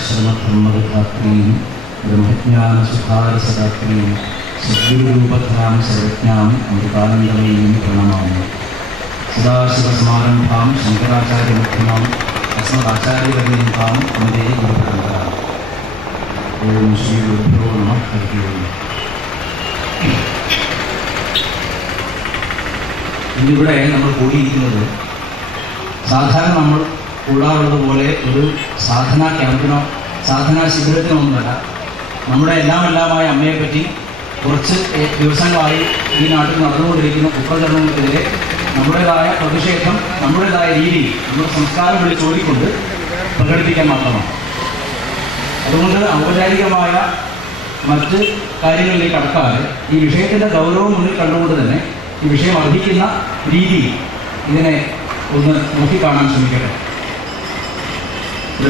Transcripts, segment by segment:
വർണ്ണാശ്രമധർമ്മദാത്രീം ബ്രഹ്മജ്ഞാനസുധാരസദാത്രീം സദ്ഗുരുരൂപധരാം സർവജ്ഞാം അമൃതാനന്ദമയീം പ്രണമാമി. സദാശിവസമാരംഭാം ശങ്കരാചാര്യമധ്യമാം അസ്മദാചാര്യപര്യന്താം വന്ദേ ഗുരുപരമ്പരാം. ഓം ശ്രീ ഗുരുഭ്യോ നമഃ. ഹരി ഓം. ഇന്നിവിടെ നമ്മൾ കൂടിയിരിക്കുന്നത് സാധാരണ നമ്മൾ കൂടാറുള്ളതുപോലെ ഒരു സാധനാ ക്യാമ്പിനോ സാധനാ ശിബിരത്തിനോ ഒന്നുമല്ല. നമ്മുടെ എല്ലാമായ അമ്മയെപ്പറ്റി കുറച്ച് ദിവസങ്ങളായി ഈ നാട്ടിൽ നടന്നുകൊണ്ടിരിക്കുന്ന കുപ്രചരണങ്ങൾക്കെതിരെ നമ്മുടേതായ പ്രതിഷേധം നമ്മുടേതായ രീതിയിൽ നമ്മുടെ സംസ്കാരം വിളിച്ചോടിക്കൊണ്ട് പ്രകടിപ്പിക്കാൻ മാത്രമാണ്. അതുകൊണ്ട് ഔപചാരികമായ മറ്റ് കാര്യങ്ങളിലേക്ക് കടക്കാതെ ഈ വിഷയത്തിൻ്റെ ഗൗരവം മുന്നിൽ കണ്ടുകൊണ്ട് തന്നെ ഈ വിഷയം അർഹിക്കുന്ന രീതിയിൽ ഇതിനെ ഒന്ന് നോക്കിക്കാണാൻ ശ്രമിക്കട്ടെ.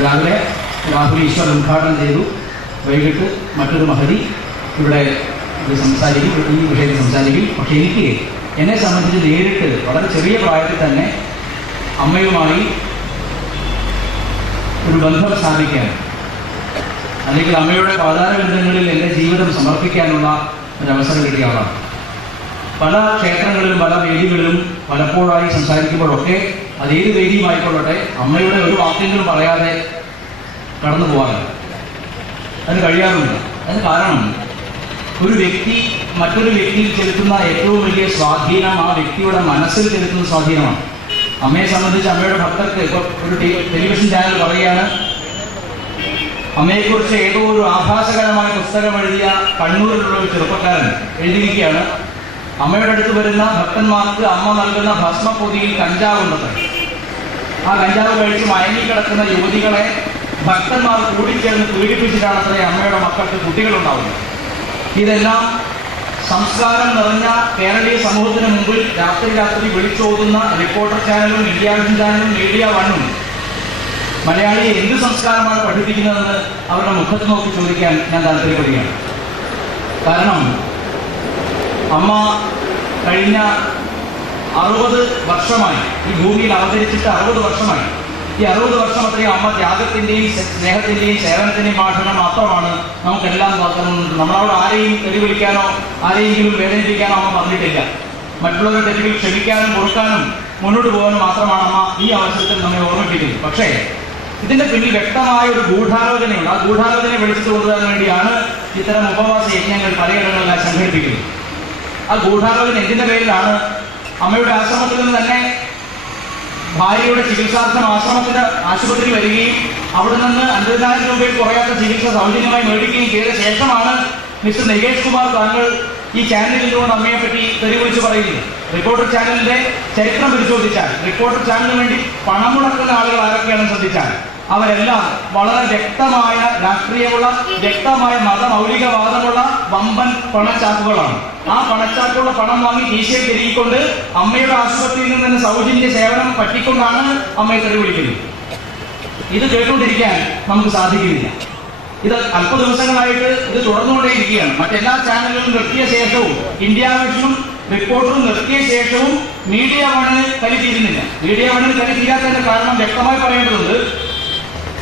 രാവിലെ രാഹുൽ ഈശ്വർ ഉദ്ഘാടനം ചെയ്തു. വൈകിട്ട് മറ്റൊരു മഹതി ഇവിടെ സംസാരിക്കും, ഈ വിഷയത്തിൽ സംസാരിക്കും. പക്ഷേ എനിക്ക് എന്നെ സംബന്ധിച്ച് നേരിട്ട് വളരെ ചെറിയ പ്രായത്തിൽ തന്നെ അമ്മയുമായി ഒരു ബന്ധം സ്ഥാപിക്കാൻ, അല്ലെങ്കിൽ അമ്മയുടെ പാതാരബന്ധങ്ങളിൽ എൻ്റെ ജീവിതം സമർപ്പിക്കാനുള്ള ഒരവസരം കിട്ടിയ ആളാണ്. പല ക്ഷേത്രങ്ങളിലും പല വേദികളിലും പലപ്പോഴായി സംസാരിക്കുമ്പോഴൊക്കെ അതേത് വേദിയുമായിക്കൊള്ളട്ടെ അമ്മയുടെ ഒരു വാക്കെങ്കിലും പറയാതെ കടന്നു പോകാറില്ല. അതിന് കഴിയാറുമില്ല. അതിന് കാരണം ഒരു വ്യക്തി മറ്റൊരു വ്യക്തിയിൽ ചെലുത്തുന്ന ഏറ്റവും വലിയ സ്വാധീനം ആ വ്യക്തിയുടെ മനസ്സിൽ ചെലുത്തുന്ന സ്വാധീനമാണ്. അമ്മയെ സംബന്ധിച്ച് അമ്മയുടെ ഭക്തർക്ക് ഇപ്പോൾ ഒരു ടെലിവിഷൻ ചാനൽ പറയുകയാണ്, അമ്മയെക്കുറിച്ച് ഏതോ ഒരു ആഭാസകരമായ പുസ്തകം എഴുതിയ കണ്ണൂരിലുള്ള ഒരു ചെറുപ്പക്കാരൻ എഴുതിയിരിക്കുകയാണ്, അമ്മയുടെ അടുത്ത് വരുന്ന ഭക്തന്മാർക്ക് അമ്മ നൽകുന്ന ഭസ്മപ്പൊതിയിൽ കഞ്ചാവുണ്ടത്രേ. ആ കഞ്ചാവ് കഴിച്ച് മയങ്ങിക്കിടക്കുന്ന യുവതികളെ ഭക്തന്മാർ കൂടിച്ചേർന്ന് പീഡിപ്പിച്ചിട്ടാണത്രേ അമ്മയുടെ മക്കൾക്ക് കുട്ടികളുണ്ടാവുന്നത്. ഇതെല്ലാം സംസ്കാരം നിറഞ്ഞ കേരളീയ സമൂഹത്തിന് മുമ്പിൽ രാത്രി വിളിച്ചോതുന്ന റിപ്പോർട്ടർ ചാനലും ഇന്ത്യ വിഷൻ ചാനലും മീഡിയ വണ്ണും മലയാളിയെ എന്ത് സംസ്കാരമാണ് പഠിപ്പിക്കുന്നതെന്ന് അവരുടെ മുഖത്ത് നോക്കി ചോദിക്കാൻ ഞാൻ താല്പര്യപ്പെടുകയാണ്. കാരണം അമ്മ കഴിഞ്ഞ 60 വർഷമായി ഈ ഭൂമിയിൽ അവതരിച്ചിട്ട് 60 വർഷമായി. ഈ 60 വർഷം അത്രയും അമ്മ ത്യാഗത്തിൻ്റെയും സ്നേഹത്തിൻ്റെയും സേവനത്തിൻ്റെയും ഭാഷണം മാത്രമാണ് നമുക്കെല്ലാം പകർന്നുണ്ട്. നമ്മളവിടെ ആരെയും തെരുവിളിക്കാനോ ആരെയെങ്കിലും വേദനിപ്പിക്കാനോ അമ്മ പറഞ്ഞിട്ടില്ല. മറ്റുള്ളവരുടെ തെരുവിൽ ക്ഷമിക്കാനും പൊറുക്കാനും മുന്നോട്ട് പോകാനും മാത്രമാണ് അമ്മ ഈ അവസരത്തിൽ നമ്മെ ഓർമ്മിപ്പിക്കുന്നത്. പക്ഷേ ഇതിന്റെ പിന്നിൽ വ്യക്തമായ ഒരു ഗൂഢാലോചനയുണ്ട്. ആ ഗൂഢാലോചനയെ വിളിച്ചു കൊണ്ടുവരാൻ വേണ്ടിയാണ് ഇത്തരം ഉപവാസ യജ്ഞങ്ങൾ പലയിടങ്ങളിലായി സംഘടിപ്പിക്കുന്നത്. ആ ഗൂഢാലോചന എന്തിന്റെ പേരിലാണ്? അമ്മയുടെ ആശ്രമത്തിൽ നിന്ന് തന്നെ ഭാര്യയുടെ ചികിത്സാർത്ഥം ആശുപത്രി വരികയും അവിടെ നിന്ന് 50,000 രൂപയിൽ കുറയാത്ത ചികിത്സ സൗജന്യമായി മേടിക്കുകയും ചെയ്ത ശേഷമാണ് മിസ്റ്റർ നികേഷ് കുമാർ താങ്കൾ ഈ ചാനലിൽ നിന്നുകൊണ്ട് അമ്മയെ പറ്റി തെരുവിളിച്ച് പറയുന്നത്. റിപ്പോർട്ടർ ചാനലിന്റെ ചരിത്രം പരിശോധിച്ചാൽ, റിപ്പോർട്ടർ ചാനലിന് വേണ്ടി പണം മുടക്കുന്ന ആളുകൾ ആരൊക്കെയാണെന്ന് ശ്രദ്ധിച്ചാൽ അവരെല്ലാം വളരെ വ്യക്തമായ രാഷ്ട്രീയമുള്ള, വ്യക്തമായ മതമൗലികവാദമുള്ള വമ്പൻ പണച്ചാക്കുകളാണ്. ആ പണച്ചാക്കുള്ള പണം വാങ്ങി കീശയിൽ തിരികൊണ്ട് അമ്മയുടെ ആശുപത്രിയിൽ നിന്ന് തന്നെ സൗജന്യ സേവനം പറ്റിക്കൊണ്ടാണ് അമ്മയെ തെരുവിളിക്കുന്നത്. ഇത് കേട്ടുകൊണ്ടിരിക്കാൻ നമുക്ക് സാധിക്കുന്നില്ല. ഇത് അല്പ ദിവസങ്ങളായിട്ട് ഇത് തുടർന്നുകൊണ്ടേയിരിക്കുകയാണ്. മറ്റെല്ലാ ചാനലുകളും നിർത്തിയ ശേഷവും, ഇന്ത്യ വിഷനും റിപ്പോർട്ടറും നിർത്തിയ ശേഷവും മീഡിയ വണ്ണിന് കലി തീരുന്നില്ല. മീഡിയ വണ്ണിന് കലി തീരാത്തതിന്റെ കാരണം വ്യക്തമായി പറയേണ്ടതുണ്ട്.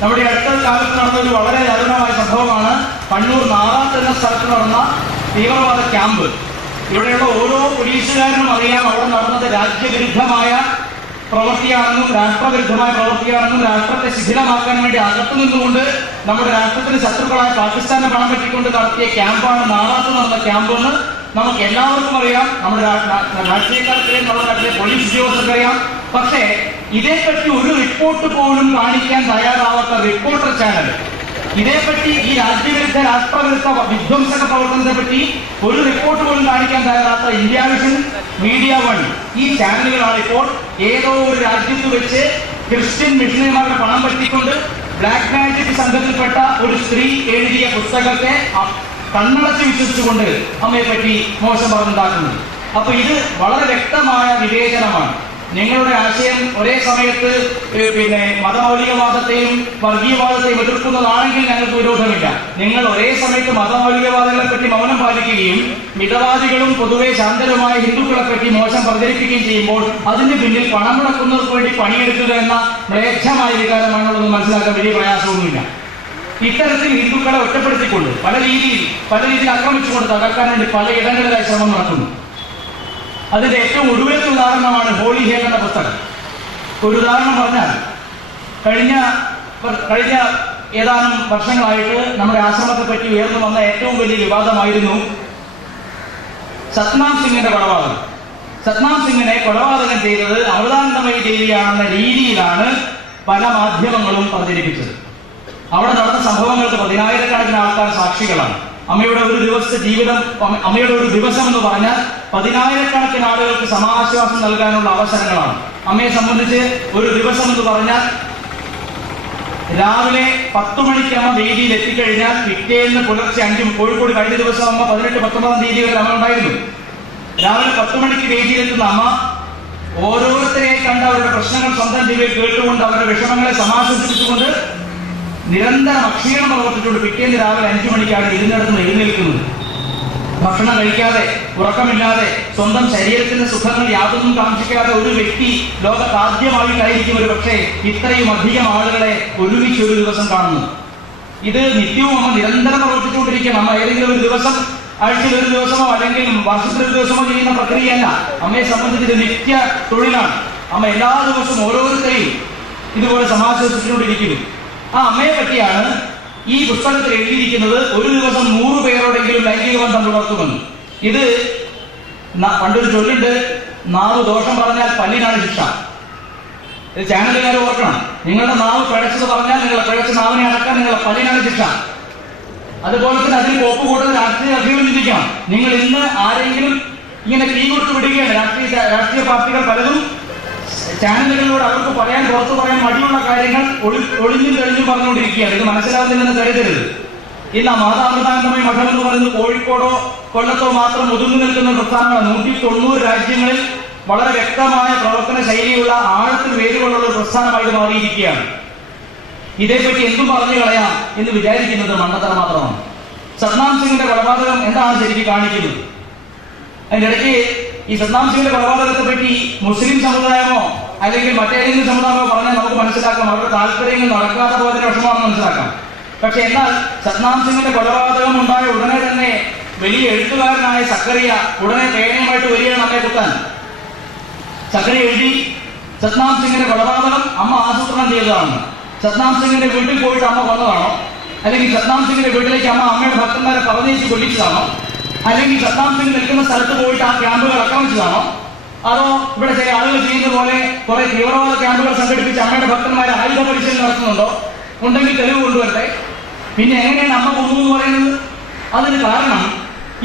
നമ്മുടെ അടുത്ത കാലത്ത് നടന്ന ഒരു വളരെ ദാരുണമായ സംഭവമാണ് കണ്ണൂർ നാറാത്ത് എന്ന സ്ഥലത്ത് നടന്ന തീവ്രവാദ ക്യാമ്പ്. ഇവിടെയുള്ള ഓരോ പോലീസുകാരനും അറിയാം അവിടെ നടന്നത് രാജ്യവിരുദ്ധമായ പ്രവൃത്തിയാണെന്നും രാഷ്ട്രവിരുദ്ധമായ പ്രവൃത്തിയാണെന്നും രാഷ്ട്രത്തെ ശിഥിലമാക്കാൻ വേണ്ടി അകത്തു നിന്നുകൊണ്ട് നമ്മുടെ രാഷ്ട്രത്തിന് ശത്രുക്കളായ പാകിസ്ഥാനെ പണം പറ്റിക്കൊണ്ട് നടത്തിയ ക്യാമ്പാണ് നാറാത്ത് നടന്ന ക്യാമ്പെന്ന് നമുക്ക് എല്ലാവർക്കും അറിയാം. നമ്മുടെ രാഷ്ട്രീയക്കാർക്കറിയാം, നമ്മുടെ നാട്ടിലെ പോലീസ് ഉദ്യോഗസ്ഥർക്കറിയാം. പക്ഷേ ഇതേപ്പറ്റി ഒരു റിപ്പോർട്ട് പോലും കാണിക്കാൻ തയ്യാറാവാത്ത റിപ്പോർട്ടർ ചാനൽ, ഇതേപ്പറ്റി ഈ രാജ്യവിരുദ്ധ രാഷ്ട്രവിരുദ്ധ വിധ്വംസക പ്രവർത്തനത്തെ പറ്റി ഒരു റിപ്പോർട്ട് പോലും കാണിക്കാൻ തയ്യാറാത്ത ഇന്ത്യ വിഷൻ, മീഡിയ വൺ, ഈ ചാനലുകളാണ് ഇപ്പോൾ ഏതോ ഒരു രാജ്യത്ത് വെച്ച് ക്രിസ്ത്യൻ മിഷണറിമാരുടെ പണം പറ്റിക്കൊണ്ട് ബ്ലാക്ക് മാജിക് സംഘത്തിൽപ്പെട്ട ഒരു സ്ത്രീ എഴുതിയ പുസ്തകത്തെ കണ്ണടച്ച് വിശ്വസിച്ചുകൊണ്ട് അമ്മയെ പറ്റി മോശം പറഞ്ഞുണ്ടാക്കുന്നത്. അപ്പൊ ഇത് വളരെ വ്യക്തമായ വിവേചനമാണ്. നിങ്ങളുടെ ആശയം ഒരേ സമയത്ത് മതമൗലികവാദത്തെയും വർഗീയവാദത്തെയും എതിർക്കുന്നതാണെങ്കിൽ ഞങ്ങൾക്ക് വിരോധമില്ല. നിങ്ങൾ ഒരേ സമയത്ത് മതമൗലികവാദങ്ങളെ പറ്റി മൗനം പാലിക്കുകയും മിതവാദികളും പൊതുവെ ശാന്തരുമായ ഹിന്ദുക്കളെ പറ്റി മോശം പ്രചരിപ്പിക്കുകയും ചെയ്യുമ്പോൾ അതിന് പിന്നിൽ പണം മുടക്കുന്നവർക്ക് വേണ്ടി പണിയെടുക്കുക എന്ന മ്ലേച്ഛമായ വികാരമാണുള്ളത് മനസ്സിലാക്കാൻ വലിയ പ്രയാസമൊന്നുമില്ല. ഇത്തരത്തിൽ ഹിന്ദുക്കളെ ഒറ്റപ്പെടുത്തിക്കൊണ്ട് പല രീതിയിൽ ആക്രമിച്ചുകൊണ്ട് തകർക്കാൻ വേണ്ടി പലയിടങ്ങളിലായി ശ്രമം നടക്കുന്നു. അതിന്റെ ഏറ്റവും ഒടുവിലത്തെ ഉദാഹരണമാണ് ഹോളി ഹേൽ എന്ന പുസ്തകം. ഒരു ഉദാഹരണം പറഞ്ഞാൽ കഴിഞ്ഞ ഏതാനും വർഷങ്ങളായിട്ട് നമ്മുടെ ആശ്രമത്തെ പറ്റി ഉയർന്നു വന്ന ഏറ്റവും വലിയ വിവാദമായിരുന്നു സത്നാം സിംഗിന്റെ കൊലപാതകം. സത്നാം സിംഗിനെ കൊലപാതകം ചെയ്തത് അമൃതാനന്ദമയി ദേവിയാണെന്ന രീതിയിലാണ് പല മാധ്യമങ്ങളും പ്രചരിപ്പിച്ചത്. അവിടെ നടന്ന സംഭവങ്ങൾക്ക് 10,000-കണക്കിന് ആൾക്കാർ സാക്ഷികളാണ്. അമ്മയുടെ ഒരു ദിവസത്തെ ജീവിതം, അമ്മയുടെ ഒരു ദിവസം എന്ന് പറഞ്ഞാൽ 10,000-കണക്കിന് ആളുകൾക്ക് സമാശ്വാസം നൽകാനുള്ള അവസരങ്ങളാണ്. അമ്മയെ സംബന്ധിച്ച് ഒരു ദിവസം എന്ന് പറഞ്ഞാൽ രാവിലെ 10 മണിക്ക് അമ്മ വേദിയിൽ എത്തിക്കഴിഞ്ഞാൽ പിറ്റേന്ന് പുലർച്ചെ 5 കോഴിക്കോട് കഴിഞ്ഞ ദിവസം അമ്മ 18-19 തീയതികളിൽ അമ്മ ഉണ്ടായിരുന്നു. രാവിലെ 10 മണിക്ക് വേദിയിലെത്തുന്ന അമ്മ ഓരോരുത്തരെ കണ്ട് അവരുടെ പ്രശ്നങ്ങൾ സ്വന്തം ജീവിതത്തിൽ കേട്ടുകൊണ്ട് അവരുടെ വിഷമങ്ങളെ സമാശ്വസിപ്പിച്ചുകൊണ്ട് നിരന്തരം അക്ഷീണം പ്രവർത്തിച്ചുകൊണ്ട് പിറ്റേന്ന് രാവിലെ 5 മണിക്കാണ് ഇരുന്നിടത്തുനിന്ന് എഴുന്നേൽക്കുന്നത്. ഭക്ഷണം കഴിക്കാതെ, ഉറക്കമില്ലാതെ, സ്വന്തം ശരീരത്തിന്റെ സുഖങ്ങൾ യാതൊന്നും കാക്ഷിക്കാതെ ഒരു വ്യക്തി ലോകത്താദ്യമായിട്ടായിരിക്കും ഒരു പക്ഷേ ഇത്രയും അധികം ആളുകളെ ഒരുമിച്ച് ഒരു ദിവസം കാണുന്നു. ഇത് നിത്യവും അമ്മ നിരന്തരം പ്രവർത്തിച്ചുകൊണ്ടിരിക്കണം. അമ്മ ഏതെങ്കിലും ഒരു ദിവസം, ആഴ്ചയിൽ ഒരു ദിവസമോ അല്ലെങ്കിൽ വർഷത്തിൽ ഒരു ദിവസമോ ചെയ്യുന്ന പ്രക്രിയയല്ല. അമ്മയെ സംബന്ധിച്ച് ഇത് നിത്യ തൊഴിലാണ്. അമ്മ എല്ലാ ദിവസവും ഓരോരുത്തരെയും ഇതുപോലെ സമാശ്വസിച്ചുകൊണ്ടിരിക്കുന്നു. ആ അമ്മയെ പറ്റിയാണ് ഈ പുസ്തകത്തിൽ എഴുതിയിരിക്കുന്നത്. ഒരു ദിവസം 100 പേരോടെങ്കിലും ലൈംഗിക ബന്ധം പുലർത്തുമെന്ന്. ഇത് പണ്ടൊരു ചൊല്ലുണ്ട്, നാവ് ദോഷം പറഞ്ഞാൽ പല്ലിനാണ് ശിക്ഷ. ഇത് ചാനലുകാർ ഓർക്കണം. നിങ്ങളുടെ നാവ് പിഴച്ചത് പറഞ്ഞാൽ നിങ്ങളെ പിഴച്ച നാവിനെ അടക്കാൻ നിങ്ങളെ പല്ലിനാണ് ശിക്ഷ. അതുപോലെ തന്നെ അതിൽ കോപ്പ് കൂടുതൽ രാഷ്ട്രീയ അഭിമുഖിക്കണം. നിങ്ങൾ ഇന്ന് ആരെങ്കിലും ഇങ്ങനെ തീ കൊടുത്ത് വിടുകയാണ്. രാഷ്ട്രീയ പാർട്ടികൾ പലതും ചാനലുകളിലൂടെ അവർക്ക് പുറത്തു പറയാൻ മടിയുള്ള കാര്യങ്ങൾ ഒളിഞ്ഞും തെളിഞ്ഞും പറഞ്ഞുകൊണ്ടിരിക്കുകയാണ്. ഇത് മനസ്സിലാവുന്നില്ലെന്ന് കരുതരുത്. ഇന്ന് മാതാമൃതാനന്ദമയി മഠം എന്ന് പറയുന്നത് കോഴിക്കോടോ കൊല്ലത്തോ മാത്രം ഒതുങ്ങി നിൽക്കുന്ന പ്രസ്ഥാനമാണ്. 190 രാജ്യങ്ങളിൽ വളരെ വ്യക്തമായ പ്രവർത്തന ശൈലിയുള്ള ആഴത്തിൽ വേരുകളുള്ള ഒരു പ്രസ്ഥാനമായി മാറിയിരിക്കുകയാണ്. ഇതേപ്പറ്റി എന്തും പറഞ്ഞു കളയാം എന്ന് വിചാരിക്കുന്നത് മണ്ടത്തരം മാത്രമാണ്. സത്നാം സിംഗിന്റെ കൊലപാതകം എന്താണ് ശരിക്കും കാണിക്കുന്നത്? അതിന്റെ ഇടയ്ക്ക് ഈ സത്നാം സിംഗിന്റെ കൊലപാതകത്തെ പറ്റി മുസ്ലിം സമുദായമോ അല്ലെങ്കിൽ മറ്റേതെങ്കിലും സമുദായമോ പറഞ്ഞാൽ നമുക്ക് മനസ്സിലാക്കാം, അവരുടെ താല്പര്യങ്ങൾ നടക്കാതെ പോയതിന് വിഷമമാണെന്ന് മനസ്സിലാക്കാം. പക്ഷെ എന്നാൽ സത്നാം സിംഗിന്റെ കൊലപാതകം ഉണ്ടായ ഉടനെ തന്നെ വലിയ എഴുത്തുകാരനായ സക്കറിയ ഉടനെ പേനയുമായിട്ട് വരികയാണ് നമ്മെ കുത്താൻ. സക്കറിയ എഴുതി, സത്നാം സിംഗിന്റെ കൊലപാതകം അമ്മ ആസൂത്രണം ചെയ്തതാണ്. സത്നാം സിംഗിന്റെ വീട്ടിൽ പോയിട്ട് അമ്മ കൊന്നതാണോ? അല്ലെങ്കിൽ സത്നാം സിംഗിന്റെ വീട്ടിലേക്ക് അമ്മയുടെ ഭക്തന്മാരെ പറഞ്ഞേച്ച് കൊല്ലിച്ചതാണോ? അല്ലെങ്കിൽ സത്നാം സിംഗ് നിൽക്കുന്ന സ്ഥലത്ത് പോയിട്ട് ആ ക്യാമ്പുകൾ ആക്രമിച്ചതാണോ? അതോ ഇവിടെ ചില ആളുകൾ ചെയ്യുന്ന പോലെ കുറെ തീവ്രവാദ ക്യാമ്പുകൾ സംഘടിപ്പിച്ച് അമ്മയുടെ ഭക്തന്മാരെ ആയുധ പരിശീലനം നടത്തുന്നുണ്ടോ? ഉണ്ടെങ്കിൽ തെളിവ് കൊണ്ടുവരട്ടെ. പിന്നെ എങ്ങനെയാണ് അമ്മ കൊന്നു എന്ന് പറയുന്നത്? അതിന് കാരണം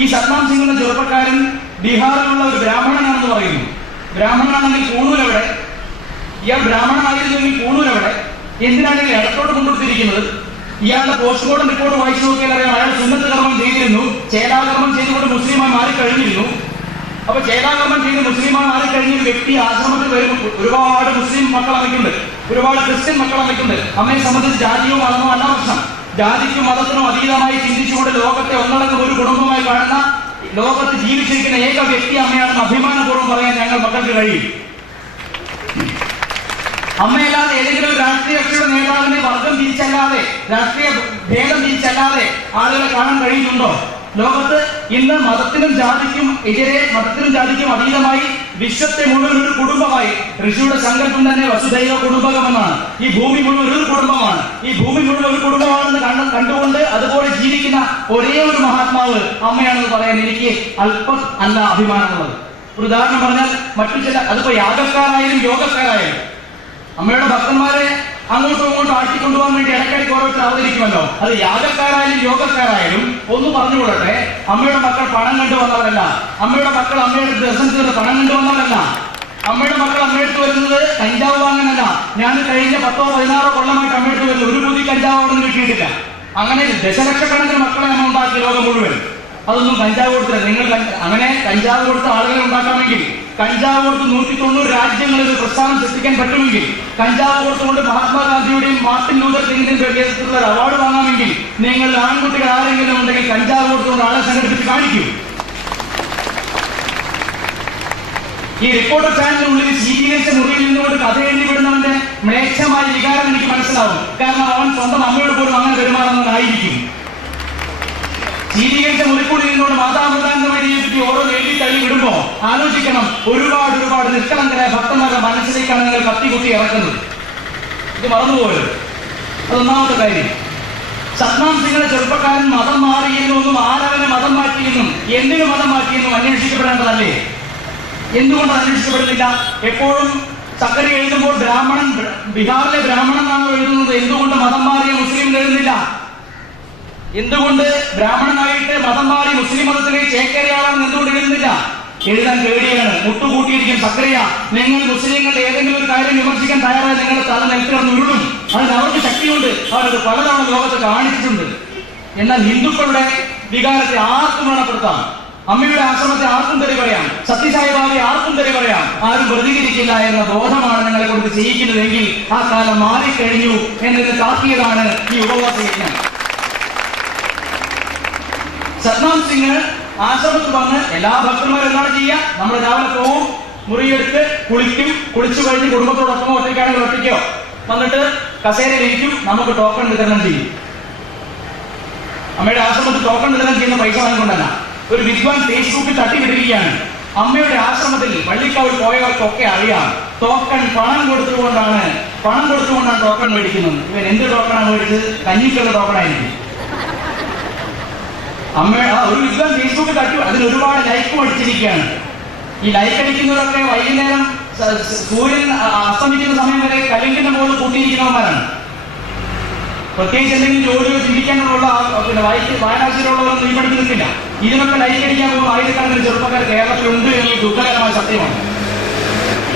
ഈ സത്നാം സിംഗ് എന്ന ചെറുപ്പക്കാരൻ ബീഹാറിലുള്ള ഒരു ബ്രാഹ്മണനാണെന്ന് പറയുന്നു. ബ്രാഹ്മണനാണെങ്കിൽ പൂണൂരെവിടെ? ഇയാൾ ബ്രാഹ്മണനായിരുന്നെങ്കിൽ പൂണൂരെവിടെ? എന്തിനാണ് ഈ ഇടത്തോട്ട് കൊണ്ടുകൊടുത്തിരിക്കുന്നത്? ഇയാളുടെ പോസ്റ്റ്മോർട്ടം റിപ്പോർട്ട് വായിച്ചു നോക്കിയാൽ അറിയാം, അയാൾ സുന്നത്ത് കർമ്മം ചെയ്തിരുന്നു, ചേലാകർമ്മം ചെയ്തുകൊണ്ട് മുസ്ലിമായി മാറിക്കഴിഞ്ഞിരുന്നു. അപ്പൊ ചേലാകർമ്മം ചെയ്ത് മുസ്ലിമായി മാറിക്കഴിഞ്ഞ ഒരു വ്യക്തി ആശ്രമത്തിൽ വരുമ്പോൾ ഒരുപാട് മുസ്ലിം മക്കൾ അമ്മയ്ക്കുണ്ട്, ഒരുപാട് ക്രിസ്ത്യൻ മക്കൾ അമ്മയ്ക്കുണ്ട്. അമ്മയെ സംബന്ധിച്ച് ജാതിയോ മതമോ അല്ല പ്രശ്നം. ജാതിക്കും മതത്തിനും അതീതമായി ചിന്തിച്ചുകൊണ്ട് ലോകത്തെ ഒന്നടങ്കം ഒരു കുടുംബമായി കാണുന്ന, ലോകത്ത് ജീവിച്ചിരിക്കുന്ന ഏക വ്യക്തി അമ്മയാണെന്ന് അഭിമാനപൂർവ്വം പറയാൻ ഞങ്ങൾ മക്കൾക്ക് കഴിയും. അമ്മയല്ലാതെ ഏതെങ്കിലും ഒരു രാഷ്ട്രീയ കക്ഷിയുടെ നേതാവിനെ വർഗം തിരിച്ചല്ലാതെ, രാഷ്ട്രീയ ഭേദം തിരിച്ചല്ലാതെ ആളുകളെ കാണാൻ കഴിയുന്നുണ്ടോ? ലോകത്ത് ഇന്ന് മതത്തിനും ജാതിക്കും എതിരെ, മതത്തിനും ജാതിക്കും അതീതമായി വിശ്വത്തെ മുഴുവൻ ഒരു കുടുംബമായി, ഋഷിയുടെ സങ്കല്പം തന്നെ വസുദൈവ കുടുംബകം എന്നാണ്. ഈ ഭൂമി മുഴുവൻ ഒരു കുടുംബമാണ്. ഈ ഭൂമി മുഴുവൻ ഒരു കുടുംബമാണെന്ന് കണ്ടുകൊണ്ട് അതുപോലെ ജീവിക്കുന്ന ഒരേ ഒരു മഹാത്മാവ് അമ്മയാണെന്ന് പറയാൻ എനിക്ക് അല്പം അല്ല അഭിമാനമുള്ളത്. ഒരു ഉദാഹരണം പറഞ്ഞാൽ മറ്റു ചില, അതിപ്പോ യാഗക്കാരായാലും യോഗക്കാരായാലും അമ്മയുടെ ഭക്തന്മാരെ അങ്ങോട്ടും ഇങ്ങോട്ടും ആട്ടിക്കൊണ്ടുപോകാൻ വേണ്ടി ഇടയ്ക്കിടയ്ക്ക് ഓരോരുത്തർ അവതരിക്കുമല്ലോ. അത് യാഗക്കാരായാലും യോഗക്കാരായാലും ഒന്ന് പറഞ്ഞുകൊള്ളട്ടെ, അമ്മയുടെ മക്കൾ പണം കണ്ടു വന്നവരല്ല. അമ്മയുടെ മക്കൾ അമ്മയുടെ ദർശനത്തിൽ പണം കണ്ടു വന്നവരല്ല. അമ്മയുടെ മക്കൾ അമ്മയെടുത്ത് വരുന്നത് കഞ്ചാവ് വാങ്ങാനല്ല. ഞാൻ കഴിഞ്ഞ 10-16 കൊല്ലമായിട്ട് അമ്മയെടുത്ത് വരുന്നത് ഒരു പുതിയ കഞ്ചാവ് അവിടെ നിന്ന് കിട്ടിയിട്ടില്ല. അങ്ങനെ ദശലക്ഷക്കണക്കിന് മക്കളെ നമ്മൾ ഉണ്ടാക്കി ലോകം മുഴുവൻ. അതൊന്നും കഞ്ചാവ് കൊടുത്തില്ല. നിങ്ങൾ അങ്ങനെ കഞ്ചാവ് കൊടുത്ത ആളുകളെ ഉണ്ടാക്കാമെങ്കിൽ, കഞ്ചാവ് കൊടുത്ത് 190 രാജ്യങ്ങളിൽ ഒരു പ്രസ്ഥാനം സൃഷ്ടിക്കാൻ പറ്റുമെങ്കിൽ, കഞ്ചാവ് കൊടുത്തുകൊണ്ട് മഹാത്മാഗാന്ധിയുടെയും മാർട്ടിൻ ലൂതർ കിങ്ങിന്റെയും നേതൃത്വത്തിലുള്ള ഒരു അവാർഡ് വാങ്ങാമെങ്കിൽ, നിങ്ങൾ ആൺകുട്ടികൾ ആരെങ്കിലും ഉണ്ടെങ്കിൽ കഞ്ചാവ് കൊടുത്തുകൊണ്ട് ആളെ സംഘടിപ്പിച്ച് കാണിക്കൂ. ഈ റിപ്പോർട്ടർ ചാനലിനുള്ളിൽ ശീതീകരിച്ച മുറിയിൽ നിന്നുകൊണ്ട് കഥ എഴുതി വിടുന്നവന്റെ മ്ലേച്ഛമായ വികാരം എനിക്ക് മനസ്സിലാവും. കാരണം അവൻ സ്വന്തം അമ്മയോട് പോലും അങ്ങനെ പെരുമാറുന്നവനായിരിക്കും. ശീതീകരിച്ച മുറിക്കുള്ളിൽ നിന്നുകൊണ്ട് മാതാപിതാക്കളുടെ പറ്റി ഓരോ എഴുതി തള്ളി വിടുമ്പോ ആലോചിക്കണം, ഒരുപാട് നിഷ്കളങ്കരായ ഭക്തന്മാരുടെ മനസ്സിലേക്കാണ് നിങ്ങൾ കത്തിക്കുത്തി ഇറക്കുന്നത്. ഇത് മറന്നുപോയത്. അതൊന്നാമത്തെ കാര്യം. സത്നാം സിംഗിന്റെ ചെറുപ്പക്കാരൻ മതം മാറിയെന്നും ആരവനെ മതം മാറ്റിയെന്നും എന്തിനു മതം മാറ്റിയെന്നും അന്വേഷിക്കപ്പെടേണ്ടതല്ലേ? എന്തുകൊണ്ട് അന്വേഷിക്കപ്പെടുന്നില്ല? എപ്പോഴും സക്കറി എഴുതുമ്പോൾ ബ്രാഹ്മണൻ, ബീഹാറിലെ ബ്രാഹ്മണനാണോ എഴുതുന്നത്? എന്തുകൊണ്ട് മതം മാറിയ മുസ്ലിം എഴുതുന്നില്ല? എന്തുകൊണ്ട് ബ്രാഹ്മണനായിട്ട് മതം മാറി മുസ്ലിം മതത്തിലേക്ക് ചേക്കേറിയാളാണെന്ന് എന്തുകൊണ്ട് എഴുതുന്നില്ല? എഴുതാൻ പേടിയാണ്. മുട്ടുകൂട്ടിയിരിക്കും. സക്കറിയ, നിങ്ങൾ മുസ്ലിങ്ങളുടെ ഏതെങ്കിലും ഒരു കാര്യം വിമർശിക്കാൻ തയ്യാറായി നിങ്ങളുടെ തല നെൽക്കിടന്ന് ഉരുളും. അതിന് അവർക്ക് ശക്തിയുണ്ട്. അവരത് പലതവണ ലോകത്ത് കാണിച്ചിട്ടുണ്ട്. എന്നാൽ ഹിന്ദുക്കളുടെ വികാരത്തെ ആർക്കും വ്രണപ്പെടുത്താം. അമ്മയുടെ ആശ്രമത്തെ ആർക്കും തെറി പറയാം. സത്യസായിബാബയെ ആർക്കും തെറി പറയാം. ആരും പ്രതികരിക്കില്ല എന്ന ബോധമാണ് നിങ്ങളെ കൊണ്ട് ചെയ്യിക്കുന്നതെങ്കിൽ ആ കാലം മാറിക്കഴിഞ്ഞു എന്നതിന് താക്കിയതാണ് ഈ ഉപവാസ യജ്ഞം. സത്നാം സിംഗ് ആശ്രമത്തിൽ വന്ന് എല്ലാ ഭക്തന്മാരും എന്താണ് ചെയ്യുക? നമ്മൾ രാവിലെ പോവും, മുറിയെടുത്ത് കുളിക്കും. കുളിച്ചു കഴിഞ്ഞ് കുടുംബത്തോടൊപ്പം ഒറ്റയ്ക്കാണെങ്കിൽ ഒറ്റയ്ക്കോ വന്നിട്ട് കസേരയിലിരിക്കും. നമുക്ക് ടോക്കൺ വിതരണം ചെയ്യും. അമ്മയുടെ ആശ്രമത്തിൽ ടോക്കൺ വിതരണം ചെയ്യുന്ന പൈസ വാങ്ങിക്കൊണ്ടല്ല. ഒരു വിദ്വാൻ ഫേസ്ബുക്കിൽ തട്ടിവിടുകയാണ്, അമ്മയുടെ ആശ്രമത്തിൽ വള്ളിക്കാവിൽ പോയവർക്കൊക്കെ അറിയാം, പണം കൊടുത്തുകൊണ്ടാണ് ടോക്കൺ മേടിക്കുന്നത്. ഇവൻ എന്ത് ടോക്കണാണ് മേടിച്ചത്? കഞ്ഞിക്കുള്ള ടോക്കണായിരിക്കും. അമ്മ ഒരു വിദ്വാൻ ഫേസ്ബുക്കിൽ തട്ടി അതിന് ഒരുപാട് ലൈക്കും അടിച്ചിരിക്കുകയാണ്. ഈ ലൈക്ക് അടിക്കുന്നവരൊക്കെ വൈകുന്നേരം സൂര്യൻ അസ്തമിക്കുന്ന സമയം വരെ കലിങ്കിന്റെ മുകളിൽ കൂട്ടിയിരിക്കുന്നവന്മാരാണ്. പ്രത്യേകിച്ച് എന്തെങ്കിലും ജോലിയോ ചിന്തിക്കാനുള്ള വായനാശീലമുള്ളവരൊന്നും ഈ പഠിച്ചു നിൽക്കില്ല. ഇതിനൊക്കെ ലൈക്ക് അടിക്കാൻ പോകുന്ന ആയിരക്കണക്കിന് ചെറുപ്പക്കാർ കേരളത്തിലുണ്ട് എന്നത് ദുഃഖകരമായ സത്യമാണ്.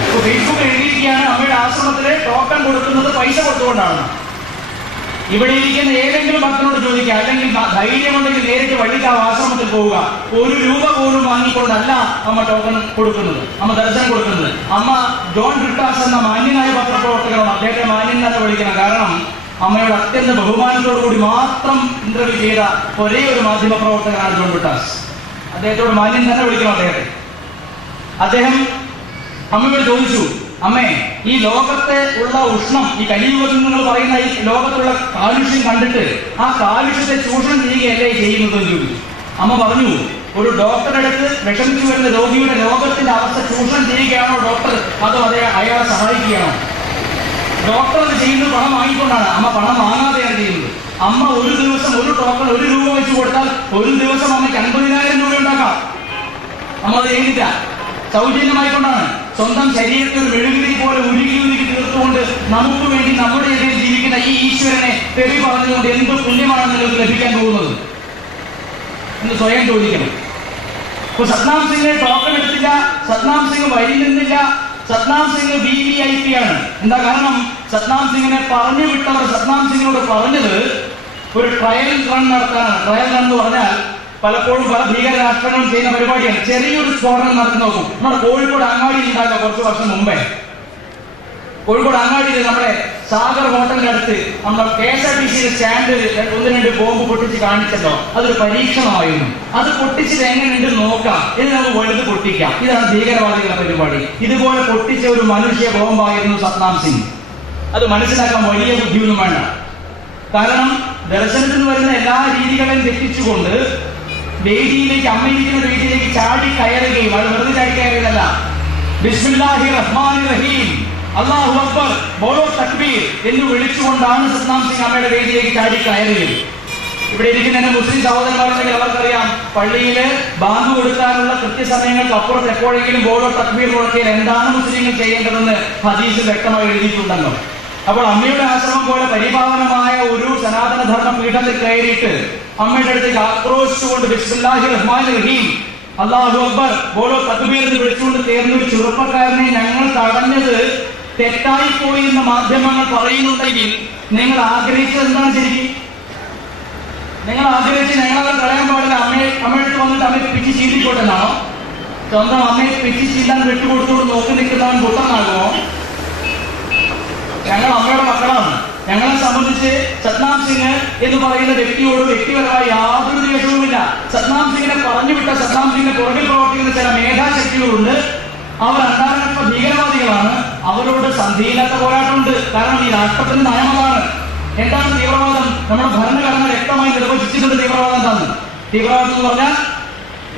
ഇപ്പൊ ഫേസ്ബുക്കിൽ എഴുതിയിരിക്കുകയാണ്, അമ്മയുടെ ആശ്രമത്തിലെ ടോക്കൺ കൊടുക്കുന്നത് പൈസ കൊടുത്തുകൊണ്ടാണ്. ഇവിടെ ഇരിക്കുന്ന ഏതെങ്കിലും ഭക്തനോട് ചോദിക്കുക, അല്ലെങ്കിൽ ധൈര്യമുണ്ടെങ്കിൽ നേരിട്ട് വള്ളിക്കാവ് ആശ്രമത്തിൽ പോവുക. 1 രൂപ പോലും വാങ്ങിക്കൊണ്ടല്ല അമ്മ ടോക്കൺ കൊടുക്കുന്നത്, അമ്മ ദർശനം കൊടുക്കുന്നത്. അമ്മ ജോൺ ബ്രിട്ടാസ് എന്ന മാന്യനായ പത്രപ്രവർത്തകരാണ്. അദ്ദേഹത്തെ മാന്യൻ തന്നെ വിളിക്കണം. കാരണം അമ്മയുടെ അത്യന്ത ബഹുമാനത്തോടു കൂടി മാത്രം ഇന്റർവ്യൂ ചെയ്ത ഒരേ ഒരു മാധ്യമ പ്രവർത്തകനാണ് ജോൺ ബ്രിട്ടാസ്. അദ്ദേഹത്തോട് മാന്യൻ തന്നെ വിളിക്കണം അദ്ദേഹത്തെ. അദ്ദേഹം അമ്മയോട് ചോദിച്ചു, അമ്മേ, ഈ ലോകത്തെ ഉള്ള ഉഷ്ണം, ഈ കലിയുഗത്തിൽ നിങ്ങൾ പറയുന്ന ഈ ലോകത്തുള്ള കാലുഷ്യം കണ്ടിട്ട് ആ കാലുഷ്യത്തെ ചൂഷണം ചെയ്യുകയല്ലേ ചെയ്യുന്നത്? അമ്മ പറഞ്ഞു, ഒരു ഡോക്ടറുടെ അടുത്ത് വിഷമിച്ചു വരുന്ന രോഗിയുടെ രോഗത്തിന്റെ അവസ്ഥ ചൂഷണം ചെയ്യുകയാണോ ഡോക്ടർ, അതോ അയാളെ സഹായിക്കുകയാണോ? ഡോക്ടർ അത് ചെയ്യുന്നത് പണം വാങ്ങിക്കൊണ്ടാണ്. അമ്മ പണം വാങ്ങാതെയാണ് ചെയ്യുന്നത്. അമ്മ ഒരു ദിവസം ഒരു ടോക്കൺ 1 രൂപ വെച്ച് കൊടുത്താൽ ഒരു ദിവസം അമ്മയ്ക്ക് 50,000 രൂപ ഉണ്ടാക്കാം. അമ്മ അത് ചെയ്യുന്നില്ല. സൗജന്യമായിക്കൊണ്ടാണ്. സ്വന്തം ശരീരത്തിൽ ഒരു മെഴുകുതിരി പോലെ ഉരുകി തീർത്തുകൊണ്ട് നമുക്ക് വേണ്ടി നമ്മുടെ ഇടയിൽ ജീവിക്കുന്ന ഈ ഈശ്വരനെ തെറി പറഞ്ഞുകൊണ്ട് എന്ത് പുണ്യമാണ് നിങ്ങൾക്ക് ലഭിക്കാൻ പോകുന്നത് എന്ന് സ്വയം ചോദിക്കണം. ഇപ്പൊ സത്നാം സിംഗിനെ ടോക്കൺ എടുത്തില്ല, സത്നാം സിംഗ് വരി നിന്നില്ല. സത്നാം സിംഗ് VIP ആണ്. എന്താ കാരണം? സത്നാം സിംഗിനെ പറഞ്ഞു വിട്ടവർ സത്നാം സിംഗിനോട് പറഞ്ഞത് ഒരു ട്രയൽ റൺ നടത്താനാണ്. ട്രയൽ റൺ എന്ന് പറഞ്ഞാൽ പലപ്പോഴും പല ഭീകര രാഷ്ട്രങ്ങളും ചെയ്യുന്ന പരിപാടിയാണ്. ചെറിയൊരു സ്ഫോടനം നടത്തി നോക്കും. നമ്മുടെ കോഴിക്കോട് അങ്ങാടിയിൽ ഉണ്ടാകുക കുറച്ച് വർഷം മുമ്പേ. കോഴിക്കോട് അങ്ങാടിയിൽ നമ്മുടെ സാഗർ ഹോട്ടലിന്റെ അടുത്ത് നമ്മുടെ KSRTC സ്റ്റാൻഡിൽ 1-2 ബോംബ് പൊട്ടിച്ച് കാണിച്ചല്ലോ. അതൊരു പരീക്ഷണമായിരുന്നു. അത് പൊട്ടിച്ചത് എങ്ങനെയുണ്ട് നോക്കാം, ഇത് നമുക്ക് വലുത് പൊട്ടിക്കാം. ഇതാണ് ഭീകരവാദികളുടെ പരിപാടി. ഇതുപോലെ പൊട്ടിച്ച ഒരു മനുഷ്യ ബോംബായിരുന്നു സത്നാം സിംഗ്. അത് മനസ്സിലാക്കാൻ വലിയ ബുദ്ധിയൊന്നും വേണ്ട. കാരണം ദർശനത്തിന് വരുന്ന എല്ലാ രീതികളെയും തെറ്റിച്ചുകൊണ്ട് വേദിയിലേക്ക്, അമ്മയിരിക്കുന്ന വേദിയിലേക്ക് ചാടി കയറുകയും, അത് വെറുതെ ചാടി കയറിയതല്ല, ബിസ്മില്ലാഹിർ റഹ്മാനിർ റഹീം, അല്ലാഹു അക്ബർ, ബോലോ തക്ബീർ എന്ന് വിളിച്ചുകൊണ്ടാണ് സത്നാം സിംഗ് അമ്മയുടെ വേദിയിലേക്ക് ചാടി കയറുകയും. ഇവിടെ ഇരിക്കുന്ന എന്റെ മുസ്ലിം സഹോദരന്മാരുണ്ടെങ്കിൽ അവർക്കറിയാം, പള്ളിയില് ബാങ്ക് കൊടുക്കാനുള്ള കൃത്യസമയങ്ങൾക്ക് അപ്പുറത്ത് എപ്പോഴെങ്കിലും ബോലോ തക്ബീർ മുഴക്കിയാൽ എന്താണ് മുസ്ലിങ്ങൾ ചെയ്യേണ്ടതെന്ന് ഹദീസിൽ വ്യക്തമായി എഴുതിയിട്ടുണ്ടല്ലോ. അപ്പോൾ അമ്മയുടെ ആശ്രമം പോലെ പരിപാവനമായ ഒരു സനാതനധർമ്മ പീഠത്തിൽ കയറിയിട്ട് അമ്മയുടെ അടുത്തേക്ക് ആക്രോശിച്ചുകൊണ്ട് ബിസ്മില്ലാഹിർ റഹ്മാനിർ റഹീം, അല്ലാഹു അക്ബർ, ബോലോ തക്ബീർ എന്ന് വിളിച്ചുകൊണ്ട് തീർന്ന ഒരു ചെറുപ്പക്കാരനെ ഞങ്ങൾ തടഞ്ഞത് തെറ്റായി പോയി എന്ന് മാധ്യമങ്ങൾ പറയുന്നുണ്ടെങ്കിൽ നിങ്ങൾ ആഗ്രഹിച്ചത് എന്താണ്? ശരിക്കും നിങ്ങൾ ആഗ്രഹിച്ച് ഞങ്ങളത് കളയാൻ പാടില്ല, അമ്മയെടുത്ത് വന്നിട്ട് അമ്മയെ പിച്ച് ചീന്തിക്കോട്ടെന്നാണോ? സ്വന്തം അമ്മയെ പിച്ച് ചീന്താൻ വിട്ടുകൊടുത്തോട് നോക്കി നിൽക്കുന്നവൻ പുത്രനാകുമോ? ഞങ്ങൾ അമ്മയുടെ മക്കളാണ്. ഞങ്ങളെ സംബന്ധിച്ച് സത്നാം സിംഗ് എന്ന് പറയുന്ന വ്യക്തിയോട് വ്യക്തിപരമായി യാതൊരു ദ്വേഷവുമില്ല. സത്നാം സിംഗിനെ പറഞ്ഞു വിട്ട, സത്നാം സിംഗിന്റെ പുറകിൽ പ്രവർത്തിക്കുന്ന ചില മേധാശക്തികളുണ്ട്. അവർ അന്താരാഷ്ട്ര ഭീകരവാദികളാണ്. അവരോട് സന്ധിയില്ലാത്ത പോരാട്ടമുണ്ട്. കാരണം ഈ രാഷ്ട്രത്തിന്റെ നയമതാണ്. എന്താണ് തീവ്രവാദം? നമ്മുടെ ഭരണഘടന വ്യക്തമായി നിർവചിച്ചിട്ടുണ്ട് തീവ്രവാദം എന്താണ്. തീവ്രവാദം എന്ന് പറഞ്ഞാൽ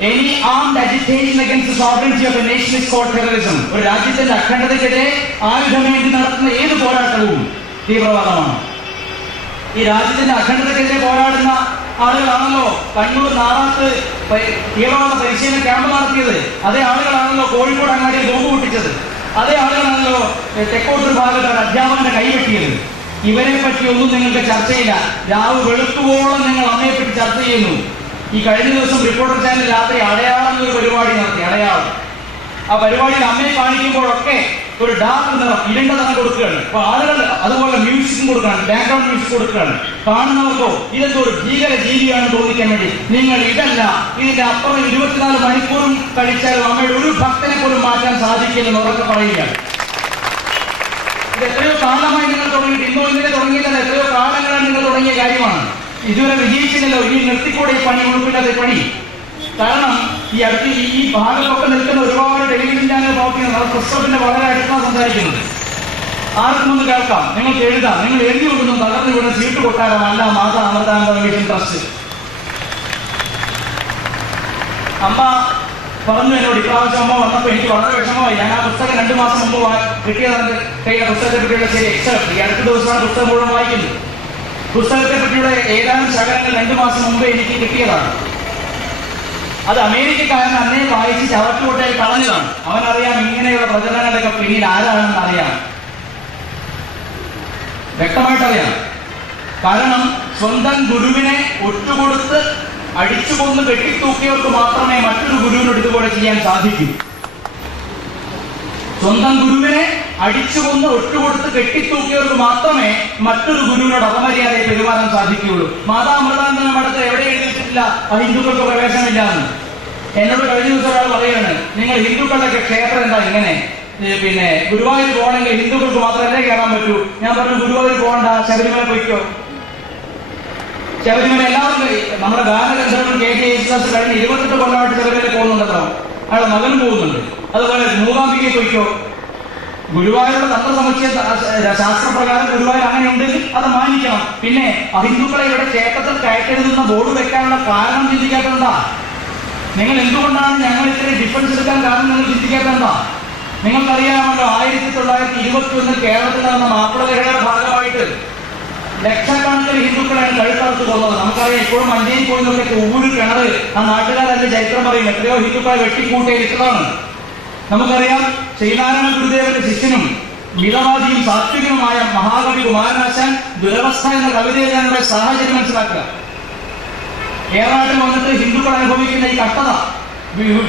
any armed agitation against sovereignty of a nation is called terrorism. ഒരു രാജ്യത്തിന്റെ അഖണ്ഡതയ്ക്കെതിരെ ആയുധമേന്തി നടത്തുന്ന ഏത് പോരാട്ടവും തീവ്രവാദമാണ്. ഈ രാജ്യത്തിന്റെ അഖണ്ഡതയ്ക്കെതിരെ പോരാടുന്ന ആളുകളാണല്ലോ കണ്ണൂർ നാറാത്ത് തീവ്രവാദ പരിശീലന ക്യാമ്പ് നടത്തിയത്. അതേ ആളുകളാണല്ലോ കോഴിക്കോട് അങ്ങാടിയിൽ ബോംബ് പൊട്ടിച്ചത്. അതേ ആളുകളാണല്ലോ തെക്കോട്ടൂർ ഭാഗത്ത് ഒരു അധ്യാപകന്റെ കൈവെട്ടിയത്. ഇവരെ പറ്റിയൊന്നും നിങ്ങൾക്ക് ചർച്ചയില്ല. രാവ് വെളുക്കുവോളം നിങ്ങൾ അമ്മയെപ്പറ്റി ചർച്ച ചെയ്യുന്നു. ഈ കഴിഞ്ഞ ദിവസം റിപ്പോർട്ടർ ചാനൽ രാത്രി അടയാളം എന്നൊരു പരിപാടി നടത്തി. അടയാളം ആ പരിപാടിയിൽ അമ്മയെ കാണിക്കുമ്പോഴൊക്കെ ഒരു ഡാർക്ക് നിറം ഇരുണ്ട നിറം കൊടുക്കുകയാണ്. അപ്പൊ ആളുകൾ അതുപോലെ മ്യൂസിക്കും കൊടുക്കുകയാണ്, ബാക്ക്ഗ്രൗണ്ട് മ്യൂസിക് കൊടുക്കുകയാണ്. കാണുന്നവർക്കോ ഇതെന്തോ ഒരു ഭീകര ജീവിയാണെന്ന് തോന്നിക്കാൻ വേണ്ടി. നിങ്ങൾ ഇതല്ല, ഇതിന്റെ അപ്പുറം 24 മണിക്കൂറും കഴിച്ചാലും അമ്മയുടെ ഒരു ഭക്തനെ പോലും മാറ്റാൻ സാധിക്കില്ലെന്ന് ഉറക്കെ പറയുകയാണ്. ഇത് എത്രയോ കാലമായി നിങ്ങൾ തുടങ്ങിയിട്ട് ഇന്നോ ഇന്നലെ തുടങ്ങിയില്ല, എത്രയോ കാലങ്ങളാണ് നിങ്ങൾ തുടങ്ങിയ കാര്യമാണ്. ഇതുവരെ വിജയിച്ചില്ലല്ലോ. ഇനി നിർത്തിക്കൂടെ ഈ പണി, ഉൾപ്പില്ലാത്ത പണി. കാരണം ഈ അടുത്ത് ഈ ഭാഗത്തൊക്കെ നിൽക്കുന്ന ഒരുപാട് ടെലിവിഷൻ ചാനൽ പ്രവർത്തിക്കുന്നത് അവർ ക്രിസ്തുവിന്റെ വളരെ അടുത്താണ് സംസാരിക്കുന്നത്. ആർക്കും ഒന്ന് കേൾക്കാം, നിങ്ങൾക്ക് എഴുതാം, നിങ്ങൾ എഴുതി കൊടുക്കുന്നു തകർന്നു വിടുന്ന സീറ്റ് കൊട്ടാരം അല്ല മാതാ അമൃതാനന്ദ മിഷൻ ട്രസ്റ്റ്. അമ്മ പറഞ്ഞു എന്നോട് ഇപ്രാവശ്യം അമ്മ വന്നപ്പോൾ എനിക്ക് വളരെ വിഷമമായി. ഞാൻ ആ പുസ്തകം 2 മാസം മുമ്പ് കിട്ടിയതാണ്. കയ്യിലെ പുസ്തകത്തെ പറ്റിയുള്ള ശരി എക്സെപ്റ്റ് ഈ അടുത്ത ദിവസമാണ് പുസ്തകം മുഴുവൻ വായിക്കുന്നത്. പുസ്തകത്തെ പറ്റിയുള്ള ഏതാനും ശകലങ്ങൾ 2 മാസം മുമ്പ് എനിക്ക് കിട്ടിയതാണ്. അത് അമേരിക്കക്കാരൻ അന്നേ വായിച്ച് ചവറ്റുകൊട്ടയിൽ കളഞ്ഞതാണ്. അവനറിയാം ഇങ്ങനെയുള്ള പ്രചരണങ്ങളൊക്കെ പിന്നിൽ ആരാണെന്ന് അറിയാം, വ്യക്തമായിട്ടറിയാം. കാരണം സ്വന്തം ഗുരുവിനെ ഒറ്റുകൊടുത്ത് അടിച്ചുകൊന്ന് കെട്ടിത്തൂക്കിയവർക്ക് മാത്രമേ മറ്റൊരു ഗുരുവിനോട് ഇതുപോലെ ചെയ്യാൻ സാധിക്കൂ. സ്വന്തം ഗുരുവിനെ അടിച്ചുകൊന്ന് ഒറ്റുകൊടുത്ത് കെട്ടിത്തൂക്കിയവർക്ക് മാത്രമേ മറ്റൊരു ഗുരുവിനോട് അപമര്യാദയെ പെരുമാറാൻ സാധിക്കുകയുള്ളൂ. മാതാ അമൃതാനന്ദ മഠത്തിൽ എവിടെ എഴുതിയിട്ടില്ല ഹിന്ദുക്കൾക്ക് പ്രവേശനമില്ല എന്ന്. എന്നോട് കഴിഞ്ഞ ദിവസം ഒരാൾ പറയുകയാണ്, നിങ്ങൾ ഹിന്ദുക്കളുടെ ക്ഷേത്രം എന്താ ഇങ്ങനെ, പിന്നെ ഗുരുവായൂർ പോകണമെങ്കിൽ ഹിന്ദുക്കൾക്ക് മാത്രമല്ലേ കയറാൻ പറ്റൂ. ഞാൻ പറഞ്ഞു ഗുരുവായൂർ പോകണ്ട, ശബരിമല പോയിക്കോ. ശബരിമല എല്ലാവരും നമ്മുടെ ഗാനഗന്ധർവൻ KG യേശുദാസ് കഴിഞ്ഞ 28 കൊല്ലമായിട്ട് ശബരിമല പോകുന്നുണ്ടല്ലോ. അയാളുടെ മകനും പോകുന്നുണ്ട്. അതുപോലെ മൂകാംബികയെ പോയിക്കോ. ഗുരുവായൂരുടെ തത്വസമുച്ചയ ശാസ്ത്രപ്രകാരം ഗുരുവായൂർ അങ്ങനെ ഉണ്ടെങ്കിൽ അത് മാനിക്കണം. പിന്നെ അഹിന്ദുക്കളെ ഇവിടെ ക്ഷേത്രത്തിൽ കയറ്റരുതെന്ന ബോർഡ് വെക്കാനുള്ള കാരണം ചിന്തിക്കാത്തതെന്താ? നിങ്ങൾ എന്തുകൊണ്ടാണ് ഞങ്ങൾ ഇത്രയും ഡിഫൻസ് എടുക്കാൻ കാരണം നിങ്ങൾ ചിന്തിക്കാത്തതെന്താ? നിങ്ങൾക്കറിയാമല്ലോ 1921 കേരളത്തിൽ നടന്ന മാപ്പിള ലഹളയുടെ ഭാഗമായിട്ട് ലക്ഷക്കണക്കിന് ഹിന്ദുക്കളാണ് കഴുത്തറുത്ത് പോകുന്നത്. നമുക്കറിയാം ഇപ്പോഴും മഞ്ചേരി പോയിന്നൊക്കെ ഊര് കിണറ് ആ നാട്ടുകാരല്ല ചരിത്രം പറയും എത്രയോ ഹിന്ദുക്കളെ വെട്ടിക്കൂട്ടിയിരിക്കുന്നതാണ്. നമുക്കറിയാം ശ്രീനാരായണ ഗുരുദേവന്റെ ശിഷ്യനും മിതവാദിയും സാത്വികനുമായ മഹാകവി കുമാരനാശാൻ ദുരവസ്ഥ എന്ന കവിത എഴുതാനുള്ള സാഹചര്യം മനസ്സിലാക്കുക. കേരളത്തിൽ വന്നിട്ട് ഹിന്ദുക്കൾ അനുഭവിക്കുന്ന ഈ കഷ്ടത,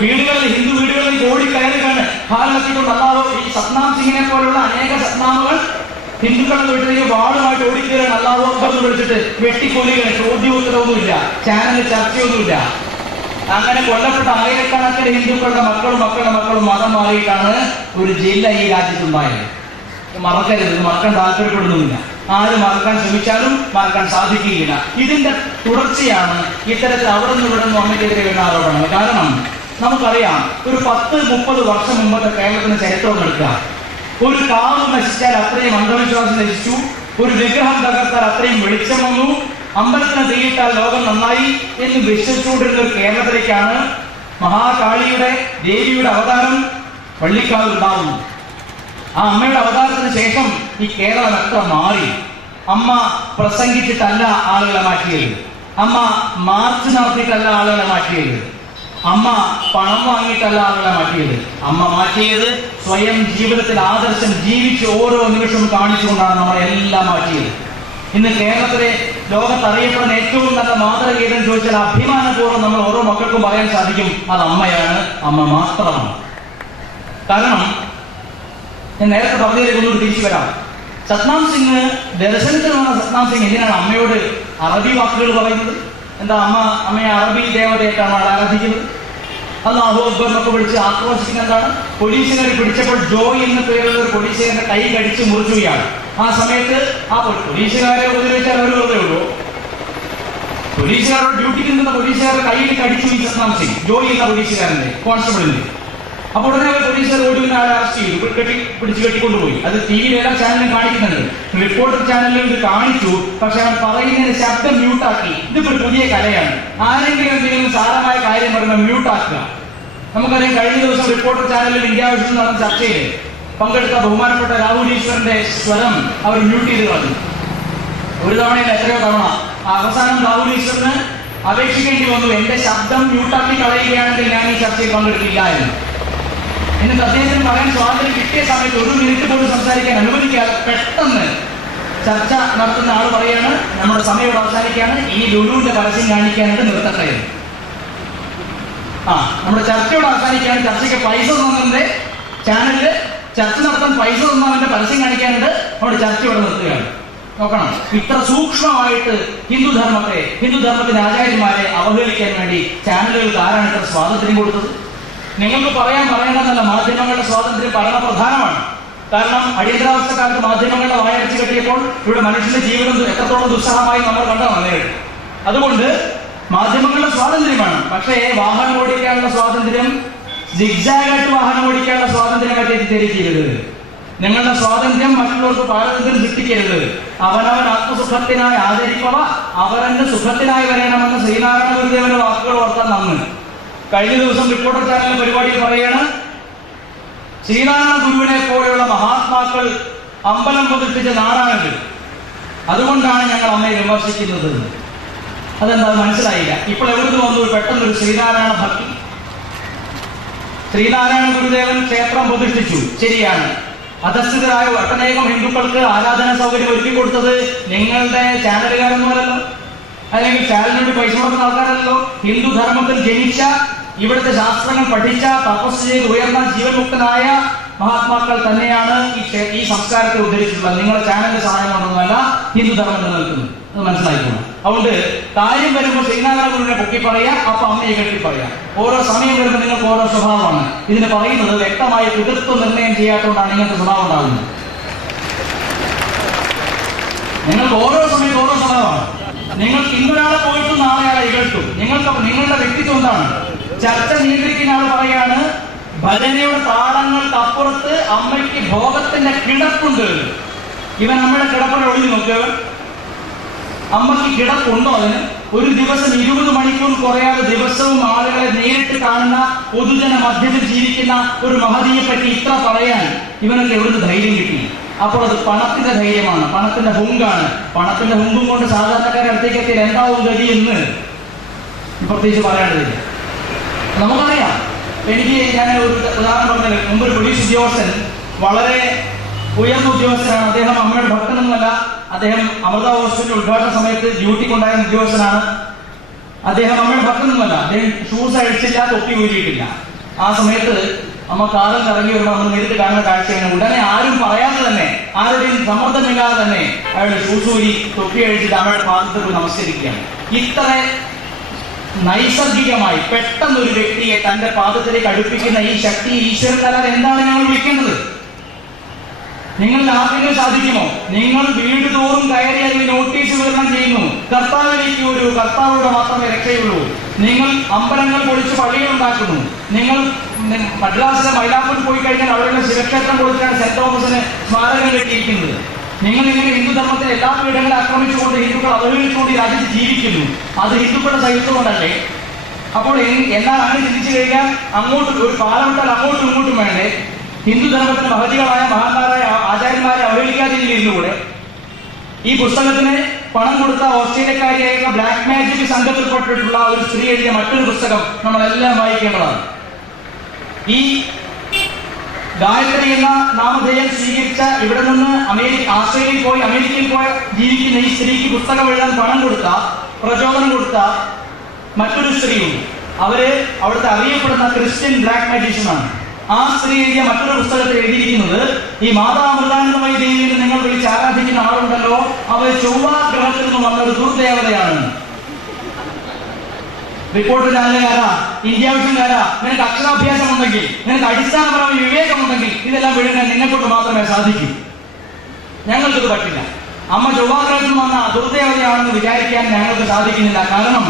വീടുകളിൽ ഹിന്ദു വീടുകളിൽ ഓടി കയറുകയാണ് ഭാരതത്തിക്കൊണ്ട്. അല്ലാതെ ഈ സത്നാം സിംഗിനെ പോലുള്ള അനേക സത്നാമുകൾ ഹിന്ദുക്കളുടെ വീട്ടിലേക്ക് വാളുമായിട്ട് ഓടിക്കയറാണ്. അല്ലാഹു അക്ബർ എന്ന് വിളിച്ചിട്ട് വെട്ടിക്കൊല്ലുകയാണ്. ചോദ്യോത്തരവൊന്നുമില്ല, ചാനലിൽ ചർച്ചയൊന്നുമില്ല. അങ്ങനെ കൊല്ലപ്പെട്ട ആയിരക്കണക്കിന് ഹിന്ദുക്കളുടെ മക്കളും മതം മാറിയിട്ടാണ് ഒരു ജില്ല ഈ രാജ്യത്തുണ്ടായത്. മറക്കരുത്, മറക്കാൻ താല്പര്യപ്പെടുന്നുമില്ല. ആര് മറക്കാൻ ശ്രമിച്ചാലും മറക്കാൻ സാധിക്കുകയില്ല. ഇതിന്റെ തുടർച്ചയാണ് ഇത്തരത്തിൽ അവിടെ നിന്ന് ഇവിടെ നിന്നും അമ്മയ്ക്കെതിരെ വരുന്ന ആരോപണങ്ങൾ. കാരണം നമുക്കറിയാം ഒരു 10-30 വർഷം മുമ്പത്തെ കേരളത്തിന്റെ ചരിത്രം എടുക്കുക. ഒരു കാവ് നശിച്ചാൽ അത്രയും അന്ധവിശ്വാസം നശിച്ചു, ഒരു വിഗ്രഹം തകർത്താൽ അത്രയും വെളിച്ചം വന്നു, അമ്പലത്തിന് തീയിട്ടാൽ ലോകം നന്നായി എന്ന് വിശ്വസിച്ചുകൊണ്ടിരുന്ന ഒരു കേരളത്തിലേക്കാണ് മഹാകാളിയുടെ ദേവിയുടെ അവതാരം പള്ളിക്കാവ് ഉണ്ടാവുന്നു. ആ അമ്മയുടെ അവതാരത്തിന് ശേഷം ഈ കേരളം എത്ര മാറി. അമ്മ പ്രസംഗിച്ചിട്ടല്ല ആളുകളെ മാറ്റിയത്, അമ്മ മാർച്ച് നടത്തിയിട്ടല്ല ആളുകളെ മാറ്റിയത്, അമ്മ പണം വാങ്ങിയിട്ടല്ല ആളുകളെ മാറ്റിയത്. അമ്മ മാറ്റിയത് സ്വയം ജീവിതത്തിൽ ആദർശം ജീവിച്ച് ഓരോ നിമിഷവും കാണിച്ചുകൊണ്ടാണ് നമ്മളെല്ലാം മാറ്റിയത്. ഇന്ന് കേരളത്തിലെ ലോകത്ത് അറിയപ്പെടുന്ന ഏറ്റവും നല്ല മാതൃകേതെന്ന് ചോദിച്ചാൽ അഭിമാനപൂർവ്വം നമ്മൾ ഓരോ മക്കൾക്കും പറയാൻ സാധിക്കും, അത് അമ്മയാണ്, അമ്മ മാത്രമാണ്. കാരണം ഞാൻ നേരത്തെ പറഞ്ഞതിലേക്ക് ഒന്നുകൂടി തിരിച്ചു വരാം. സത്നാം സിംഗ് ദർശനത്തിൽ വന്ന സത്നാം സിംഗ് എന്തിനാണ് അമ്മയോട് അറബി വാക്കുകൾ പറയുന്നത്? എന്താ അമ്മയെ അറബി ദേവതയായിട്ടാണ് ആരാധിക്കുന്നത്? അല്ലാഹു അക്ബർ എന്നൊക്കെ വിളിച്ച് ആക്രോശിക്കുന്ന എന്താണ്? പോലീസുകാരെ പിടിച്ചപ്പോൾ ജോയ് എന്ന പേരുള്ള ഒരു പോലീസുകാരന്റെ കൈ കടിച്ച് മുറിച്ചുകയാണ്. ആ സമയത്ത് ആ പോലീസുകാരെ ഉപദ്രവിച്ചാൽ അവർ വെറുതെ ഉള്ളൂ. പോലീസുകാരുടെ ഡ്യൂട്ടിക്ക് നിന്ന പോലീസുകാരുടെ കയ്യിൽ കടിച്ചു ഈ സത്നാം സിംഗ്, ജോയ് എന്ന പോലീസുകാരന്റെ കോൺസ്റ്റബിളിന്റെ. അപ്പോൾ ഉടനെ അവർ പോലീസുകാർ ഓടി വന്ന ആളെ അറസ്റ്റ് ചെയ്തു, പിടിച്ചു കെട്ടിക്കൊണ്ടുപോയി. അത് ടിവിയിൽ എല്ലാ ചാനലും കാണിക്കുന്നുണ്ട്. റിപ്പോർട്ടർ ചാനലിൽ ഇത് കാണിച്ചു. പക്ഷെ അവൻ പറയുന്നതിന് ശബ്ദം മ്യൂട്ടാക്കി. ഇതിപ്പോ പുതിയ കലയാണ്. ആരെങ്കിലും എന്തെങ്കിലും സാരമായ കാര്യം പറയുമ്പോൾ മ്യൂട്ടാക്കുക. നമുക്കറിയാം, കഴിഞ്ഞ ദിവസം റിപ്പോർട്ടർ ചാനലിൽ ഇന്ത്യ വിഷയം നടന്ന ചർച്ചയിൽ പങ്കെടുത്ത ബഹുമാനപ്പെട്ട രാഹുൽ ഈശ്വറിന്റെ സ്വരം അവർ മ്യൂട്ട് ചെയ്ത് കളഞ്ഞു. ഒരു തവണയിൽ എത്രയോ തവണ. അവസാനം രാഹുൽ ഈശ്വറിന് അപേക്ഷിക്കേണ്ടി വന്നു, എന്റെ ശബ്ദം മ്യൂട്ടാക്കി കളയുകയാണെങ്കിൽ ഞാൻ ഈ ചർച്ചയിൽ പങ്കെടുക്കില്ല എന്ന്. എന്നിട്ട് അദ്ദേഹത്തിന് പറയാൻ സ്വാതന്ത്ര്യം കിട്ടിയ സമയത്ത് 1 മിനിറ്റ് പോലും സംസാരിക്കാൻ അനുവദിക്കാതെ പെട്ടെന്ന് ചർച്ച നടത്തുന്ന ആൾ പറയാണ്, നമ്മുടെ സമയം അവസാനിക്കുകയാണ്, ഇനി ലുലുവിന്റെ പരസ്യം കാണിക്കാനായിട്ട് നിർത്തട്ടെ. നമ്മുടെ ചർച്ചയോട് അവസാനിക്കുകയാണ്. ചർച്ചയ്ക്ക് പൈസ തന്നതിന്റെ ചാനലില് ചർച്ച നടത്താൻ പൈസ തന്നവന്റെ പരസ്യം കാണിക്കാനുണ്ട്. നമ്മുടെ ചർച്ചയോടെ നിർത്തുകയാണ്. നോക്കണം, ഇത്ര സൂക്ഷ്മമായിട്ട് ഹിന്ദുധർമ്മത്തിന്റെ ആചാര്യന്മാരെ അവഹേളിക്കാൻ വേണ്ടി ചാനലുകൾക്ക് ആരാണ് ഇത്ര സ്വാതന്ത്ര്യം കൊടുത്തത്? നിങ്ങൾക്ക് പറയണമെന്നല്ല, മാധ്യമങ്ങളുടെ സ്വാതന്ത്ര്യം പരമപ്രധാനമാണ്. കാരണം അടിയന്തരാവസ്ഥ കാലത്ത് മാധ്യമങ്ങളുടെ വായടച്ചു കെട്ടിയപ്പോൾ ഇവിടെ മനുഷ്യന്റെ ജീവിതം എത്രത്തോളം ദുസ്സഹമായി നമ്മൾ കണ്ടതാണ് നേരിട്ട്. അതുകൊണ്ട് മാധ്യമങ്ങളുടെ സ്വാതന്ത്ര്യമാണ്. പക്ഷേ വാഹനം ഓടിക്കാനുള്ള സ്വാതന്ത്ര്യം, സിഗ്സാഗായിട്ട് വാഹനം ഓടിക്കാനുള്ള സ്വാതന്ത്ര്യം തെറ്റിദ്ധരിക്കരുത്. നിങ്ങളുടെ സ്വാതന്ത്ര്യം മറ്റുള്ളവർക്ക് പാരതന്ത്ര്യം സൃഷ്ടിക്കരുത്. അവനവൻ ആത്മസുഖത്തിനായി ആചരിപ്പവ അവരന്റെ സുഖത്തിനായി വരണമെന്ന് ശ്രീനാരായണ ഗുരുദേവന്റെ വാക്കുകൾ ഓർത്താൻ നന്ന്. കഴിഞ്ഞ ദിവസം റിപ്പോർട്ടർ ചാനലിന്റെ പരിപാടിയിൽ പറയാണ്, ശ്രീനാരായണ ഗുരുവിനെ പോലെയുള്ള മഹാത്മാക്കൾ അമ്പലം പ്രതിഷ്ഠിച്ച നാടാണിത്, അതുകൊണ്ടാണ് ഞങ്ങൾ അമ്മയെ വിമർശിക്കുന്നത്. അതെന്താ മനസ്സിലായില്ല. ഇപ്പോൾ എവിടുന്ന് വന്നു പെട്ടെന്നൊരു ശ്രീനാരായണ ഭക്തി? ശ്രീനാരായണ ഗുരുദേവൻ ക്ഷേത്രം പ്രതിഷ്ഠിച്ചു, ശരിയാണ്. അധസ്ഥിതരായ ഒട്ടനേകം ഹിന്ദുക്കൾക്ക് ആരാധനാ സൗകര്യം ഒരുക്കി കൊടുത്തത് നിങ്ങളുടെ ചാനലുകാരൊന്നുമല്ലല്ലോ, അല്ലെങ്കിൽ ചാനലിനോട് പൈസ കൊടുക്കുന്ന ആൾക്കാരല്ലോ. ഹിന്ദുധർമ്മത്തിൽ ജനിച്ച, ഇവിടുത്തെ ശാസ്ത്രങ്ങൾ പഠിച്ച, തപസ് ചെയ്ത് ഉയർന്ന ജീവൻമുക്തനായ മഹാത്മാക്കൾ തന്നെയാണ് ഈ സംസ്കാരത്തെ ഉദ്ധരിച്ചിട്ടുള്ളത്. നിങ്ങളുടെ ചാനലിന്റെ സഹായം കൊണ്ടൊന്നുമല്ല ഹിന്ദുധർമ്മം നിലനിൽക്കുന്നത്. അത് മനസ്സിലായിക്കോണം. അതുകൊണ്ട് കാര്യം വരുമ്പോൾ ശ്രീനാരായണ ഗുരുവിനെ പൊക്കി പറയാം, അപ്പൊ അമ്മയെ കെട്ടി പറയാം. ഓരോ സമയം വരുമ്പോൾ നിങ്ങൾക്ക് ഓരോ സ്വഭാവമാണ്. ഇതിന് പറയുന്നത് വ്യക്തമായി പിതൃത്വ നിർണയം ചെയ്യാത്തതുകൊണ്ടാണ് ഇങ്ങനത്തെ സ്വഭാവം ഉണ്ടാകുന്നത്. നിങ്ങൾക്ക് ഓരോ സമയത്ത് ഓരോ സ്വഭാവമാണ്. നിങ്ങൾക്ക് ഇന്നൊരാളെ പോയിട്ടും നാളെ ആളെ ഇകഴ്ത്തും. നിങ്ങളുടെ വ്യക്തിത്വം എന്താണ്? ചർച്ച നിയന്ത്രിക്കുന്ന ആൾ പറയാണ്, ഭജനയുടെ താളങ്ങൾക്കപ്പുറത്ത് അമ്മയ്ക്ക് ഭോഗത്തിന്റെ കിടപ്പുണ്ട്. ഇവൻ അമ്മയുടെ കിടപ്പുടെ ഒളിഞ്ഞു നോക്കുക. അമ്മയ്ക്ക് കിടപ്പുണ്ടോ? അതിന് ഒരു ദിവസം 20 മണിക്കൂർ കുറയാതെ ദിവസവും ആളുകളെ നേരിട്ട് കാണുന്ന പൊതുജന മധ്യത്തിൽ ജീവിക്കുന്ന ഒരു മഹതിയെ പറ്റി ഇത്ര പറയാൻ ഇവനൊക്കെ എവിടുന്ന് ധൈര്യം കിട്ടി? അപ്പോൾ അത് പണത്തിന്റെ ധൈര്യമാണ്, പണത്തിന്റെ ഹുങ്കാണ്. പണത്തിന്റെ ഹുങ്കും കൊണ്ട് സാധാരണക്കാരുടെ അടുത്തേക്ക് എത്തിയാൽ എന്താവും ഗതി എന്ന് പ്രത്യേകിച്ച് പറയാനുള്ളതില്ല. നമുക്കറിയാം. ഞാൻ ഒരു ഉദാഹരണം പറഞ്ഞാൽ, മുമ്പ് ഒരു പോലീസ് ഉദ്യോഗസ്ഥൻ, വളരെ ഉയർന്ന ഉദ്യോഗസ്ഥനാണ്. അദ്ദേഹം അമ്മയുടെ ഭക്തനൊന്നുമല്ല. അദ്ദേഹം അമൃത ഹോസ്പിറ്റൽ ഉദ്ഘാടന സമയത്ത് ഡ്യൂട്ടിക്കുണ്ടായിരുന്ന ഉദ്യോഗസ്ഥനാണ്. അദ്ദേഹം അമ്മയുടെ ഭക്തനൊന്നുമല്ല. അദ്ദേഹം ഷൂസ് അഴിച്ചില്ല, തൊപ്പി ഊരിയിട്ടില്ല. ആ സമയത്ത് അമ്മ കാറിൽ ഇറങ്ങി വരുമ്പോൾ നമ്മൾ നേരിട്ട് കാണുന്ന കാഴ്ചയാണ്. ഉടനെ ആരും പറയാതെ തന്നെ, ആരുടെയും സമ്മർദ്ദമില്ലാതെ തന്നെ അയാളുടെ ഷൂസ് ഊരി തൊപ്പി അഴിച്ചിട്ട് അമ്മയുടെ പാദത്തിൽ പോയി നമസ്കരിക്കുകയാണ്. ഇത്ര നൈസർഗികമായി പെട്ടെന്ന് ഒരു വ്യക്തിയെ തന്റെ പാദത്തിലേക്ക് അടുപ്പിക്കുന്ന ഈ ശക്തി ഈശ്വരനല്ലാതെ എന്താണ് ഞങ്ങൾ വിളിക്കേണ്ടത്? നിങ്ങൾ ആർക്കെങ്കിലും സാധിക്കുമോ? നിങ്ങൾ വീട് തോറും കയറി അതിന് നോട്ടീസ് വിതരണം ചെയ്യുന്നു. കർത്താവിലേക്ക് ഒരു കർത്താവിലൂടെ മാത്രമേ രക്ഷയുള്ളൂ. നിങ്ങൾ അമ്പലങ്ങൾ പൊളിച്ച് പള്ളികൾ ഉണ്ടാക്കുന്നു. നിങ്ങൾ മദ്രാസിലെ മൈലാപ്പൂരിൽ പോയി കഴിഞ്ഞാൽ അവിടെയുള്ള ശിവക്ഷേത്രം കൊടുത്തിട്ടാണ് സെന്റ് തോമസിന് സ്മാരകം കെട്ടിയിരിക്കുന്നത്. നിങ്ങൾ ഇങ്ങനെ ഹിന്ദുധർമ്മത്തിലെ എല്ലാ പീഠങ്ങളെ ആക്രമിച്ചുകൊണ്ട് ഹിന്ദുക്കൾ അവഹേളിച്ചുകൊണ്ട് ഈ രാജ്യത്ത് ജീവിക്കുന്നു. അത് ഹിന്ദുക്കളുടെ സഹിതമുണ്ടല്ലേ? അപ്പോൾ എന്നാൽ അങ്ങനെ ചിന്തിച്ചു കഴിഞ്ഞാൽ അങ്ങോട്ട് ഒരു പാലമിട്ടാൽ അങ്ങോട്ടും ഇങ്ങോട്ടും വേണ്ടേ? ഹിന്ദുധർമ്മത്തിന് മഹതികളായ മഹാന്മാരായ ആചാര്യന്മാരെ അവഹേളിക്കാതിരുന്നുകൂടെ? ഈ പുസ്തകത്തിന് പണം കൊടുത്ത ഓസ്ട്രേലിയക്കാരിയായ ബ്ലാക്ക് മാജിക് സംഘത്തിൽപ്പെട്ടിട്ടുള്ള ഒരു സ്ത്രീ എഴുതിയ മറ്റൊരു പുസ്തകം നമ്മളെല്ലാം വായിക്കേണ്ടതാണ്. ഈ ഗായത്രി എന്ന നാമധേയം സ്വീകരിച്ച, ഇവിടെ നിന്ന് ആസ്ട്രേലിയയിൽ പോയി അമേരിക്കയിൽ പോയി ജീവിക്കുന്ന ഈ സ്ത്രീക്ക് പുസ്തകം എഴുതാൻ പണം കൊടുത്ത, പ്രചോദനം കൊടുത്ത മറ്റൊരു സ്ത്രീയുണ്ട്. അവര് അവിടുത്തെ അറിയപ്പെടുന്ന ക്രിസ്ത്യൻ ബ്ലാക്ക് മാജിഷ്യനാണ്. ആ സ്ത്രീ എഴുതിയ മറ്റൊരു പുസ്തകത്തിൽ എഴുതിയിരിക്കുന്നത്, ഈ മാതാ അമൃതാനന്ദമയി ദേവിയെ നിങ്ങൾ വിളിച്ച് ആരാധിക്കുന്ന ആളുണ്ടല്ലോ, അവർ ചൊവ്വാ ഗ്രഹത്തിൽ നിന്ന് വന്ന ഒരു ദുർദേവതയാണ്. റിപ്പോർട്ടർ ചാനലുകാരാ, ഇന്ത്യ വിഷൻകാരാ, നിനക്ക് അക്ഷരാഭ്യാസം ഉണ്ടെങ്കിൽ, നിനക്ക് അടിസ്ഥാനപരമായ വിവേകമുണ്ടെങ്കിൽ ഇതെല്ലാം വിഴുങ്ങാൻ നിന്നെക്കൊണ്ട് മാത്രമേ സാധിക്കൂ. ഞങ്ങൾക്കത് പറ്റില്ല. അമ്മ ചൊവ്വാഗ്രഹത്തിൽ വന്ന ദുർദേവതയാണെന്ന് വിചാരിക്കാൻ ഞങ്ങൾക്ക് സാധിക്കുന്നില്ല. കാരണം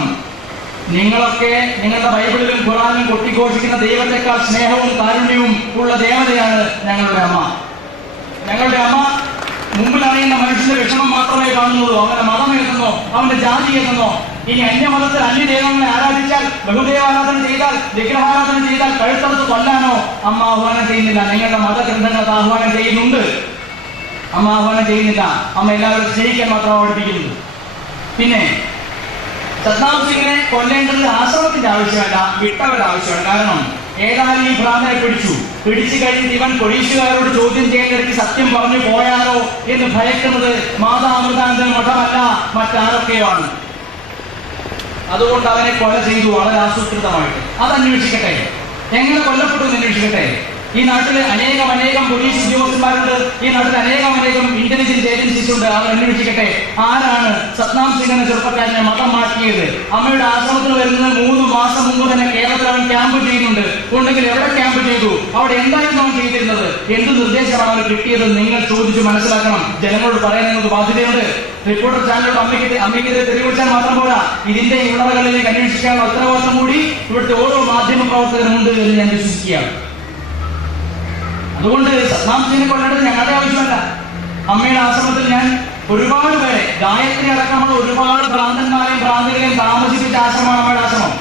നിങ്ങളൊക്കെ നിങ്ങളുടെ ബൈബിളിലും ഖുറാനിലും കൊട്ടിഘോഷിക്കുന്ന ദൈവത്തെക്കാൾ സ്നേഹവും കാരുണ്യവും ഉള്ള ദേവതയാണ് ഞങ്ങളുടെ അമ്മ. ഞങ്ങളുടെ അമ്മ മുമ്പിൽ അറിയുന്ന മനുഷ്യന്റെ വിഷമം മാത്രമേ കാണുന്നുള്ളൂ. അവന്റെ മതം ഏതെന്നോ അവന്റെ ജാതി ഏതെന്നോ. ഇനി അന്യമതത്തിൽ അന്യദൈവങ്ങളെ ആരാധിച്ചാൽ, ബഹുദൈവാരാധന ചെയ്താൽ, വിഗ്രഹാരാധന ചെയ്താൽ കഴുത്തടുത്ത് കൊല്ലാനോ അമ്മ ആഹ്വാനം ചെയ്യുന്നില്ല. നിങ്ങളുടെ മതഗ്രന്ഥങ്ങൾ അത് ആഹ്വാനം ചെയ്യുന്നുണ്ട്. അമ്മ ആഹ്വാനം ചെയ്യുന്നില്ല. അമ്മ എല്ലാവരും സ്നേഹിക്കാൻ മാത്രമാണ് പഠിപ്പിക്കുന്നത്. പിന്നെ സദ്ദാം സിംഗിനെ കൊല്ലേണ്ടത് ആശ്രമത്തിന്റെ ആവശ്യമല്ല, വിട്ടവരുടെ ആവശ്യമാണ്. കാരണം ഏതായാലും ഈ ഭ്രാന്തനെ പിടിച്ചു കഴിഞ്ഞ് ഇവൻ പോലീസുകാരോട് ചോദ്യം ചെയ്യേണ്ടതിക്ക് സത്യം പറഞ്ഞു പോയാലോ എന്ന് ഭയക്കുന്നത് മാതാമൃതാനന്ദ മഠമല്ല, മറ്റാരൊക്കെയാണ്. അതുകൊണ്ട് അവനെ കൊല ചെയ്തു വളരെ ആസൂത്രിതമായിട്ട്. അത് അന്വേഷിക്കട്ടെ, എങ്ങനെ കൊല്ലപ്പെട്ടു എന്ന് അന്വേഷിക്കട്ടെ. ഈ നാട്ടിൽ അനേകം പോലീസ് ഉദ്യോഗസ്ഥന്മാരുണ്ട്. ഈ നാട്ടിൽ അനേകം ഇന്റലിജൻസ് ഏജൻസീസ് ഉണ്ട്. അവർ അന്വേഷിക്കട്ടെ ആരാണ് സദ്ദാം സിംഗിനെ ചെറുപ്പക്കാരനെ മതം മാറ്റിയത്. അമ്മയുടെ ആശ്രമത്തിൽ വരുന്നത് 3 മാസം മുമ്പ് തന്നെ കേരളത്തിൽ അവൻ ക്യാമ്പ് ചെയ്യുന്നുണ്ട്. ഉണ്ടെങ്കിൽ എവിടെ ക്യാമ്പ് ചെയ്തു, അവിടെ എന്തായിരുന്നു അവൻ ചെയ്തിരുന്നത്, എന്ത് നിർദ്ദേശമാണ് അവന് കിട്ടിയത് നിങ്ങൾ ചോദിച്ചു മനസ്സിലാക്കണം. ജനങ്ങളോട് പറയാൻ നിങ്ങൾക്ക് ബാധ്യതയുണ്ട്. റിപ്പോർട്ടർ ചാനലോട് അമ്മയ്ക്കെതിരെ തെളിവിച്ചാൽ മാത്രം പോരാ, ഇതിന്റെ ഉള്ളറകളിലേക്ക് അന്വേഷിക്കാനുള്ള ഉത്തരവാദിത്വം കൂടി ഇവിടുത്തെ ഓരോ മാധ്യമ പ്രവർത്തകരുമുണ്ട് എന്ന് ഞാൻ വിശ്വസിക്കുകയാണ്. അതുകൊണ്ട് സദ്ദാം സിംഗിനെ കൊല്ലേണ്ടത് ഞങ്ങളുടെ ആവശ്യമല്ല. അമ്മയുടെ ആശ്രമത്തിൽ ഞാൻ ഒരുപാട് പേരെ, ഗായത്രി അടക്കമുള്ള ഒരുപാട് ഭ്രാന്തന്മാരെയും ഭ്രാന്തികളെയും താമസിപ്പിച്ച ആശ്രമമാണ് അമ്മയുടെ ആശ്രമം.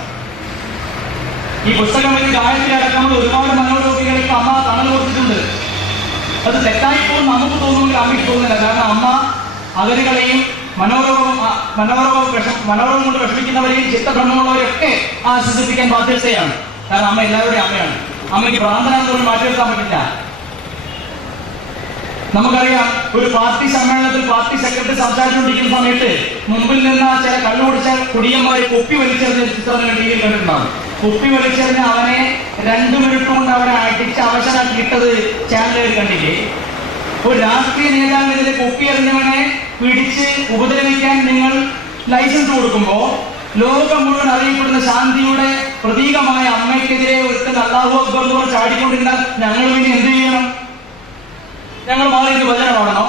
ഈ പുസ്തകം വഴി ഗായത്രി അടക്കമുള്ള ഒരുപാട് മനോരോഗികൾക്ക് അമ്മ തണൽ കൊടുത്തിട്ടുണ്ട്. അത് തെറ്റായിപ്പോൾ നമുക്ക് തോന്നുമെങ്കിൽ അമ്മയ്ക്ക് തോന്നുന്നില്ല. കാരണം അമ്മ അഗതികളെയും മനോരോഗം കൊണ്ട് വിഷമിക്കുന്നവരെയും ചിത്തഭ്രമമുള്ളവരെയൊക്കെ ആശ്വസിപ്പിക്കാൻ ബാധ്യതയാണ്. കാരണം അമ്മ എല്ലാവരുടെയും അമ്മയാണ്. അമ്മയ്ക്ക് ഭ്രാന്തനാണെന്ന് പോലും മാറ്റിയെടുക്കാൻ പറ്റില്ല. നമുക്കറിയാം, ഒരു പാർട്ടി സമ്മേളനത്തിൽ പാർട്ടി സെക്രട്ടറി സംസാരിച്ചുകൊണ്ടിരിക്കുന്ന സമയത്ത് മുമ്പിൽ നിന്ന് ചില കള്ളു കുടിച്ച കുടിയന്മാരെ കുപ്പി വലിച്ചെറിഞ്ഞ ചിത്രം ടി വിയിൽ കണ്ടിട്ടുണ്ടാവും. കുപ്പി വലിച്ചെറിഞ്ഞ് അവനെ 2 മിനിറ്റ് കൊണ്ട് അവനെ അടിച്ച് അവശനാക്കി ഇട്ടത് ചാനലുകളിൽ കണ്ടില്ലേ? ഒരു രാഷ്ട്രീയ നേതാവിനെതിരെ കുപ്പി എറിഞ്ഞവനെ പിടിച്ച് ഉപദ്രവിക്കാൻ നിങ്ങൾ ലൈസൻസ് കൊടുക്കുമ്പോ ലോകം മുഴുവൻ അറിയപ്പെടുന്ന ശാന്തിയുടെ പ്രതീകമായ അമ്മയ്ക്കെതിരെ ഒരുത്തൻ അല്ലാഹു അക്ബർ എന്ന് പറഞ്ഞ് ചാടിക്കൊണ്ടിരുന്നാൽ ഞങ്ങൾ പിന്നെ എന്ത് ചെയ്യണം? ഞങ്ങൾ മാറി ഭജന പാടണോ?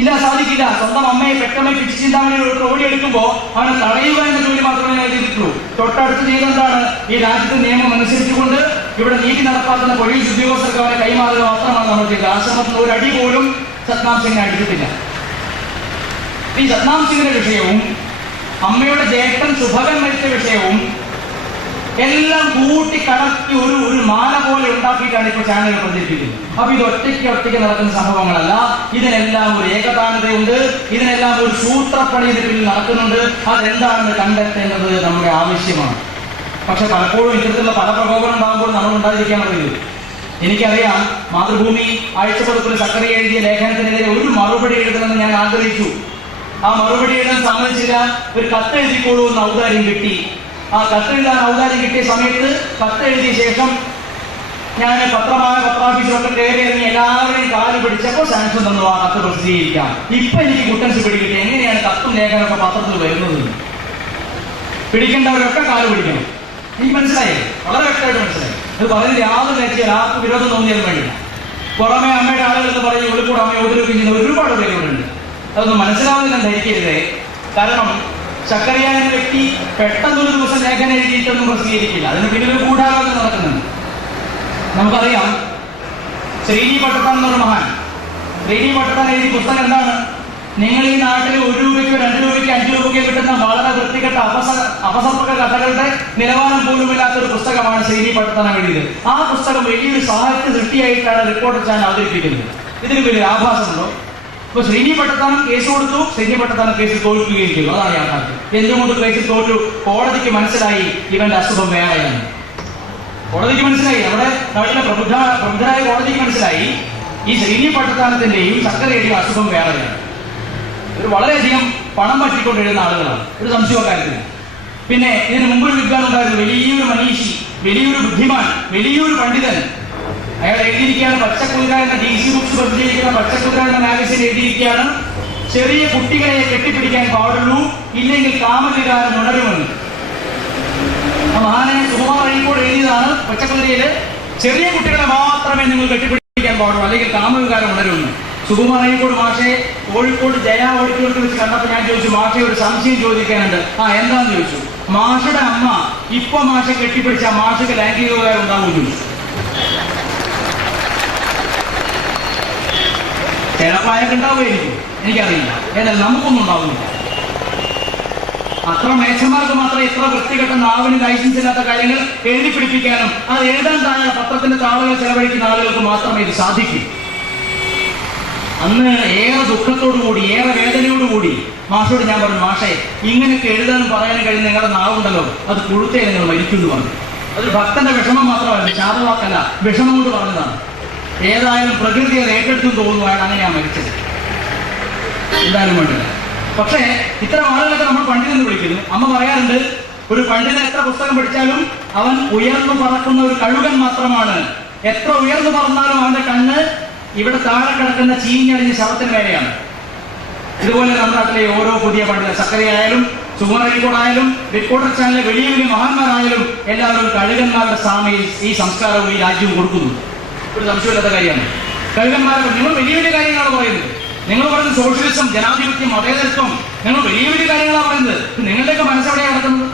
ഇല്ല, സാധിക്കില്ല. സ്വന്തം അമ്മയെ പെട്ടെന്ന് പിടിച്ച് ചിന്താമണി ഓടിയെടുക്കുമ്പോ അവനെ തടയുക എന്ന ജോലി മാത്രമേ ഞാൻ ചെയ്തിട്ടുള്ളൂ. തൊട്ടടുത്ത് ചെയ്തെന്താണ്? ഈ രാജ്യത്തെ നിയമം അനുസരിച്ചുകൊണ്ട് ഇവിടെ നീതി നടപ്പാക്കുന്ന പോലീസ് ഉദ്യോഗസ്ഥർക്ക് അവനെ കൈമാറുക മാത്രമാണ് നമ്മൾ ചെയ്തത്. ആശ്രമത്തിൽ ഒരു അടി പോലും സദ്ദാം സിംഗിനെ അടിച്ചിട്ടില്ല. ഈ സദ്ദാം സിംഗിന്റെ വിഷയവും അമ്മയുടെ ജ്യേഷ്ഠൻ സുഭകൻ മരിച്ച വിഷയവും എല്ലാം കൂട്ടി കടത്തി ഒരു മാല പോലെ ഉണ്ടാക്കിയിട്ടാണ് ഇപ്പൊ ചാനലുകൾ പ്രചരിപ്പിക്കുന്നത്. അപ്പൊ ഇത് ഒറ്റയ്ക്ക് നടക്കുന്ന സംഭവങ്ങളല്ല. ഇതിനെല്ലാം ഒരു ഏകതാനതയുണ്ട്. ഇതിനെല്ലാം ഒരു സൂത്രപ്പണി ഇതിൽ നടക്കുന്നുണ്ട്. അതെന്താണെന്ന് കണ്ടെത്തേണ്ടത് നമ്മുടെ ആവശ്യമാണ്. പക്ഷെ പലപ്പോഴും ഇത്തരത്തിലുള്ള പല പ്രകോപനം ഉണ്ടാകുമ്പോൾ നമ്മൾ ഉണ്ടായിരിക്കാൻ പറയുന്നത്. എനിക്കറിയാം, മാതൃഭൂമി ആഴ്ചപ്പതിപ്പിൽ സക്കറിയ എഴുതിയ ലേഖനത്തിനെതിരെ ഒരു മറുപടി എഴുതണമെന്ന് ഞാൻ ആഗ്രഹിച്ചു. ആ മറുപടി എഴുതാൻ സമ്മതിച്ചില്ല. ഒരു കത്ത് എഴുതിക്കോളൂ എന്ന് ഔദാര്യം കിട്ടി. ആ കത്തെഴുതാൻ ഔദാര്യം കിട്ടിയ സമയത്ത് കത്തെഴുതിയ ശേഷം ഞാൻ പത്രാഫീസിലൊക്കെ കയറി ഇറങ്ങി എല്ലാവരെയും കാല് പിടിച്ചപ്പോൾ സാങ്ഷൻ തന്നു ആ കത്ത് പ്രസിദ്ധീകരിക്കാം. ഇപ്പൊ എനിക്ക് കുട്ടൻസ് പിടികിട്ടി എങ്ങനെയാണ് കത്തും ലേഖനമൊക്കെ പത്രത്തിൽ വരുന്നത്. പിടിക്കേണ്ടവരൊക്കെ കാല് പിടിക്കണം. എനിക്ക് മനസ്സിലായി, വളരെ വ്യക്തമായിട്ട് മനസ്സിലായി. അത് പറയുന്നത് യാതൊരു നേർച്ചയിൽ ആർക്കും വിരോധം തോന്നിയത് വേണ്ടില്ല. പുറമെ അമ്മയുടെ ആളുകൾ എന്ന് പറഞ്ഞ് ഉള്ളിക്കൂടെ അമ്മയെ ഉപദ്രവിക്കുന്ന ഒരുപാട് പേരുകളുണ്ട്. അതൊന്നും മനസ്സിലാവുന്നില്ല ധരിക്കരുതേ. കാരണം സക്കറിയ എന്ന വ്യക്തി പെട്ടെന്നൊരു ദിവസം ലേഖനം എഴുതിയിട്ടൊന്നും പ്രസിദ്ധീകരിക്കില്ല. അതിന് പിന്നിൽ ഗൂഢാലോചന നടക്കുന്നുണ്ട്. നമുക്കറിയാം, ശ്രീനി പട്ടത്താൻ എന്നൊരു മഹാൻ, ശ്രീനി പട്ടത്താൻ എഴുതിയ പുസ്തകം എന്താണ്? നിങ്ങൾ ഈ നാട്ടിൽ 1 രൂപയ്ക്കോ 2 രൂപയ്ക്കോ 5 രൂപയ്ക്കോ കിട്ടുന്ന വളരെ വൃത്തികെട്ട അപസർപ്പക കഥകളുടെ നിലവാരം പോലുമില്ലാത്തൊരു പുസ്തകമാണ് ശ്രീനി പട്ടത്താൻ എഴുതിയത്. ആ പുസ്തകം വലിയൊരു സാഹിത്യ സൃഷ്ടിയായിട്ടാണ് റിപ്പോർട്ടർ ചാനൽ അവതരിപ്പിക്കുന്നത്. ഇതിന് വലിയ ആഭാസമുണ്ടോ? ഇപ്പൊ ശ്രീനി പട്ടത്താനം കേസ് കൊടുത്തു, ശ്രീനി പട്ടത്താനം കേസിൽ തോൽക്കുകയും ചെയ്തു. അതാണ് യാഥാർത്ഥ്യം. എന്തുകൊണ്ട് കേസിൽ തോറ്റു? കോടതിക്ക് മനസ്സിലായി ഇവന്റെ അസുഖം വേറെയാണ്. കോടതിക്ക് മനസ്സിലായി, നമ്മുടെ നാട്ടിലെ പ്രബുദ്ധരായ കോടതിക്ക് മനസ്സിലായി ഈ ശ്രീനി പട്ടത്താനത്തിന്റെയും സക്കറിയുടെയും അസുഖം വേറെയാണ്. ഒരു വളരെയധികം പണം പറ്റിക്കൊണ്ടിരുന്ന ആളുകളാണ്, ഒരു സംശയക്കാര്യത്തിന്. പിന്നെ ഇതിന് മുമ്പൊരു വിദ്വാൻ ഉണ്ടായിരുന്നു, വലിയൊരു മനീഷി, വലിയൊരു ബുദ്ധിമാൻ, വലിയൊരു പണ്ഡിതൻ. അയാൾ എഴുതിയിരിക്കുകയാണ്, പച്ചക്കുതിര എന്ന DC ബുക്സ് പ്രസിദ്ധീകരിക്കുന്ന പച്ചക്കുതിര എന്ന മാഗസിൻ എഴുതിയിരിക്കുകയാണ്, ചെറിയ കുട്ടികളെ കെട്ടിപ്പിടിക്കാൻ പാടുള്ളൂ, ഇല്ലെങ്കിൽ കാമവികാരം ഉണരുമെന്ന്. ആ മഹാനെ സുകുമാർ അഴീക്കോട് എഴുതിയതാണ് പച്ചക്കുതിരയില്. ചെറിയ കുട്ടികളെ മാത്രമേ നിങ്ങൾ കെട്ടിപ്പിടിക്കാൻ പാടുള്ളൂ, അല്ലെങ്കിൽ കാമവികാരം ഉണരുമെന്ന്. സുകുമാരയ്യക്കോട് മാഷെ കോഴിക്കോട് ജയ ഓഡിറ്റോറിയത്തിൽ വെച്ച് കണ്ടപ്പോൾ ഞാൻ ചോദിച്ചു, മാഷെ ഒരു സംശയം ചോദിക്കാനുണ്ട്. എന്താന്ന് ചോദിച്ചു. മാഷയുടെ അമ്മ ഇപ്പൊ മാഷെ കെട്ടിപ്പിടിച്ച മാഷക്ക് ലൈംഗിക ഉപകാരം ഉണ്ടാവും ചോദിച്ചു. ചിലപ്പോൾ അയാൾക്ക് ഉണ്ടാവുമായിരിക്കും, എനിക്കറിയില്ല. എന്നാൽ നമുക്കൊന്നും ഉണ്ടാവുന്നില്ല. അത്ര മേച്ചന്മാർക്ക് മാത്രമേ ഇത്ര വൃത്തികെട്ട നാവിന് ലൈസൻസ് ഇല്ലാത്ത കാര്യങ്ങൾ എഴുതി പിടിപ്പിക്കാനും അത് എഴുതാൻ താഴെ പത്രത്തിന്റെ താളുകൾ ചെലവഴിക്കുന്ന ആളുകൾക്ക് മാത്രമേ ഇത് സാധിക്കൂ. അന്ന് ഏറെ ദുഃഖത്തോടുകൂടി ഏറെ വേദനയോടുകൂടി മാഷോട് ഞാൻ പറഞ്ഞു, മാഷേ ഇങ്ങനെയൊക്കെ എഴുതാനും പറയാനും കഴിയുന്ന നിങ്ങളുടെ നാവുണ്ടല്ലോ, അത് പുഴുത്തേ നിങ്ങൾ മരിക്കുന്നു പറഞ്ഞു. അതൊരു ഭക്തന്റെ വിഷമം മാത്രമല്ല, ശാപവാക്കല്ല, വിഷമം കൊണ്ട് പറഞ്ഞതാണ്. ഏതായാലും പ്രകൃതി അത് ഏറ്റെടുത്തും തോന്നുന്നു അയാൾ അങ്ങനെയാണ് മരിച്ചത്. എന്തായാലും വേണ്ടില്ല. പക്ഷേ ഇത്തരം ആളുകളൊക്കെ നമ്മൾ പണ്ഡിതെന്ന് വിളിക്കുന്നു. അമ്മ പറയാറുണ്ട്, ഒരു പണ്ഡിതൻ എത്ര പുസ്തകം പഠിച്ചാലും അവൻ ഉയർന്നു പറക്കുന്ന ഒരു കഴുകൻ മാത്രമാണ്. എത്ര ഉയർന്നു പറന്നാലും അവന്റെ കണ്ണ് ഇവിടെ താഴെ കിടക്കുന്ന ചീഞ്ഞടിഞ്ഞ ശവത്തിന് മേലെയാണ്. ഇതുപോലെ നമ്മുടെ നാട്ടിലെ ഓരോ പുതിയ പണ്ഡിതൻ, സക്കറിയായാലും സുകുമാരയ്യക്കോടായാലും റിപ്പോർട്ടർ ചാനലിലെ വലിയ വലിയ മഹാന്മാരായാലും എല്ലാവരും കഴുകന്മാരുടെ സാമയിൽ ഈ സംസ്കാരവും ഈ രാജ്യവും കൊടുക്കുന്നു. ഒരു സംശയമില്ലാത്ത കാര്യമാണ്. കഴുകന്മാരെ നിങ്ങൾ വലിയ വലിയ കാര്യങ്ങളാണ് പറയുന്നത്. നിങ്ങൾ പറയുന്നത് സോഷ്യലിസം, ജനാധിപത്യം, മതേതരത്വം, നിങ്ങൾ വലിയ വലിയ കാര്യങ്ങളാണ് പറയുന്നത്. നിങ്ങളുടെയൊക്കെ മനസ്സെവിടെയാണ് നടക്കുന്നത്?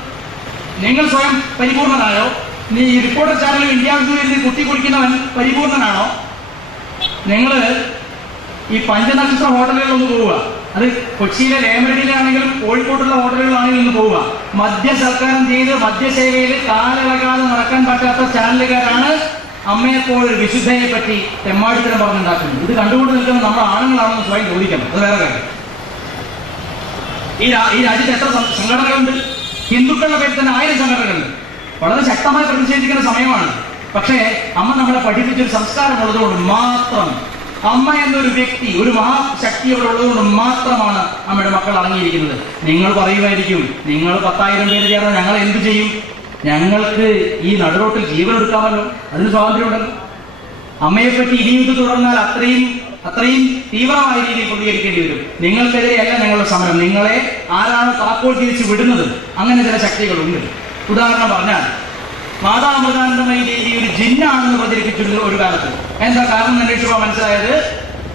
നിങ്ങൾ സ്വയം പരിപൂർണനായോ? നീ റിപ്പോർട്ടർ ചാനലിൽ ഇന്ത്യ വിഷുവിൽ കുത്തി കുടിക്കുന്നവൻ പരിപൂർണനാണോ? നിങ്ങൾ ഈ പഞ്ചനക്ഷത്ര ഹോട്ടലുകളിലൊന്ന് പോവുക. അത് കൊച്ചിയിലെ ലേമരടിയിലാണെങ്കിലും കോഴിക്കോട്ടുള്ള ഹോട്ടലുകളാണെങ്കിലും ഒന്ന് പോവുക. മദ്യസൽക്കാരം ചെയ്ത് മദ്യസേവയിൽ കാലിളകാതെ നടക്കാൻ പറ്റാത്ത ചാനലുകാരാണ് അമ്മയെപ്പോഴൊരു വിശുദ്ധയെ പറ്റി തെമ്മാടിത്തരം പറഞ്ഞുണ്ടാക്കുന്നത്. ഇത് കണ്ടുകൊണ്ട് നിൽക്കുന്ന നമ്മൾ ആണുങ്ങളാണെന്ന് സ്വയം ചോദിക്കണം. അത് വേറെ കാര്യം. ഈ രാജ്യത്ത് എത്ര സംഘടനകളുണ്ട്? ഹിന്ദുക്കളുടെ പേരിൽ തന്നെ 1000 സംഘടനകളുണ്ട്. വളരെ ശക്തമായി പ്രതിഷേധിക്കുന്ന സമയമാണ്. പക്ഷേ അമ്മ നമ്മളെ പഠിപ്പിച്ചൊരു സംസ്കാരം ഉള്ളതുകൊണ്ട് മാത്രം, അമ്മ എന്നൊരു വ്യക്തി, ഒരു മഹാശക്തി അവിടെ ഉള്ളതുകൊണ്ട് മാത്രമാണ് അമ്മയുടെ മക്കൾ അടങ്ങിയിരിക്കുന്നത്. നിങ്ങൾ പറയുമായിരിക്കും, നിങ്ങൾ 10,000 പേര് ചേർന്ന് ഞങ്ങൾ എന്ത് ചെയ്യും? ഞങ്ങൾക്ക് ഈ നടുറോട്ടിൽ ജീവൻ എടുക്കാമല്ലോ, അതിന് സ്വാതന്ത്ര്യമുണ്ടല്ലോ. അമ്മയെപ്പറ്റി ഇനിയും ഇത് തുടർന്നാൽ അത്രയും തീവ്രമായ രീതിയിൽ പ്രതികരിക്കേണ്ടി വരും. നിങ്ങൾക്കെതിരെയല്ല ഞങ്ങളുടെ സമരം, നിങ്ങളെ ആരാണ് താക്കോൽ തിരിച്ചു വിടുന്നത്? അങ്ങനെ ചില ശക്തികളുണ്ട്. ഉദാഹരണം പറഞ്ഞാൽ, മാതാ അമൃതാനന്ദമയി ദേവി ഒരു ജിന്നാണെന്ന് പ്രചരിപ്പിച്ചിരുന്നു ഒരു കാലത്ത്. എന്താ കാരണം അന്വേഷിച്ചപ്പോൾ മനസ്സിലായത്,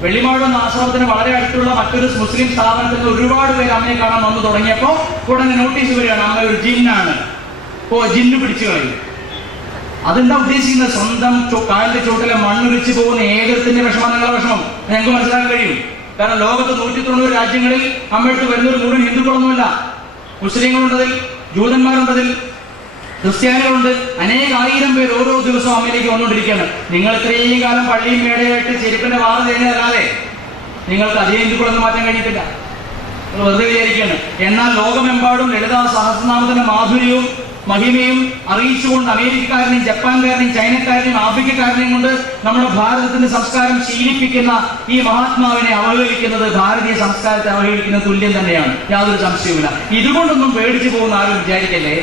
വെള്ളിമാട് എന്ന ആശ്രമത്തിന് വളരെ അടുത്തുള്ള മറ്റൊരു മുസ്ലിം സ്ഥാപനത്തിൽ നിന്ന് ഒരുപാട് പേര് അമ്മയെ കാണാൻ വന്നു തുടങ്ങിയപ്പോൾ ഉടനെ നോട്ടീസ് വരികയാണ്, അമ്മ ഒരു ജിന്നാണ്, ജിന്ന് പിടിച്ചു കളയും. അതെന്താ ഉദ്ദേശിക്കുന്നത്? സ്വന്തം കാലിന്റെ ചോട്ടിലെ മണ്ണൊലിച്ചു പോകുന്ന ഏകത്തിന്റെ വിഷമം നിങ്ങളുടെ വിഷമം ഞങ്ങൾക്ക് മനസ്സിലാക്കാൻ കഴിയും. കാരണം ലോകത്ത് 190 രാജ്യങ്ങളിൽ അമ്മയെടുത്ത് വരുന്നൊരു മുഴുവൻ ഹിന്ദുക്കളൊന്നുമല്ല. മുസ്ലിങ്ങളുണ്ടതിൽ, ജൂതന്മാരുണ്ടതിൽ, ക്രിസ്ത്യാനികളുണ്ട്. അനേകായിരം പേര് ഓരോ ദിവസവും അമ്മയിലേക്ക് വന്നുകൊണ്ടിരിക്കുകയാണ്. നിങ്ങൾ ഇത്രയും കാലം പള്ളിയും മേടയായിട്ട് ചെരുപ്പിന്റെ വാറ ചെയ്യുന്നതല്ലാതെ നിങ്ങൾക്ക് അതേ ഹിന്ദുക്കളൊന്നും മാറ്റാൻ കഴിയത്തില്ല. വെറുതെ വിചാരിക്കുകയാണ്. എന്നാൽ ലോകമെമ്പാടും ലളിതാ സഹസ്രനാമത്തിന്റെ മാധുര്യവും മഹിമയും അറിയിച്ചുകൊണ്ട് അമേരിക്കക്കാരനെയും ജപ്പാൻകാരനെയും ചൈനക്കാരനെയും ആഫ്രിക്കക്കാരനെയും കൊണ്ട് നമ്മുടെ ഭാരതത്തിന്റെ സംസ്കാരം ശീലിപ്പിക്കുന്ന ഈ മഹാത്മാവിനെ അവഹേളിക്കുന്നത് ഭാരതീയ സംസ്കാരത്തെ അവഹേളിക്കുന്ന തുല്യം തന്നെയാണ്, യാതൊരു സംശയവുമില്ല. ഇതുകൊണ്ടൊന്നും പേടിച്ചു പോകുന്ന ആരും വിചാരിക്കല്ലേ.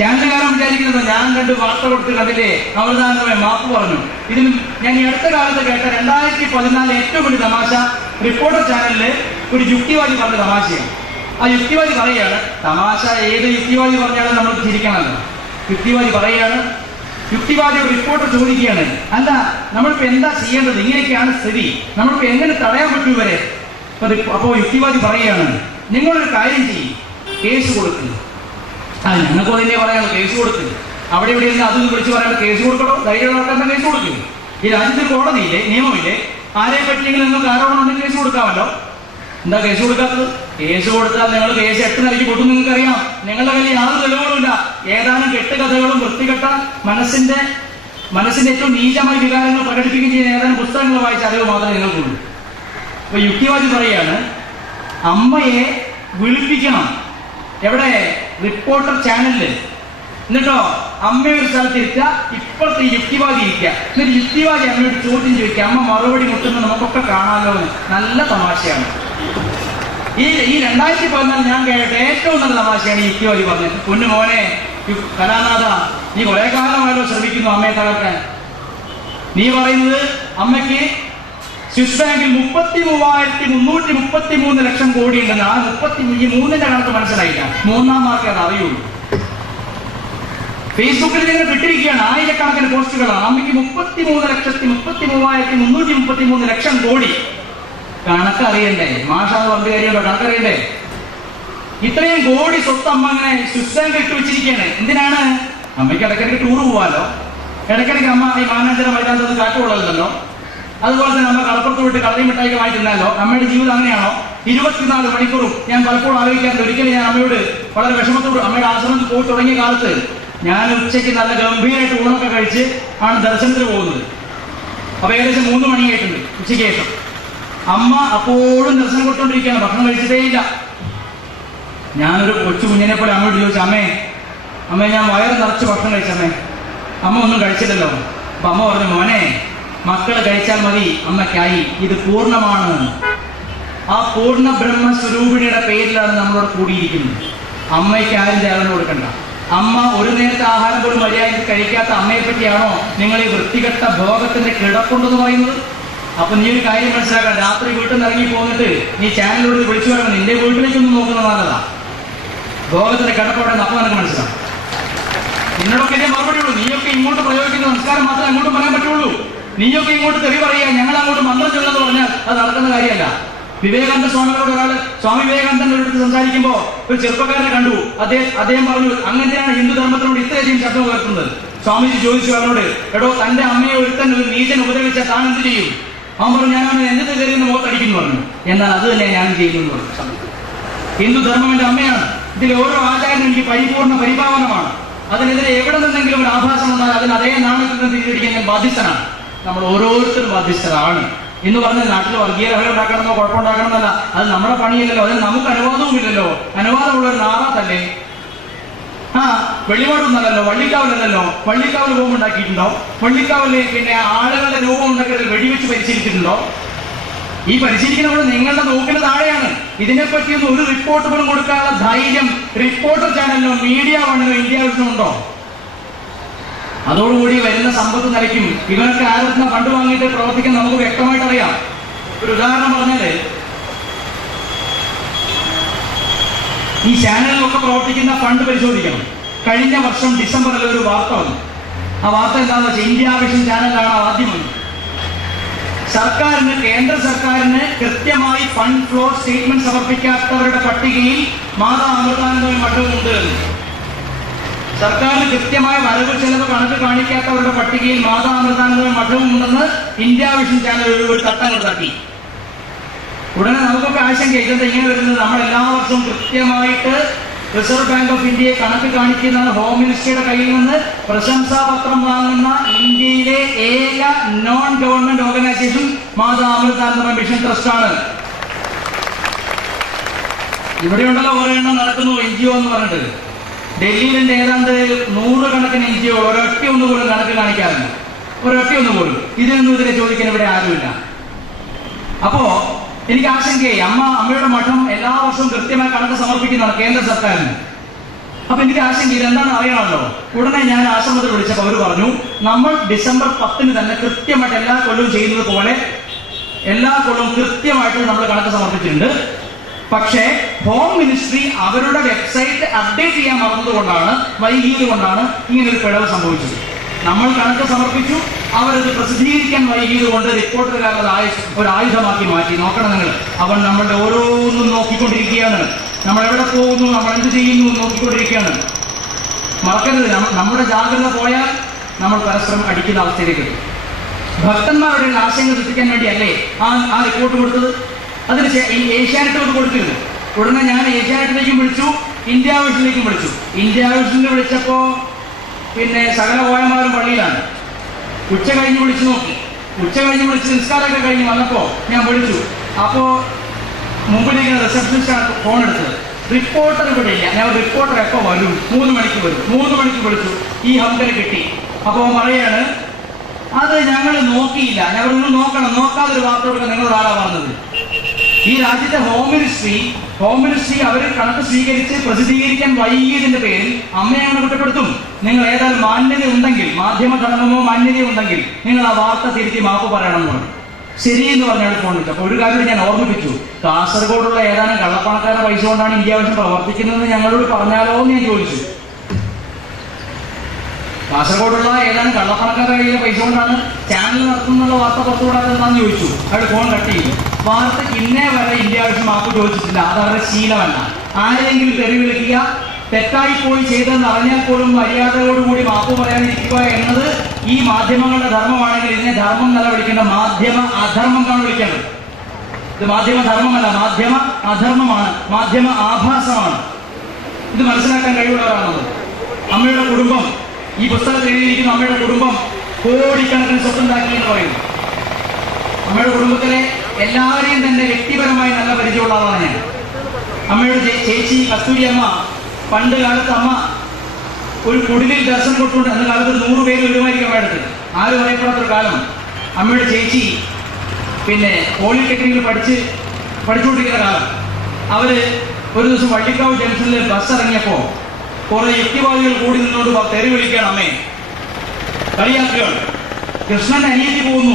ചാനലുകാരൻ വിചാരിക്കുന്നത് ഞാൻ കണ്ട് വാർത്ത കൊടുത്ത് കണ്ടില്ലേ അമൃതാനന്ദമേ മാപ്പ് പറഞ്ഞു. ഇതിന് ഞാൻ ഈ അടുത്ത കാലത്ത് കേട്ട 2014 ഏറ്റവും വലിയ തമാശ, റിപ്പോർട്ടർ ചാനലില് ഒരു യുക്തിവാദി പറഞ്ഞ തമാശയാണ്. ആ യുക്തിവാദി പറയുകയാണ്, തമാശ ഏത് യുക്തിവാദി പറഞ്ഞാലും നമ്മൾ ചിരിക്കണമല്ലോ. യുക്തിവാദി പറയുകയാണ്, യുക്തിവാദി ഒരു റിപ്പോർട്ടർ ചോദിക്കുകയാണ്, അല്ല നമ്മളിപ്പോ എന്താ ചെയ്യേണ്ടത്, ഇങ്ങനെയൊക്കെയാണ് സ്ഥിതി, നമ്മളിപ്പോ എങ്ങനെ തടയാൻ പറ്റൂ ഇവരെ? അപ്പോ യുക്തിവാദി പറയുകയാണ്, നിങ്ങളൊരു കാര്യം ചെയ്യും, കേസ് കൊടുക്കുന്നു. ഞങ്ങൾക്ക് അതിനെ പറയാനുള്ള കേസ് കൊടുക്കുന്നു. അവിടെ ഇവിടെ ഇരുന്ന് അതൊന്നും വിളിച്ച് പറയാനുള്ള കേസ് കൊടുക്കണോ? ധൈര്യമാക്കാൻ കേസ് കൊടുക്കുന്നു. ഈ രാജ്യത്തിൽ കോടതിയില്ലേ, നിയമമില്ലേ? ആരെ പറ്റിയെങ്കിലും നിങ്ങൾക്ക് ആരോപണം ഉണ്ടെങ്കിൽ കേസ് കൊടുക്കാമല്ലോ. എന്താ കേസ് കൊടുക്കാത്തത്? കേസ് കൊടുത്താൽ നിങ്ങൾ കേസ് 8 നിലയ്ക്ക് പൊട്ടും. നിങ്ങൾക്കറിയാം, നിങ്ങളുടെ കയ്യിൽ യാതൊരു തെളിവുകളുമില്ല. ഏതാനും കെട്ടുകഥകളും വൃത്തികെട്ട മനസ്സിന്റെ ഏറ്റവും നീചമായ വികാരങ്ങൾ പ്രകടിപ്പിക്കുകയും ചെയ്യുന്ന ഏതാനും പുസ്തകങ്ങൾ വായിച്ച അറിവ് മാത്രമേ നിങ്ങൾക്കുള്ളൂ. അപ്പൊ യുക്തിവാദി പറയാണ്, അമ്മയെ വിളിപ്പിക്കണം. എവിടെ? റിപ്പോർട്ടർ ചാനലില്. എന്നിട്ടോ അമ്മയൊരു സ്ഥലത്ത് ഇരിക്കുക, ഇപ്പോഴത്തെ ഈ യുക്തിവാദി ഇരിക്കുക. എന്നിട്ട് യുക്തിവാദി അമ്മയോട് ചോദ്യം ചോദിക്കുക, അമ്മ മറുപടി മുട്ടുന്നത് നമുക്കൊക്കെ കാണാമല്ലോ എന്ന്. നല്ല തമാശയാണ്. ഈ 2014 ഞാൻ കേട്ട ഏറ്റവും നല്ല തമാശയാണ് ഈ യുക്തിവാദി പറഞ്ഞത്. പൊന്നു മോനെ കലാനാഥ, നീ കുറെ കാലമായല്ലോ ശ്രമിക്കുന്നു അമ്മയെ തകർക്കാൻ. നീ പറയുന്നത് അമ്മയ്ക്ക് സ്വിസ് ബാങ്കിൽ 33,333 ലക്ഷം കോടി ഉണ്ടെന്ന്. ആ 33 കണക്ക് മനസ്സിലായില്ല, 3-ാം മാർക്ക് അത് അറിയുള്ളൂ. ഫേസ്ബുക്കിൽ നിങ്ങൾ വിട്ടിരിക്കുകയാണ്, ആയിരക്കണക്കിന് പോസ്റ്റുകളാണ്. അമ്മയ്ക്ക് 33,33,333 ലക്ഷം കോടി. കണക്കറിയണ്ടേ? മാഷാന്ന് പറഞ്ഞ കാര്യമുണ്ടോ? കണക്കറിയണ്ടേ? ഇത്രയും കോടി സ്വത്ത് അമ്മ അങ്ങനെ സുസ്ഥം കെട്ടി വെച്ചിരിക്കുകയാണ്. എന്തിനാണ്? അമ്മയ്ക്ക് ഇടയ്ക്കിടയ്ക്ക് ടൂർ പോവാലോ, ഇടയ്ക്കിടയ്ക്ക് അമ്മ ഈ മാനാഞ്ചിറ മൈതാനത്ത് കാറ്റ് കൊള്ളല്ലോ, അതുപോലെ തന്നെ അമ്മ കടപ്പുറത്ത് വിട്ട് കളയും മിഠായിക്ക് വാങ്ങിക്കുന്നല്ലോ. അമ്മയുടെ ജീവിതം അങ്ങനെയാണോ? 24 മണിക്കൂറും ഞാൻ പലപ്പോഴും ആലോചിക്കാറുണ്ട്. ഒരിക്കലും ഞാൻ അമ്മയോട് വളരെ വിഷമത്തോട് അമ്മയുടെ ആശ്രമത്തിൽ പോയി തുടങ്ങിയ കാലത്ത് ഞാൻ ഉച്ചയ്ക്ക് നല്ല ഗംഭീരമായിട്ട് ഊണൊക്കെ കഴിച്ച് ആണ് ദർശനത്തിന് പോകുന്നത്. അപ്പൊ ഏകദേശം 3 മണിയായിട്ടുണ്ട് ഉച്ചയ്ക്ക് ശേഷം. അമ്മ അപ്പോഴും ദർശനം കൊടുത്തോണ്ടിരിക്കുകയാണ്, ഭക്ഷണം കഴിച്ചിട്ടേ ഇല്ല. ഞാനൊരു കൊച്ചു കുഞ്ഞിനെ പോലെ അമ്മയോട് ചോദിച്ചു, അമ്മേ ഞാൻ വയറ് നിറച്ച് ഭക്ഷണം കഴിച്ചമ്മേ. അമ്മ ഒന്നും കഴിച്ചില്ലല്ലോ. അപ്പൊ അമ്മ പറഞ്ഞു, മോനെ മക്കള് കഴിച്ചാൽ മതി, അമ്മയ്ക്കായി, ഇത് പൂർണ്ണമാണ്. ആ പൂർണ്ണ ബ്രഹ്മസ്വരൂപിണിയുടെ പേരിലാണ് നമ്മളോട് കൂടിയിരിക്കുന്നത്. അമ്മയ്ക്ക് ആരും ദേവന കൊടുക്കണ്ട. അമ്മ ഒരു നേരത്തെ ആഹാരം പോലും മര്യാദയ്ക്ക് കഴിക്കാത്ത അമ്മയെ പറ്റിയാണോ നിങ്ങൾ ഈ വൃത്തികെട്ട ഭോഗത്തിന്റെ കിടപ്പുണ്ടെന്ന് പറയുന്നത്? അപ്പൊ നീ ഒരു കാര്യം മനസ്സിലാക്കാം, രാത്രി വീട്ടിൽ നിന്ന് ഇറങ്ങി പോന്നിട്ട് നീ ചാനലിലൂടെ വിളിച്ചു പറയുമ്പോൾ നിന്റെ വീട്ടിലേക്കൊന്നും നോക്കുന്നത് നല്ലതാ. ഭോഗത്തിന്റെ കിടപ്പോടെ അപ്പൊ നിനക്ക് മനസ്സിലാവും. നിന്നോടൊക്കെ ഞാൻ മറുപടി ഉള്ളൂ. നീയൊക്കെ ഇങ്ങോട്ട് പ്രയോഗിക്കുന്ന സംസ്കാരം മാത്രമേ അങ്ങോട്ടും പറയാൻ പറ്റുള്ളൂ. നീയൊക്കെ ഇങ്ങോട്ട് തെറി പറയുക, ഞങ്ങൾ അങ്ങോട്ട് മന്ത്രം ചൊല്ലെന്ന് പറഞ്ഞാൽ അത് നടക്കുന്ന കാര്യമല്ല. വിവേകാനന്ദ സ്വാമികളോട് സ്വാമി വിവേകാനന്ദൻ ഒരിടത്ത് സംസാരിക്കുമ്പോൾ ഒരു ചെറുപ്പക്കാരനെ കണ്ടു. അദ്ദേഹം പറഞ്ഞു, അങ്ങനെയാണ് ഹിന്ദു ധർമ്മത്തിനോട് ഇത്രയധികം ശബ്ദം ഉയർത്തുന്നത്. സ്വാമിജി ചോദിച്ചു അവനോട്, എടോ തന്റെ അമ്മയെ ഒരുത്തൻ ഒരു നീചൻ ഉപദ്രവിച്ചാൽ താൻ എന്ത് ചെയ്യും? അവൻ പറഞ്ഞു, ഞാൻ അവനെ എന്ത് കയറിയെന്ന് മുഖത്തടിക്കുന്നു പറഞ്ഞു. എന്നാൽ അത് തന്നെ ഞാനും ചെയ്യുന്നു പറഞ്ഞു. ഹിന്ദു ധർമ്മം എന്റെ അമ്മയാണ്. ഇതിൽ ഓരോ ആചാരനും എനിക്ക് പരിപൂർണ്ണ പരിപാവനമാണ്. അതിനെതിരെ എവിടെ നിന്നെങ്കിലും ഒരു ആഭാസം വന്നാൽ അതിന് അതേ നാണയത്തിൽ നിന്ന് തിരിച്ചടിക്കാൻ ഞാൻ ബാധ്യസ്ഥനാണ്. നമ്മൾ ഓരോരുത്തരും ബാധ്യസ്ഥരാണ്. എന്ന് പറഞ്ഞാൽ നാട്ടിൽ വർഗീയ ലഹള ഉണ്ടാക്കണമെന്നോ കുഴപ്പമുണ്ടാക്കണമെന്നല്ല, അത് നമ്മുടെ പണിയില്ലല്ലോ, അതിന് നമുക്ക് അനുവാദവുമില്ലല്ലോ. അനുവാദമുള്ള ഒരു നാറാത്തല്ലേ? വെള്ളിമാടൊന്നല്ലല്ലോ, വള്ളിക്കാവിലല്ലോ. വള്ളിക്കാവിൽ രൂപം ഉണ്ടാക്കിയിട്ടുണ്ടോ? വള്ളിക്കാവില് പിന്നെ ആളുകളുടെ രൂപം ഉണ്ടാക്കിയതിൽ വെടിവെച്ച് പരിശീലിച്ചിട്ടുണ്ടോ? ഈ പരിശീലിക്കുന്നത് നിങ്ങളുടെ നോക്കിന് താഴെയാണ്. ഇതിനെപ്പറ്റിയൊന്നും ഒരു റിപ്പോർട്ട് പോലും കൊടുക്കാനുള്ള ധൈര്യം റിപ്പോർട്ടർ ചാനലിനോ മീഡിയ വണ്ണിനോ ഇന്ത്യ വിഷയമുണ്ടോ? അതോടുകൂടി വരുന്ന സമ്പത്ത് നിലയ്ക്കും ഇവർക്ക് ആരോഗ്യ ഫണ്ട് വാങ്ങിയിട്ട് പ്രവർത്തിക്കാൻ നമുക്ക് വ്യക്തമായിട്ട് അറിയാം. ഒരു ഉദാഹരണം പറഞ്ഞാല്, ഈ ചാനലിലൊക്കെ പ്രവർത്തിക്കുന്ന ഫണ്ട് പരിശോധിക്കണം. കഴിഞ്ഞ വർഷം ഡിസംബറിൽ ഒരു വാർത്ത വന്നു. ആ വാർത്ത എന്താണെന്ന് വെച്ചാൽ, ഇന്ത്യ വിഷൻ ചാനലാണ് ആദ്യം വന്നത്. കേന്ദ്ര സർക്കാരിന് കൃത്യമായി ഫണ്ട് ഫ്ലോ സ്റ്റേറ്റ്മെന്റ് സമർപ്പിക്കാത്തവരുടെ പട്ടികയിൽ മാതാ അമൃതാനന്ദമയി മഠവുമുണ്ട്. സർക്കാരിന് കൃത്യമായ വരവ് ചെലവ് കണക്ക് കാണിക്കാത്തവരുടെ പട്ടികയിൽ Mata Amritanandamayi മഠവുമുണ്ടെന്ന് India Vision channel ഒരു തട്ടങ്ങൾ തട്ടി. ഉടനെ നമുക്കൊക്കെ ആശങ്ക, ഇതെന്താ ഇങ്ങനെ വരുന്നത്? നമ്മൾ എല്ലാ വർഷവും കൃത്യമായിട്ട് റിസർവ് ബാങ്ക് ഓഫ് ഇന്ത്യയെ കണക്ക് കാണിക്കുന്ന ഹോം മിനിസ്ട്രിയുടെ കയ്യിൽ നിന്ന് പ്രശംസാപത്രം വാങ്ങുന്ന ഇന്ത്യയിലെ ഏക non government organisation Mata Amritanandamayi mission ട്രസ്റ്റാണ്. ഇവിടെയുണ്ടല്ലോ കുറെ എണ്ണം നടക്കുന്നു NGO എന്ന് പറഞ്ഞിട്ട്. ഡൽഹിയിലെ ഏതാണ്ട് 100 കണക്കിന് NGO ഒരൊറ്റ ഒന്ന് പോലും കണക്ക് കാണിക്കാറുണ്ട്. ഒരൊറ്റ ഒന്ന് പോലും. ഇതിനൊന്നും ഇതിനെ ചോദിക്കാൻ ഇവിടെ ആരുമില്ല. അപ്പോ എനിക്ക് ആശങ്കയായി. അമ്മയുടെ മഠം എല്ലാ വർഷവും കൃത്യമായി കണക്ക് സമർപ്പിക്കുന്നതാണ് കേന്ദ്ര സർക്കാരിന്. അപ്പൊ എനിക്ക് ആശങ്ക, ഇതെന്താണ് അറിയണമല്ലോ. ഉടനെ ഞാൻ ആശ്രമത്തിൽ വിളിച്ചപ്പോൾ അവർ പറഞ്ഞു, നമ്മൾ ഡിസംബർ 10 തന്നെ കൃത്യമായിട്ട് എല്ലാ കൊല്ലവും ചെയ്യുന്നത് പോലെ എല്ലാ കൊല്ലവും കൃത്യമായിട്ട് നമ്മൾ കണക്ക് സമർപ്പിച്ചിട്ടുണ്ട്. പക്ഷേ ഹോം മിനിസ്ട്രി അവരുടെ വെബ്സൈറ്റ് അപ്ഡേറ്റ് ചെയ്യാൻ മറന്നതുകൊണ്ടാണ്, വൈകിയത് കൊണ്ടാണ് ഇങ്ങനൊരു പിഴവ് സംഭവിച്ചത്. നമ്മൾ കണക്ക് സമർപ്പിച്ചു, അവരത് പ്രസിദ്ധീകരിക്കാൻ വൈകിയത് കൊണ്ട് റിപ്പോർട്ടർക്കാരത് ഒരു ആയുധമാക്കി മാറ്റി. നോക്കണം നിങ്ങൾ, അവൻ നമ്മളുടെ ഓരോന്നും നോക്കിക്കൊണ്ടിരിക്കുകയാണ്. നമ്മൾ എവിടെ പോകുന്നു, നമ്മൾ എന്ത് ചെയ്യുന്നു നോക്കിക്കൊണ്ടിരിക്കുകയാണ്. മറക്കരുത്, നമ്മുടെ ജാഗ്രത പോയാൽ നമ്മൾ പരസ്പരം അടിക്കുന്ന അവസ്ഥയിലേക്ക് എത്തും. ഭക്തന്മാരുടെ ആശങ്ക സൃഷ്ടിക്കാൻ വേണ്ടിയല്ലേ ആ റിപ്പോർട്ട് കൊടുത്തത്? അതിന് ഏഷ്യാനെറ്റ് കൊടുത്തിരുന്നു. ഉടനെ ഞാൻ ഏഷ്യാനെറ്റിലേക്കും വിളിച്ചു, ഇന്ത്യ വിഷനിലേക്കും വിളിച്ചു. ഇന്ത്യ വിഷനിൽ വിളിച്ചപ്പോ പിന്നെ സകല പോയന്മാരും പള്ളിയിലാണ്. ഉച്ച കഴിഞ്ഞ് വിളിച്ചു നോക്കി. ഉച്ച കഴിഞ്ഞ് വിളിച്ച് നിസ്കാരമൊക്കെ കഴിഞ്ഞ് വന്നപ്പോ ഞാൻ വിളിച്ചു. അപ്പോ മുമ്പിലേക്ക് റിസപ്ഷനിസ്റ്റാണ് ഫോൺ എടുത്തത്. റിപ്പോർട്ടർ ഇവിടെ ഇല്ല. ഞാൻ റിപ്പോർട്ടർ എപ്പോ വരും? 3 മണിക്ക് വരും. 3 മണിക്ക് വിളിച്ചു. ഈ ഹംഗന് കിട്ടി. അപ്പോ പറയാണ്, അത് ഞങ്ങൾ നോക്കിയില്ല. ഞങ്ങളൊന്നും നോക്കണം, നോക്കാതൊരു വാർത്ത കൊടുക്കാൻ നിങ്ങളോട് ആരാ പറഞ്ഞത്? ഈ രാജ്യത്തെ ഹോം മിനിസ്ട്രി അവർ കണക്ക് സ്വീകരിച്ച് പ്രസിദ്ധീകരിക്കാൻ വൈകിയതിന്റെ പേരിൽ അമ്മയാണ് കുറ്റപ്പെടുത്തും. നിങ്ങൾ ഏതായാലും മാന്യത ഉണ്ടെങ്കിൽ, മാധ്യമ ഘടകമോ മാന്യത ഉണ്ടെങ്കിൽ നിങ്ങൾ ആ വാർത്ത തിരുത്തി മാപ്പ് പറയണം എന്ന് പറഞ്ഞു. ശരിയെന്ന് പറഞ്ഞാൽ ഫോൺ വിളിച്ചു. അപ്പൊ ഒരു കാര്യം ഞാൻ ഓർമ്മിപ്പിച്ചു, കാസർഗോഡുള്ള ഏതാനും കള്ളപ്പണക്കാരുടെ പൈസ കൊണ്ടാണ് ഇന്ത്യ വിഷൻ പ്രവർത്തിക്കുന്നതെന്ന് ഞങ്ങളോട് പറഞ്ഞാലോ എന്ന് ഞാൻ ചോദിച്ചു. കാസർഗോഡുള്ള ഏതാനും കള്ളപ്പണക്കാരുടെ കയ്യിലെ പൈസ കൊണ്ടാണ് ചാനൽ നടത്തുന്നുള്ള വാർത്ത പുറത്തുവിടാത്തതെന്നാന്ന് ചോദിച്ചു. അയാൾ ഫോൺ കട്ട് ചെയ്തു. വാർത്തയ്ക്ക് ഇന്നേ വരെ ഇന്ത്യ ആവശ്യം മാപ്പ് ചോദിച്ചിട്ടില്ല. അത് അവരുടെ ശീലമല്ല. ആരെങ്കിലും തെറി വിളിക്കുക, തെറ്റായി പോയി ചെയ്തെന്ന് അറിഞ്ഞാൽ പോലും മര്യാദയോടുകൂടി മാപ്പ് പറയാനിരിക്കുക എന്നത് ഈ മാധ്യമങ്ങളുടെ ധർമ്മമാണെങ്കിൽ ഇതിനെ ധർമ്മം എന്നല്ല വിളിക്കേണ്ട, മാധ്യമ അധർമ്മം എന്നാണ് വിളിക്കേണ്ടത്. ഇത് മാധ്യമ ധർമ്മമല്ല, മാധ്യമ അധർമ്മമാണ്, മാധ്യമ ആഭാസമാണ്. ഇത് മനസ്സിലാക്കാൻ കഴിവുള്ളവരാണത്. അമ്മയുടെ കുടുംബം, ഈ പുസ്തകത്തിൽ എഴുതിയിരിക്കുന്ന അമ്മയുടെ കുടുംബം കോടിക്കണക്കിന് സ്വത്തുണ്ടാക്കി എന്ന് പറയുന്നു. അമ്മയുടെ കുടുംബത്തിലെ എല്ലാവരെയും തന്നെ വ്യക്തിപരമായി നല്ല പരിചയമുള്ള ആളാണ് ഞാൻ. അമ്മയുടെ ചേച്ചി കസ്തൂരി അമ്മ, പണ്ട് കാലത്ത് അമ്മ ഒരു കുടിലിൽ ദർശനം കൊടുത്തുകൊണ്ട്, അന്ന് കാലത്ത് 100 പേര് വരുമായിരിക്കും അമ്മയുടെ അടുത്ത്, ആരും അറിയപ്പെടാത്തൊരു കാലം. അമ്മയുടെ ചേച്ചി പിന്നെ പോളിടെക്നിക്കിൽ പഠിച്ചുകൊണ്ടിരിക്കുന്ന കാലം. അവര് ഒരു ദിവസം വള്ളിക്കാവ് ജംഗ്ഷനിൽ ബസ് ഇറങ്ങിയപ്പോൾ കുറെ യുക്തിവാദികൾ കൂടി നിന്നുകൊണ്ട് തെറി വിളിക്കുകയാണ്, അമ്മയെ കളിയാക്കുകയാണ്. കൃഷ്ണന്റെ അനിയത്തി പോകുന്നു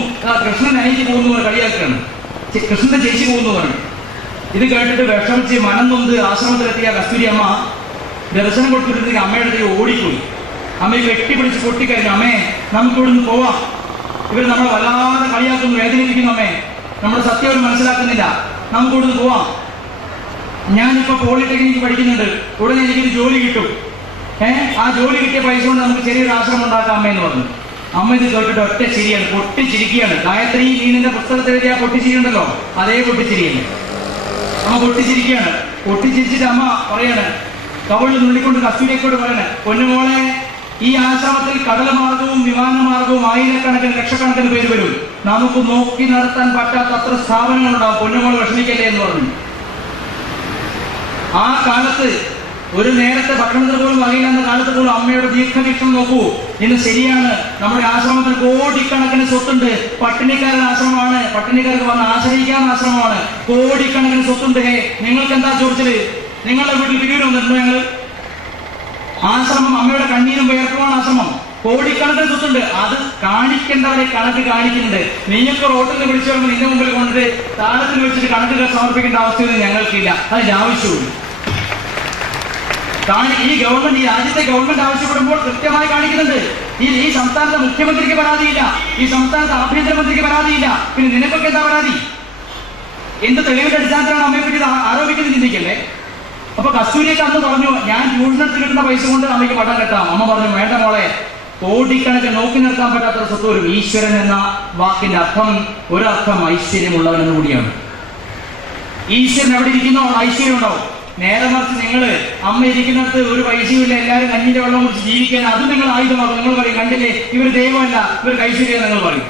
കളിയാക്കുകയാണ്, കൃഷ്ണന്റെ ചേച്ചി പോകുന്നു പറഞ്ഞു. ഇത് കേട്ടിട്ട് വിഷമിച്ച് മനം നൊന്ത് ആശ്രമത്തിലെത്തിയ കസ്തൂരി അമ്മ ദർശനം കൊടുത്തിട്ടുണ്ടെങ്കിൽ അമ്മയുടെ അടുത്ത് ഓടിപ്പോയി. അമ്മയെ വെട്ടിപ്പിടിച്ച് പൊട്ടിക്കഴിഞ്ഞു. അമ്മേ, നമുക്കിവിടെ നിന്ന് പോവാം, ഇവർ നമ്മളെ വല്ലാതെ കളിയാക്കുന്നു, വേദനിപ്പിക്കുന്നു, അമ്മേ, നമ്മുടെ സത്യം അവർ മനസ്സിലാക്കുന്നില്ല, നമുക്കിവിടെ നിന്ന് പോവാം. ഞാനിപ്പോ പോളിടെക്നിക്ക് പഠിക്കുന്നുണ്ട്, ഉടനെ എനിക്കൊരു ജോലി കിട്ടും, ആ ജോലി കിട്ടിയ പൈസ കൊണ്ട് നമുക്ക് ചെറിയൊരു ആശ്രമം ഉണ്ടാക്കാം അമ്മയെന്ന് പറഞ്ഞു. അമ്മ ഇത് കേട്ടിട്ട് ഒറ്റ ചിരിയാണ്, പൊട്ടിച്ചിരിക്കുകയാണ്. ഗായത്രി മീനിന്റെ പുസ്തകത്തിൽ എഴുതിയ പൊട്ടിച്ചിരി ഉണ്ടല്ലോ, അതേ പൊട്ടിച്ചിരിയല്ലേ. അമ്മ പൊട്ടിച്ചിരിക്കുകയാണ്. പൊട്ടിച്ചിരിച്ചിട്ട് അമ്മ പറയാണ്, കവളിൽ നുള്ളിക്കൊണ്ട് കസ്തൂരിയെക്കൊണ്ട് പറയണേ, പൊന്നുമോളെ, ഈ ആശ്രമത്തിൽ കടൽമാർഗവും വിമാനമാർഗവും ആയിരക്കണക്കിന് ലക്ഷക്കണക്കിന് പേര് വരും, നമുക്ക് നോക്കി നടത്താൻ പറ്റാത്ത അത്ര സ്ഥാപനങ്ങളുണ്ടാവും, പൊന്നുമോൾ വിഷമിക്കല്ലേ എന്ന് പറഞ്ഞു. ആ കാലത്ത് ഒരു നേരത്തെ ഭക്ഷണത്തിന് പോലും വകയില്ലാത്ത കാലത്ത് പോലും അമ്മയുടെ ദീർഘവീക്ഷണം നോക്കൂ. ഇന്ന് ശരിയാണ്, നമ്മുടെ ആശ്രമത്തിൽ കോടിക്കണക്കിന് സ്വത്തുണ്ട്, പട്ടിണിക്കാരുടെ ആശ്രമമാണ്, പട്ടിണിക്കാർക്ക് വന്ന് ആശ്രയിക്കാവുന്ന ആശ്രമമാണ്, കോടിക്കണക്കിന് സ്വത്തുണ്ട്. നിങ്ങൾക്ക് എന്താ ചോദിച്ചത്? നിങ്ങളുടെ വീട്ടിൽ പിരിവിന് വന്നിട്ടുണ്ടോ? ഞങ്ങൾ ആശ്രമം അമ്മയുടെ കണ്ണീരും വേർക്കുമാണ് ആശ്രമം, കോടിക്കണക്കിന് സ്വത്തുണ്ട്. അത് കാണിക്കേണ്ടവരെ കണക്ക് കാണിക്കുന്നുണ്ട്. നിങ്ങൾക്ക് റോട്ടിൽ നിന്ന് വിളിച്ചു വരുമ്പോൾ നിന്റെ മുമ്പിൽ കൊണ്ടിട്ട് താഴത്തിൽ വെച്ചിട്ട് കണക്കുകൾ സമർപ്പിക്കേണ്ട അവസ്ഥയൊന്നും ഞങ്ങൾക്കില്ല, അതിന്റെ ആവശ്യമില്ല. ഈ ഗവൺമെന്റ്, ഈ രാജ്യത്തെ ഗവൺമെന്റ് ആവശ്യപ്പെടുമ്പോൾ കൃത്യമായി കാണിക്കുന്നുണ്ട്. ഈ സംസ്ഥാനത്തെ മുഖ്യമന്ത്രിക്ക് പരാതിയില്ല, ഈ സംസ്ഥാനത്തെ ആഭ്യന്തരമന്ത്രിക്ക് പരാതിയില്ല, പിന്നെ നിനക്കൊക്കെ എന്താ പരാതി? എന്ത് തെളിവിന്റെ അടിസ്ഥാനത്തിലാണ് അമ്മയെ പറ്റി ആരോപിക്കുന്നത് ചിന്തിക്കല്ലേ? അപ്പൊ കസ്തൂരിയൊക്കെ അന്ന് പറഞ്ഞു, ഞാൻ ട്യൂഷനത്തിൽ കിട്ടുന്ന പൈസ കൊണ്ട് അമ്മയ്ക്ക് പടം കെട്ടാം. അമ്മ പറഞ്ഞു, വേണ്ട മോളെ, കോടിക്കണക്കിന് നോക്കി നിർത്താൻ പറ്റാത്ത സ്വത്ത് വരും. ഈശ്വരൻ എന്ന വാക്കിന്റെ അർത്ഥം ഒരർത്ഥം ഐശ്വര്യമുള്ളവനെന്ന് കൂടിയാണ്. ഈശ്വരൻ എവിടെ ഇരിക്കുന്നോ ഐശ്വര്യം ഉണ്ടാവും. നേരെ മറിച്ച് നിങ്ങൾ അമ്മ ഇരിക്കുന്നിടത്ത് ഒരു പൈസയുമില്ല, എല്ലാവരും കഞ്ഞിന്റെ വെള്ളം കുറിച്ച് ജീവിക്കാൻ, അത് നിങ്ങൾ ആയുധമാകും. നിങ്ങൾ പറയും, കണ്ടില്ലേ, ഇവർ ദൈവമല്ല, ഇവർക്ക് ഐശ്വര്യം നിങ്ങൾ പറയും.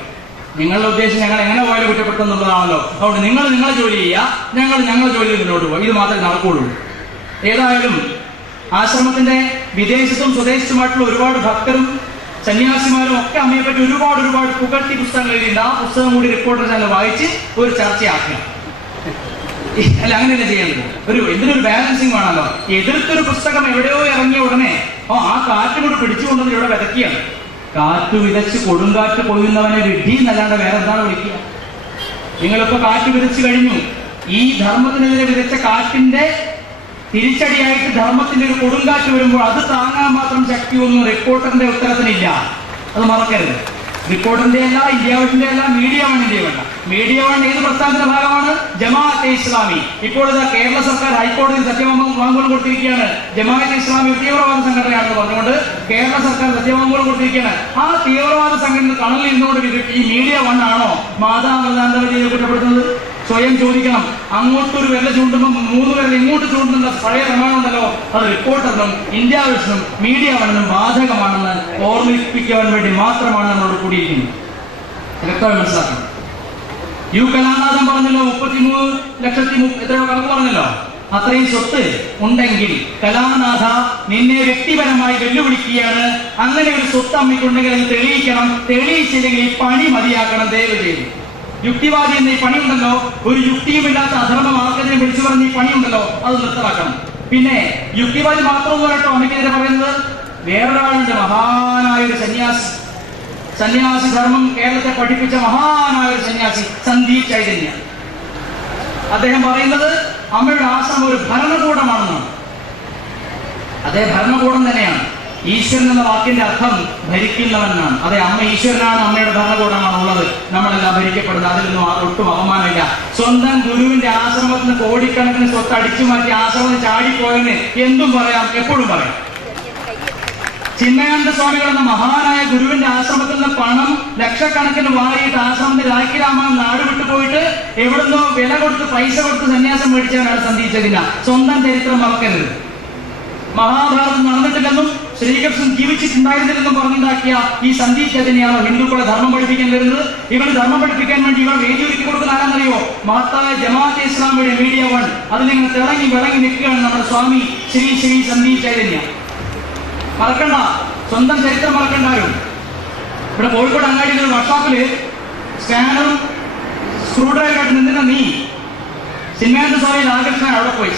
നിങ്ങളുടെ ഉദ്ദേശം ഞങ്ങൾ എങ്ങനെ പോയാലും കുറ്റപ്പെടുത്തുന്നുള്ളതാണല്ലോ. അതുകൊണ്ട് നിങ്ങൾ നിങ്ങളെ ജോലി ചെയ്യുക, ഞങ്ങൾ ഞങ്ങളുടെ ജോലിയിൽ മുന്നോട്ട് പോകും. ഇത് മാത്രമേ നടക്കുകയുള്ളൂ. ഏതായാലും ആശ്രമത്തിന്റെ വിദേശത്തും സ്വദേശത്തുമായിട്ടുള്ള ഒരുപാട് ഭക്തരും സന്യാസിമാരും ഒക്കെ അമ്മയെ പറ്റി ഒരുപാട് പുകഴ്ത്തി പുസ്തകങ്ങൾ എഴുതിയിട്ടുണ്ട്. ആ പുസ്തകം കൂടി റിപ്പോർട്ടർ ചാനൽ വായിച്ച് ഒരു ചർച്ചയാക്കുക. അല്ല, അങ്ങനെയല്ല ചെയ്യേണ്ടത്. എന്തിനൊരു ബാലൻസിങ് വേണമല്ലോ. എതിർത്തൊരു പുസ്തകം എവിടെയോ ഇറങ്ങിയ ഉടനെ ആ കാറ്റും കൂടി പിടിച്ചുകൊണ്ടെന്ന് ഇവിടെ വിതയ്ക്കുകയാണ്. കാറ്റ് വിതച്ച് കൊടുങ്കാറ്റ് കൊള്ളുന്നവനെ വിഡ്ഢി എന്നല്ലാണ്ട് വേറെ എന്താണ് വിളിക്കുക? നിങ്ങളിപ്പോ കാറ്റ് വിതച്ചു കഴിഞ്ഞു. ഈ ധർമ്മത്തിനെതിരെ വിതച്ച കാറ്റിന്റെ തിരിച്ചടിയായിട്ട് ധർമ്മത്തിന്റെ ഒരു കൊടുങ്കാറ്റ് വരുമ്പോൾ അത് താങ്ങാൻ മാത്രം ശക്തിയൊന്നും റിപ്പോർട്ടറിന്റെ ഉത്തരത്തിനില്ല. അത് മറക്കരുത്. റിപ്പോർട്ടറിന്റെ അല്ല, ഇന്ത്യ വിഷന്റെ അല്ല, മീഡിയ വണ്ണിന്റെ വേണ്ട. മീഡിയ വൺ ഏത് പ്രസ്ഥാനത്തിന്റെ ഭാഗമാണ്? ജമാഅത്തെ ഇസ്ലാമി. ഇപ്പോൾ ഇതാ കേരള സർക്കാർ ഹൈക്കോടതിയിൽ സത്യവാങ്മൂലം കൊടുത്തിരിക്കുകയാണ്. ജമാഅത്തെ ഇസ്ലാമി ഒരു തീവ്രവാദ സംഘടനയാണെന്ന് പറഞ്ഞുകൊണ്ട് കേരള സർക്കാർ സത്യവാങ്മൂലം കൊടുത്തിരിക്കുകയാണ്. ആ തീവ്രവാദ സംഘടന കണലിൽ ഇരുന്നുകൊണ്ട് ഈ മീഡിയ വൺ ആണോ മാതാപിതാക്കളെ കുറ്റപ്പെടുത്തുന്നത്? സ്വയം ചോദിക്കണം. അങ്ങോട്ടൊരു വിരൽ ചൂണ്ടുമ്പോൾ 3 വിരൽ ഇങ്ങോട്ട് ചൂണ്ടുന്ന പഴയ പ്രമാണം ഉണ്ടല്ലോ, അത് റിപ്പോർട്ടറിനും ഇന്ത്യ വിഷനും മീഡിയ വണ്ണിനും ബാധകമാണെന്ന് ഓർമ്മിപ്പിക്കാൻ വേണ്ടി മാത്രമാണ് നമ്മളോട് കൂടിയിരിക്കുന്നത്. വ്യക്തമായി മനസ്സിലാക്കണം. കലാനാഥൻ പറഞ്ഞല്ലോ, 33 എത്രയോ കണക്ക് പറഞ്ഞല്ലോ. അത്രയും സ്വത്ത് ഉണ്ടെങ്കിൽ കലാനാഥ നിന്നെ വ്യക്തിപരമായി വെല്ലുവിളിക്കുകയാണ്. അങ്ങനെ ഒരു സ്വത്ത് അമ്മയ്ക്കുണ്ടെങ്കിൽ അത് തെളിയിക്കണം. തെളിയിച്ചില്ലെങ്കിൽ ഈ പണി മതിയാക്കണം, ദയവ് ചെയ്ത്. യുക്തിവാദി എന്ന ഈ പണിയുണ്ടല്ലോ, ഒരു യുക്തിയുമില്ലാത്ത അധർമ്മ മാർഗത്തിനെ വിളിച്ചു പറഞ്ഞ ഈ പണിയുണ്ടല്ലോ, അത് നിർത്തലാക്കണം. പിന്നെ യുക്തിവാദി മാത്രമൊന്നും കേട്ടോ അമ്മയ്ക്കെതിരെ പറയുന്നത്. വേറൊരാളുണ്ട്, മഹാനായ ഒരു സന്യാസി ധർമ്മം കേരളത്തെ പഠിപ്പിച്ച മഹാനായ ഒരു സന്യാസി സന്ദീപ് ചൈതന്യ. അദ്ദേഹം പറയുന്നത് അമ്മയുടെ ആശ്രമം ഒരു ഭരണകൂടമാണെന്നാണ്. അതേ ഭരണകൂടം തന്നെയാണ്. ഈശ്വരൻ എന്ന വാക്കിന്റെ അർത്ഥം ഭരിക്കുന്നവനാണ്. അതെ, അമ്മ ഈശ്വരനാണ്, അമ്മയുടെ ഭരണകൂടമാണ് ഉള്ളത്, നമ്മളെല്ലാം ഭരിക്കപ്പെടുന്നത്. അതിലൊന്നും ഒട്ടും അപമാനമില്ല. സ്വന്തം ഗുരുവിന്റെ ആശ്രമത്തിന് കോടിക്കണക്കിന് സ്വത്ത് അടിച്ചു മാറ്റി ആശ്രമത്തിൽ ചാടിപ്പോയതിന് എന്തും പറയാം, എപ്പോഴും പറയാം. ചിന്മയാനന്ദ സ്വാമികൾ എന്ന മഹാനായ ഗുരുവിന്റെ ആശ്രമത്തിൽ നിന്ന് പണം ലക്ഷക്കണക്കിന് വാരിയിട്ട് ആശ്രമത്തിൽ രാഖിരാമൻ നാട് വിട്ടുപോയിട്ട് എവിടുന്നോ വില കൊടുത്ത് പൈസ കൊടുത്ത് സന്യാസം മേടിച്ചവനാണ് സന്ധിച്ചതില്ല. സ്വന്തം ചരിത്രം മറക്കരുത്. മഹാഭാരതം നടന്നിട്ടില്ലെന്നും ശ്രീകൃഷ്ണൻ ജീവിച്ചിട്ടുണ്ടായിരുന്നില്ലെന്നും പറഞ്ഞുണ്ടാക്കിയ ഈ സന്ധിച്ചതിനെയാണോ ഹിന്ദുക്കളെ ധർമ്മം പഠിപ്പിക്കാൻ വരുന്നത്? ഇവർ ധർമ്മം പഠിപ്പിക്കാൻ വേണ്ടി ഇവർ വേദിയൊരുക്കി കൊടുക്കുന്ന ആരാന്നറിയോ? മഹത്തായ ജമാഅത്തെ ഇസ്ലാമിയുടെ മീഡിയ വൺ അതിലിങ്ങനെ തിളങ്ങി വിളങ്ങി നിൽക്കുകയാണ് നമ്മുടെ സ്വാമി ശ്രീ ശ്രീ സന്ധി ചൈതന്യ. മറക്കണ്ട, സ്വന്തം ചരിത്രം മറക്കണ്ടാരും. ഇവിടെ കോഴിക്കോട് അങ്ങാടിയിൽ ഒരു വർക്ക്ഷോപ്പില് സ്കാനറും സ്ക്രൂ ഡ്രൈവറായിട്ട് നിന്നിരുന്ന നീ ചിന്മയാനന്ദ സ്വാമി രാമകൃഷ്ണൻ അവിടെ പോയി.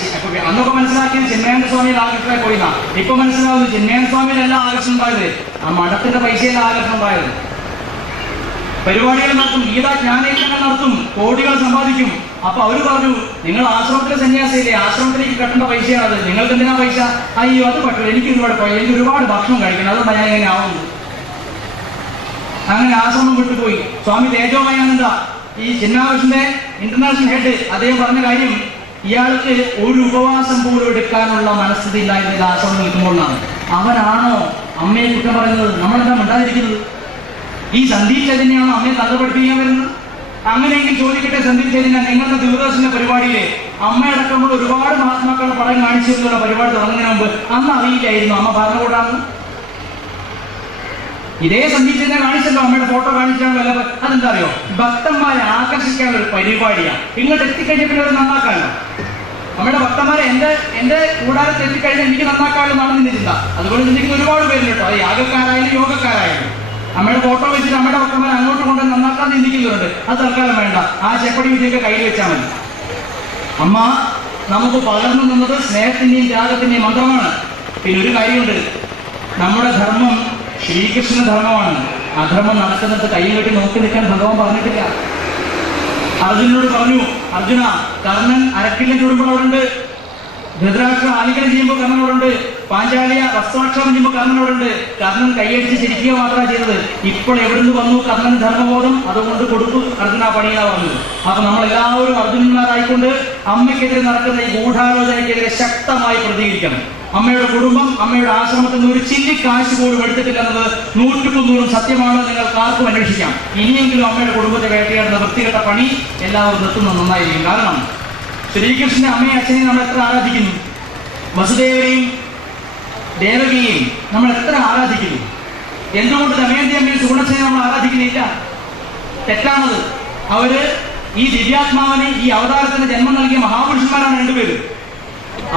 അന്നൊക്കെ മനസ്സിലാക്കിയത് ചിന്മയാനന്ദ സ്വാമി രാമകൃഷ്ണനെ പോയിന്നാ. ഇപ്പൊ മനസ്സിലാവുന്നത് ചിന്മയാനന്ദ സ്വാമിയിലല്ല ആകർഷണം ഉണ്ടായത്, ആ മഠത്തിന്റെ പൈസയിലെ ആകർഷണം ഉണ്ടായത്. പരിപാടികൾ നടത്തും, ഗീതാ ജ്ഞാനയജ്ഞങ്ങൾ നടത്തും, കോടികൾ സമ്പാദിക്കും. അപ്പൊ അവര് പറഞ്ഞു, നിങ്ങൾ ആശ്രമത്തിലെ സന്യാസിയില്ലേ, ആശ്രമത്തിലേക്ക് കെട്ടേണ്ട പൈസയാണത്, നിങ്ങൾക്ക് എന്തിനാ പൈസ? അയ്യോ അത് പറ്റില്ല, എനിക്ക് ഒരുപാട് പോയി, എനിക്ക് ഒരുപാട് ഭക്ഷണം കഴിക്കണം, അതുകൊണ്ട് ഞാൻ എങ്ങനെ ആവുന്നത്. അങ്ങനെ ആശ്രമം വിട്ടുപോയി. സ്വാമി തേജോമയാനന്ദ, ഈ ചിന്മയാനന്ദന്റെ ഇന്റർനാഷണൽ ഹെഡ്, അദ്ദേഹം പറഞ്ഞ കാര്യം, ഇയാൾക്ക് ഒരു ഉപവാസം പോലും എടുക്കാനുള്ള മനസ്ഥിതി ഇല്ലായിരുന്നത് ആശ്രമം നിൽക്കുമ്പോഴാണ്. അവനാണോ അമ്മയെ കുറ്റം പറയുന്നത്? നമ്മളെന്താ ഉണ്ടായിരിക്കുന്നത്? ഈ സന്ധി ചൈതന്യാണോ അമ്മയെ തല പഠിപ്പിക്കാൻ വരുന്നത്? അങ്ങനെയെങ്കിൽ ചോദിക്കട്ടെ, സന്ധി ചൈതന്യ, നിങ്ങളുടെ ദൂരദർശന്റെ പരിപാടിയിലെ അമ്മയടക്കമുള്ള ഒരുപാട് മഹാത്മാക്കളുടെ പടം കാണിച്ചിരുന്നുള്ള പരിപാടി തുടങ്ങുന്നതിന് മുമ്പ് അന്ന് അറിയില്ലായിരുന്നു അമ്മ ഭരണകൂടാന്ന്? ഇതേ സന്ധി ചൈതന്യ കാണിച്ചല്ലോ, അമ്മയുടെ ഫോട്ടോ കാണിച്ചാണല്ലോ. അല്ല, അതെന്താ അറിയോ? ഭക്തന്മാരെ ആകർഷിക്കാനുള്ള ഒരു പരിപാടിയാണ്. ഇങ്ങോട്ട് എത്തിക്കഴിഞ്ഞ പിന്നെ ഒരു നന്നാക്കാനോ? അമ്മയുടെ ഭക്തന്മാരെ എന്റെ കൂടാരത്ത് എത്തിക്കഴിഞ്ഞാൽ എനിക്ക് നന്നാക്കാമെന്നാണ് ചിന്തിച്ചില്ല. അതുകൊണ്ട് ചിന്തിക്കുന്ന ഒരുപാട് പേരുണ്ട് കേട്ടോ, അത് യാഗക്കാരായാലും യോഗക്കാരായാലും. അമ്മയുടെ ഫോട്ടോ വെച്ചിട്ട് അമ്മയുടെ ഭക്തന്മാരെ അങ്ങോട്ട് കൊണ്ട് നന്നാക്കാൻ ചിന്തിക്കുന്നുണ്ട്. അത് തൽക്കാലം വേണ്ട, ആ ചെപ്പടി വിജയൊക്കെ കയ്യിൽ വെച്ചാൽ മതി. അമ്മ നമുക്ക് പകർന്നു നിന്നത് സ്നേഹത്തിന്റെയും ത്യാഗത്തിന്റെയും മന്ത്രമാണ്. പിന്നെ ഒരു കാര്യമുണ്ട്, നമ്മുടെ ധർമ്മം ശ്രീകൃഷ്ണ ധർമ്മമാണ്. അധർമ്മം നടക്കുന്നിടത്ത് കൈ കെട്ടി നോക്കി നിൽക്കാൻ ഭഗവാൻ പറഞ്ഞിട്ടില്ല. അർജുനോട് പറഞ്ഞു, അർജുന, കർണൻ അരക്കില്ലം ചൂടുമ്പോൾ അവിടെ ഉണ്ട്, ധൃതരാഷ്ട്ര ആലിംഗനം ചെയ്യുമ്പോൾ കർണനോടുണ്ട്, പാഞ്ചാലിയ വസ്ത്രാക്ഷരം ചെയ്യുമ്പോൾ കർണനോടുണ്ട്. കർണൻ കൈയടിച്ച് ചിരിക്കുക മാത്രമാണ് ചെയ്തത്. ഇപ്പോൾ എവിടുന്ന് വന്നു കർണൻ ധർമ്മബോധം? അതുകൊണ്ട് കൊടുത്തു അർജുന പണിയാ പറഞ്ഞത്. അപ്പൊ നമ്മളെല്ലാവരും അർജുനന്മാരായിക്കൊണ്ട് അമ്മയ്ക്കെതിരെ നടക്കുന്ന ഈ ഗൂഢാലോചനയ്ക്കെതിരെ ശക്തമായി പ്രതികരിക്കണം. അമ്മയുടെ കുടുംബം അമ്മയുടെ ആശ്രമത്തിൽ നിന്ന് ഒരു ചില്ലി കാശ് പോലും എടുത്തിട്ടില്ലെന്നത് 100% സത്യമാണ്. നിങ്ങൾക്ക് ആർക്കും അന്വേഷിക്കാം. ഇനിയെങ്കിലും അമ്മയുടെ കുടുംബത്തെ വേട്ടയാടുന്ന വൃത്തികെട്ട പണി എല്ലാവരും നിർത്തുന്നത് നന്നായിരിക്കും. കാരണം ശ്രീകൃഷ്ണന്റെ അമ്മയും അച്ഛനെയും നമ്മൾ എത്ര ആരാധിക്കുന്നു, വസുദേവരെയും ദേവകിയെയും നമ്മൾ എത്ര ആരാധിക്കുന്നു. എന്തുകൊണ്ട് ദമയന്തി അമ്മയും സുഗുണസേനെ നമ്മൾ ആരാധിക്കുന്നില്ല? തെറ്റാണത്. അവര് ഈ ദിവ്യാത്മാവിനെ, ഈ അവതാരത്തിന് ജന്മം നൽകിയ മഹാപുരുഷന്മാരാണ് രണ്ടുപേരും.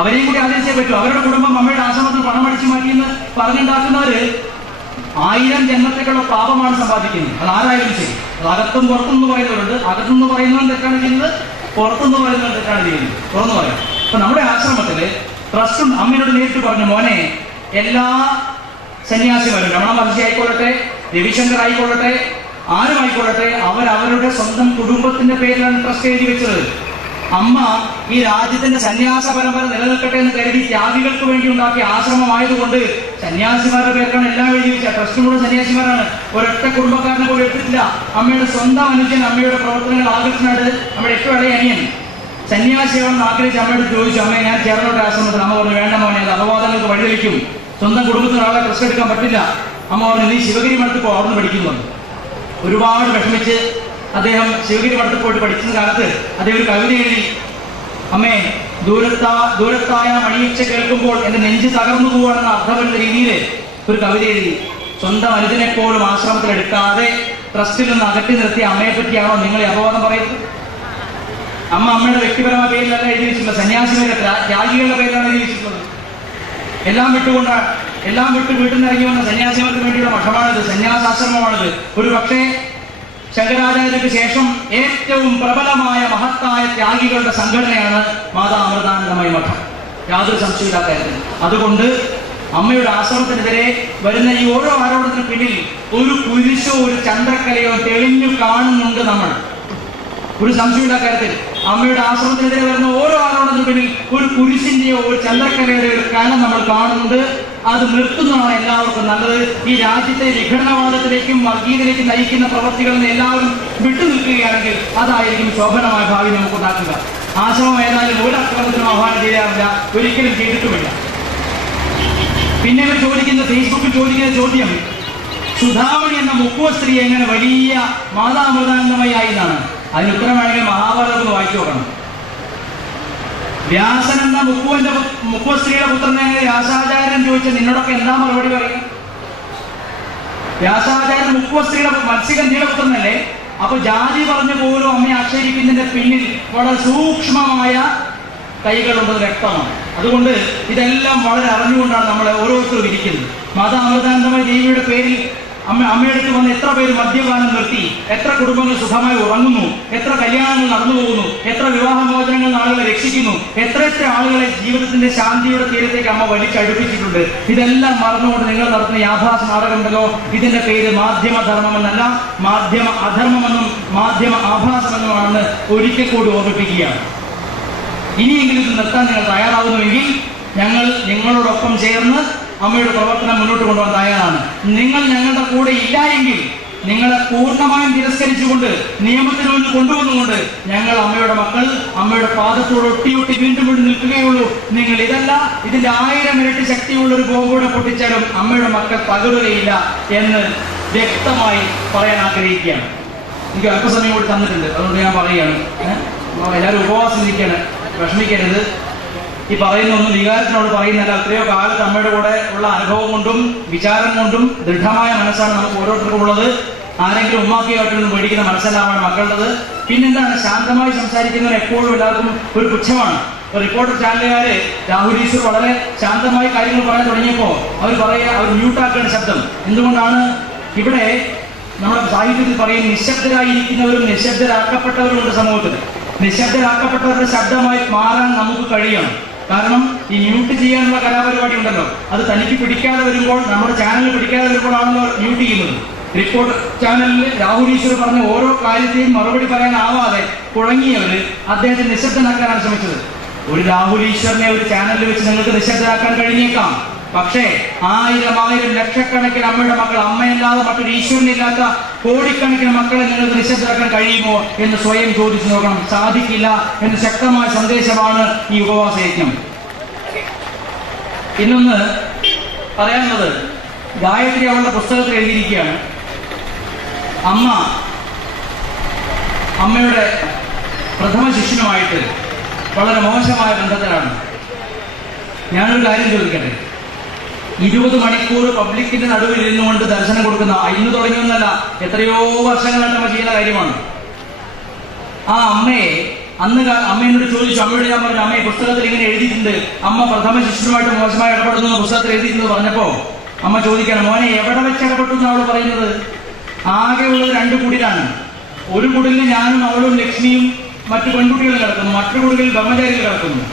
അവരെയും കൂടി ആദരിച്ചേ പറ്റൂ. അവരുടെ കുടുംബം അമ്മയുടെ ആശ്രമത്തിൽ പണം അടിച്ചു മാറ്റിയെന്ന് പറഞ്ഞുണ്ടാക്കുന്നവര് 1000 ജന്മത്തേക്കുള്ള പാപമാണ് സമ്പാദിക്കുന്നത്. അത് ആരായാലും ശരി. അത് അകത്തും പുറത്തുനിന്ന് പറയുന്നവരുണ്ട്. അകത്തുനിന്ന് പറയുന്നവൻ തെറ്റാണ് ചെയ്യുന്നത്, പുറത്തുനിന്ന് പറയുന്നവൻ തെറ്റാണ് ചെയ്യുന്നത്. തുറന്നു പറയാം. അപ്പൊ നമ്മുടെ ആശ്രമത്തില് ട്രസ്റ്റും അമ്മയോട് നേരിട്ട് പറഞ്ഞു, മോനെ, എല്ലാ സന്യാസിമാരും, രമണ മഹർഷി ആയിക്കൊള്ളട്ടെ, രവിശങ്കർ ആയിക്കൊള്ളട്ടെ, ആരുമായിക്കൊള്ളട്ടെ, അവരവരുടെ സ്വന്തം കുടുംബത്തിന്റെ പേരിലാണ് ട്രസ്റ്റ് എഴുതി വെച്ചത്. അമ്മ ഈ രാജ്യത്തിന്റെ സന്യാസ പരമ്പര നിലനിൽക്കട്ടെ എന്ന് കരുതി ത്യാഗികൾക്ക് വേണ്ടി ഉണ്ടാക്കിയ ആശ്രമമായതുകൊണ്ട് സന്യാസിമാരുടെ പേരിലാണ് എല്ലാം എഴുതി വെച്ച. ട്രസ്റ്റും കൂടെ സന്യാസിമാരാണ്. ഒരൊറ്റ കുടുംബക്കാരനെ പോലും എടുത്തിട്ടില്ല. അമ്മയുടെ സ്വന്തം അനുജൻ അമ്മയുടെ പ്രവർത്തനങ്ങൾ ആകർഷണമായിട്ട് നമ്മുടെ ഏറ്റവും ഇളയ അനിയൻ സന്യാസിയാണെന്ന് ആഗ്രഹിച്ച് അമ്മയോട് ചോദിച്ചു, അമ്മയെ ഞാൻ ചേർന്നോട്ടെ ആശ്രമത്തിൽ. അമ്മ പറഞ്ഞു, വേണ്ട മോനെ, അത് അപവാദങ്ങൾക്ക് വഴിതെളിക്കും, സ്വന്തം കുടുംബത്തിന് ആളെ ട്രസ്റ്റ് എടുക്കാൻ പറ്റില്ല. അമ്മ പറഞ്ഞു, നീ ശിവഗിരി മഠത്തിൽ പോ, അവിടുന്ന് പഠിക്കുന്നു. ഒരുപാട് വിഷമിച്ച് അദ്ദേഹം ശിവഗിരി മഠത്തിൽ പോയിട്ട് പഠിക്കുന്ന കാലത്ത് അദ്ദേഹം ഒരു കവിത എഴുതി. അമ്മേ, ദൂരത്തായ മണിയച്ച കേൾക്കുമ്പോൾ എന്റെ നെഞ്ച് തകർന്നു പോവാണെന്ന അർത്ഥമെന്ന രീതിയിൽ ഒരു കവിത എഴുതി. സ്വന്തം അനുജനെപ്പോഴും ആശ്രമത്തിൽ എടുക്കാതെ ട്രസ്റ്റിൽ നിന്ന് അകറ്റി നിർത്തിയ അമ്മയെ പറ്റിയാണോ നിങ്ങൾ അപവാദം പറയുന്നത്? അമ്മ അമ്മയുടെ വ്യക്തിപരമായ പേരിലല്ല എഴുതി വെച്ചിട്ടുള്ളത്, സന്യാസിമാരുടെ ത്യാഗികളുടെ പേരിലാണ് എഴുതി വെച്ചിട്ടുള്ളത്. എല്ലാം വിട്ട് വീട്ടിൽ നിന്ന് ഇറങ്ങി വന്ന സന്യാസിമാർക്ക് വേണ്ടിയുള്ള മഠമാണിത്, സന്യാസാശ്രമമാണിത്. ഒരു പക്ഷേ ശങ്കരാചാര്യർക്ക് ശേഷം ഏറ്റവും പ്രബലമായ മഹത്തായ ത്യാഗികളുടെ സംഘടനയാണ് മാതാ അമൃതാനന്ദമയി മഠം. യാതൊരു സംശയമില്ലാത്ത കാര്യത്തിൽ. അതുകൊണ്ട് അമ്മയുടെ ആശ്രമത്തിനെതിരെ വരുന്ന ഈ ഓരോ ആരോപണത്തിന് പിന്നിൽ ഒരു കുരിശോ ഒരു ചന്ദ്രക്കലയോ തെളിഞ്ഞു കാണുന്നുണ്ട് നമ്മൾ. ഒരു സംശയമില്ലാത്ത കാര്യത്തിൽ അമ്മയുടെ ആശ്രമത്തിനെതിരെ വരുന്ന ഓരോ ആരോപണത്തിന് പിന്നിൽ ഒരു കുരിശിന്റെയോ ഒരു ചന്ദ്രക്കലയുടെ ഒരു കനം നമ്മൾ കാണുന്നുണ്ട്. അത് നിർത്തുന്നതാണ് എല്ലാവർക്കും നല്ലത്. ഈ രാജ്യത്തെ വിഘടനവാദത്തിലേക്കും വർഗീയതയിലേക്കും നയിക്കുന്ന പ്രവർത്തികളിൽ നിന്ന് എല്ലാവരും വിട്ടുനിൽക്കുകയാണെങ്കിൽ അതായിരിക്കും ശോഭനമായ ഭാവി നമുക്കുണ്ടാക്കുക. ആശ്രമം ഏതായാലും ഒരക്രമത്തിനും ആഹ്വാനം ചെയ്യാറില്ല, ഒരിക്കലും ചെയ്തിട്ടുമില്ല. പിന്നെ ഇവർ ചോദിക്കുന്ന, ഫേസ്ബുക്കിൽ ചോദിക്കുന്ന ചോദ്യം, സുധാമണി എന്ന മുക്കുവ സ്ത്രീ എങ്ങനെ വലിയ മാതാമൃതാനന്ദമയി എന്നാണ്. അതിന് ഉത്തരമാണെങ്കിൽ മഹാഭാരതം വായിച്ചു നോക്കണം. വ്യാസൻ എന്ന മുക്കുവ സ്ത്രീയുടെ പുത്രനെ വ്യാസാചാര്യൻ ചോദിച്ച നിന്നോടൊക്കെ എന്താ മറുപടി പറയും? വ്യാസാചാര്യൻ മുക്കുവ സ്ത്രീയുടെ മത്സ്യഗന്ധിയുടെ പുത്രനല്ലേ? അപ്പൊ ജാതി പറഞ്ഞു പോലും അമ്മയെ ആക്ഷേപിക്കുന്നതിന്റെ പിന്നിൽ വളരെ സൂക്ഷ്മമായ കൈകളുള്ളത് വ്യക്തമാണ്. അതുകൊണ്ട് ഇതെല്ലാം വളരെ അറിഞ്ഞുകൊണ്ടാണ് നമ്മൾ ഓരോരുത്തരും ഇരിക്കുന്നത്. മാതാ അമൃതാനന്ദമയ ദേവിയുടെ പേരിൽ അമ്മയുടെ അടുത്ത് വന്ന് എത്ര പേര് മദ്യപാനം നിർത്തി, എത്ര കുടുംബങ്ങൾ സുഖമായി ഉറങ്ങുന്നു, എത്ര കല്യാണങ്ങൾ നടന്നു പോകുന്നു, എത്ര വിവാഹമോചനങ്ങൾ ആളുകളെ രക്ഷിക്കുന്നു, എത്ര ആളുകളെ ജീവിതത്തിന്റെ ശാന്തിയുടെ തീരത്തേക്ക് അമ്മ വലിച്ചടുപ്പിച്ചിട്ടുണ്ട്. ഇതെല്ലാം മറന്നുകൊണ്ട് നിങ്ങൾ നടത്തുന്ന ഈ ആഭാസ നാടകമുണ്ടല്ലോ, ഇതിന്റെ പേര് മാധ്യമധർമ്മമെന്നല്ല, മാധ്യമ അധർമ്മമെന്നും മാധ്യമ ആഭാസമെന്നുമാണെന്ന് ഒരിക്കൽ കൂടി ഓർമ്മിപ്പിക്കുകയാണ്. ഇനിയെങ്കിലും ഇത് നിർത്താൻ നിങ്ങൾ തയ്യാറാവുന്നുവെങ്കിൽ ഞങ്ങൾ നിങ്ങളോടൊപ്പം ചേർന്ന് അമ്മയുടെ പ്രവർത്തനം മുന്നോട്ട് കൊണ്ടുപോകാൻ തയ്യാറാണ്. നിങ്ങൾ ഞങ്ങളുടെ കൂടെ ഇല്ല എങ്കിൽ നിങ്ങളെ പൂർണ്ണമായും തിരസ്കരിച്ചുകൊണ്ട് നിയമത്തിന് മുന്നിൽ കൊണ്ടുവന്നുകൊണ്ട് ഞങ്ങൾ അമ്മയുടെ മക്കൾ അമ്മയുടെ പാദത്തോട് ഒട്ടിയൊട്ടി വീണ്ടും വീണ്ടും നിൽക്കുകയുള്ളൂ. നിങ്ങൾ ഇതല്ല, ഇതിന്റെ 1000 ഇരട്ടി ശക്തിയുള്ള ഒരു ബോംബൂടെ പൊട്ടിച്ചാലും അമ്മയുടെ മക്കൾ തകരുകയില്ല എന്ന് വ്യക്തമായി പറയാൻ ആഗ്രഹിക്കുകയാണ്. എനിക്ക് അല്പസമയം കൂടി തന്നിട്ടുണ്ട്, അതുകൊണ്ട് ഞാൻ പറയുകയാണ്. എല്ലാവരും ഉപവാസം ഇരിക്കുകയാണ്, വിഷമിക്കരുത്. ഈ പറയുന്നൊന്നും വികാരത്തിനോട് പറയുന്നല്ല. എത്രയോ കാലത്ത് അമ്മയുടെ കൂടെ ഉള്ള അനുഭവം കൊണ്ടും വിചാരം കൊണ്ടും ദൃഢമായ മനസ്സാണ് നമുക്ക് ഓരോരുത്തർക്കും ഉള്ളത്. ആരെങ്കിലും ഉമ്മാക്കിയായിട്ടൊന്നും പേടിക്കുന്ന മനസ്സല്ലാമാണ് മക്കളുള്ളത്. പിന്നെന്താണ്, ശാന്തമായി സംസാരിക്കുന്നവർ എപ്പോഴും എല്ലാവർക്കും ഒരു പുച്ഛമാണ്. റിപ്പോർട്ടർ ചാനലുകാര് രാഹുൽ ഈശ്വർ വളരെ ശാന്തമായി കാര്യങ്ങൾ പറയാൻ തുടങ്ങിയപ്പോൾ അവർ മ്യൂട്ടാക്കുകയാണ് ശബ്ദം. എന്തുകൊണ്ടാണ്? ഇവിടെ നമ്മുടെ സാഹിത്യത്തിൽ പറയും നിശബ്ദരായിരിക്കുന്നവരും നിശബ്ദരാക്കപ്പെട്ടവരും ഉണ്ട് സമൂഹത്തിൽ. നിശബ്ദരാക്കപ്പെട്ടവരുടെ ശബ്ദമായി മാറാൻ നമുക്ക് കഴിയണം. കാരണം ഈ മ്യൂട്ട് ചെയ്യാനുള്ള കലാപരിപാടി ഉണ്ടല്ലോ, അത് തനിക്ക് പിടിക്കാതെ വരുമ്പോൾ, നമ്മുടെ ചാനലിൽ പിടിക്കാതെ വരുമ്പോഴാണല്ലോ മ്യൂട്ട് ചെയ്യുന്നത്. റിപ്പോർട്ടർ ചാനലിൽ രാഹുൽ ഈശ്വർ പറഞ്ഞ ഓരോ കാര്യത്തെയും മറുപടി പറയാനാവാതെ കുഴങ്ങിയവര് അദ്ദേഹത്തെ നിശബ്ദനാക്കാനാണ് ശ്രമിച്ചത്. ഒരു രാഹുൽ ഈശ്വറിനെ ഒരു ചാനലിൽ വെച്ച് നിങ്ങൾക്ക് നിശബ്ദരാക്കാൻ കഴിഞ്ഞേക്കാം. പക്ഷേ 1000 ലക്ഷക്കണക്കിന് അമ്മയുടെ മക്കൾ, അമ്മയല്ലാതെ മറ്റൊരു ഈശ്വരനില്ലാത്ത കോടിക്കണക്കിന് മക്കളെ നിങ്ങൾക്ക് നിശബ്ദരാക്കാൻ കഴിയുമോ എന്ന് സ്വയം ചോദിച്ചു നോക്കണം. സാധിക്കില്ല എന്ന് ശക്തമായ സന്ദേശമാണ് ഈ ഉപവാസ യജ്ഞം. ഇന്നൊന്ന് പറയാനുള്ളത്, ഗായത്രി അവളുടെ പുസ്തകത്തിൽ എഴുതിയിരിക്കുകയാണ്, അമ്മയുടെ പ്രഥമ ശിഷ്യനുമായിട്ട് വളരെ മോശമായ ബന്ധത്തിലാണ്. ഞാനൊരു കാര്യം ചോദിക്കട്ടെ, 20 മണിക്കൂർ പബ്ലിക്കിന്റെ നടുവിൽ ഇരുന്നുകൊണ്ട് ദർശനം കൊടുക്കുന്ന, ഇന്ന് തുടങ്ങിയൊന്നല്ല, എത്രയോ വർഷങ്ങളായിട്ട് അമ്മ ചെയ്യുന്ന കാര്യമാണ്. ആ അമ്മയെ അമ്മയോട് ചോദിച്ചു, അമ്മയോട് ഞാൻ പറഞ്ഞു, അമ്മയെ പുസ്തകത്തിൽ ഇങ്ങനെ എഴുതിയിട്ടുണ്ട്, അമ്മ പ്രഥമ ശിഷ്യനുമായിട്ട് മോശമായി ഇടപെടുന്നു പുസ്തകത്തിൽ എഴുതിയിട്ടുണ്ട് പറഞ്ഞപ്പോ അമ്മ ചോദിക്കണം, മോനെ എവിടെ വെച്ച് ഇടപെട്ടു എന്നാണ് അവൾ പറയുന്നത്. ആകെയുള്ളത് 2 കുടിലാണ്. ഒരു കുടിലിൽ ഞാനും അവളും ലക്ഷ്മിയും മറ്റു പെൺകുട്ടികളും കിടക്കുന്നു, മറ്റൊരു കുടിലിൽ ബ്രഹ്മചാരികൾ കിടക്കുന്നു.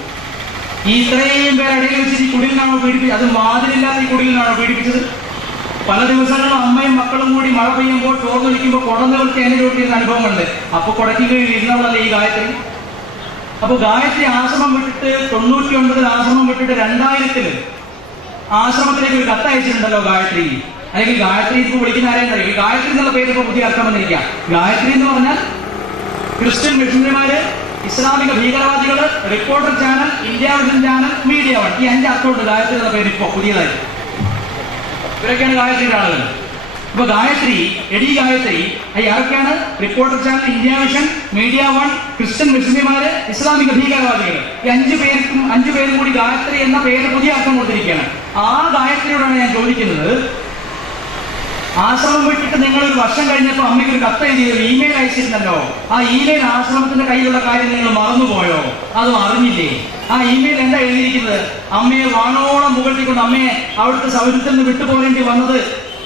ഈ ഇത്രയും പേര് ഇടയിൽ വെച്ച് ഈ കുടിലിനാണോ പീഡിപ്പിച്ചത്? അത് വാതിലില്ലാത്ത ഈ കുടിലിനാണോ പീഡിപ്പിച്ചത്? പല ദിവസങ്ങളും അമ്മയും മക്കളും കൂടി മഴ പെയ്യുമ്പോൾ ചോർന്നൊലിക്കുമ്പോൾ കുടന്നുകൾക്ക് എന്നെ ചോദിക്കുന്ന അനുഭവമുണ്ട്. അപ്പൊ കുടയ്ക്ക് കീഴിൽ ഇരുന്നവളല്ലേ ഈ ഗായത്രി. അപ്പൊ ഗായത്രി ആശ്രമം വിട്ടിട്ട് 99 ആശ്രമം വിട്ടിട്ട് 2000 ആശ്രമത്തിലേക്ക് ഒരു കത്തയച്ചിട്ടുണ്ടല്ലോ ഗായത്രി. അല്ലെങ്കിൽ ഗായത്രി ഇപ്പൊ വിളിക്കുന്ന ആരെയും ഈ ഗായത്രി എന്നുള്ള പേര് ഇപ്പൊ പുതിയ അർത്ഥം വന്നിരിക്കുക. ഗായത്രി എന്ന് പറഞ്ഞാൽ ക്രിസ്ത്യൻ മിഷണറിമാര്, ഇസ്ലാമിക ഭീകരവാദികള്, Reporter channel, India Vision channel, Media One, ഈ 5 അർത്ഥമുണ്ട് ഗായത്രി എന്ന പേര് ഇപ്പൊ പുതിയതായി. ഇവരൊക്കെയാണ് ഗായത്രിയുടെ ആളുകൾ. അപ്പൊ ഗായത്രി, എടി ഗായത്രി, ആരൊക്കെയാണ്? Reporter channel, India Vision, Media One, Christian മിഷണറിമാര്, ഇസ്ലാമിക ഭീകരവാദികൾ. ഈ 5 പേരും കൂടി ഗായത്രി എന്ന പേര് പുതിയ അർത്ഥം കൊടുത്തിരിക്കുകയാണ്. ആ ഗായത്രിയോടാണ് ഞാൻ ചോദിക്കുന്നത്, ആശ്രമം വിട്ടിട്ട് നിങ്ങൾ ഒരു വർഷം കഴിഞ്ഞപ്പോൾ അമ്മയ്ക്ക് ഒരു കത്ത് എഴുതി, ഇമെയിൽ അയച്ചിട്ടുണ്ടല്ലോ, ആ ഇമെയിൽ ആശ്രമത്തിന്റെ കയ്യിലുള്ള കാര്യം നിങ്ങൾ മറന്നുപോയോ? അതും അറിഞ്ഞില്ലേ? ആ ഇമെയിൽ എന്താ എഴുതിയിരിക്കുന്നത്? അമ്മയെ വാണോളം പുകഴ്ത്തിക്കൊണ്ട് അമ്മയെ അവിടുത്തെ സൗഹൃദത്തിൽ നിന്ന് വിട്ടുപോകേണ്ടി വന്നത്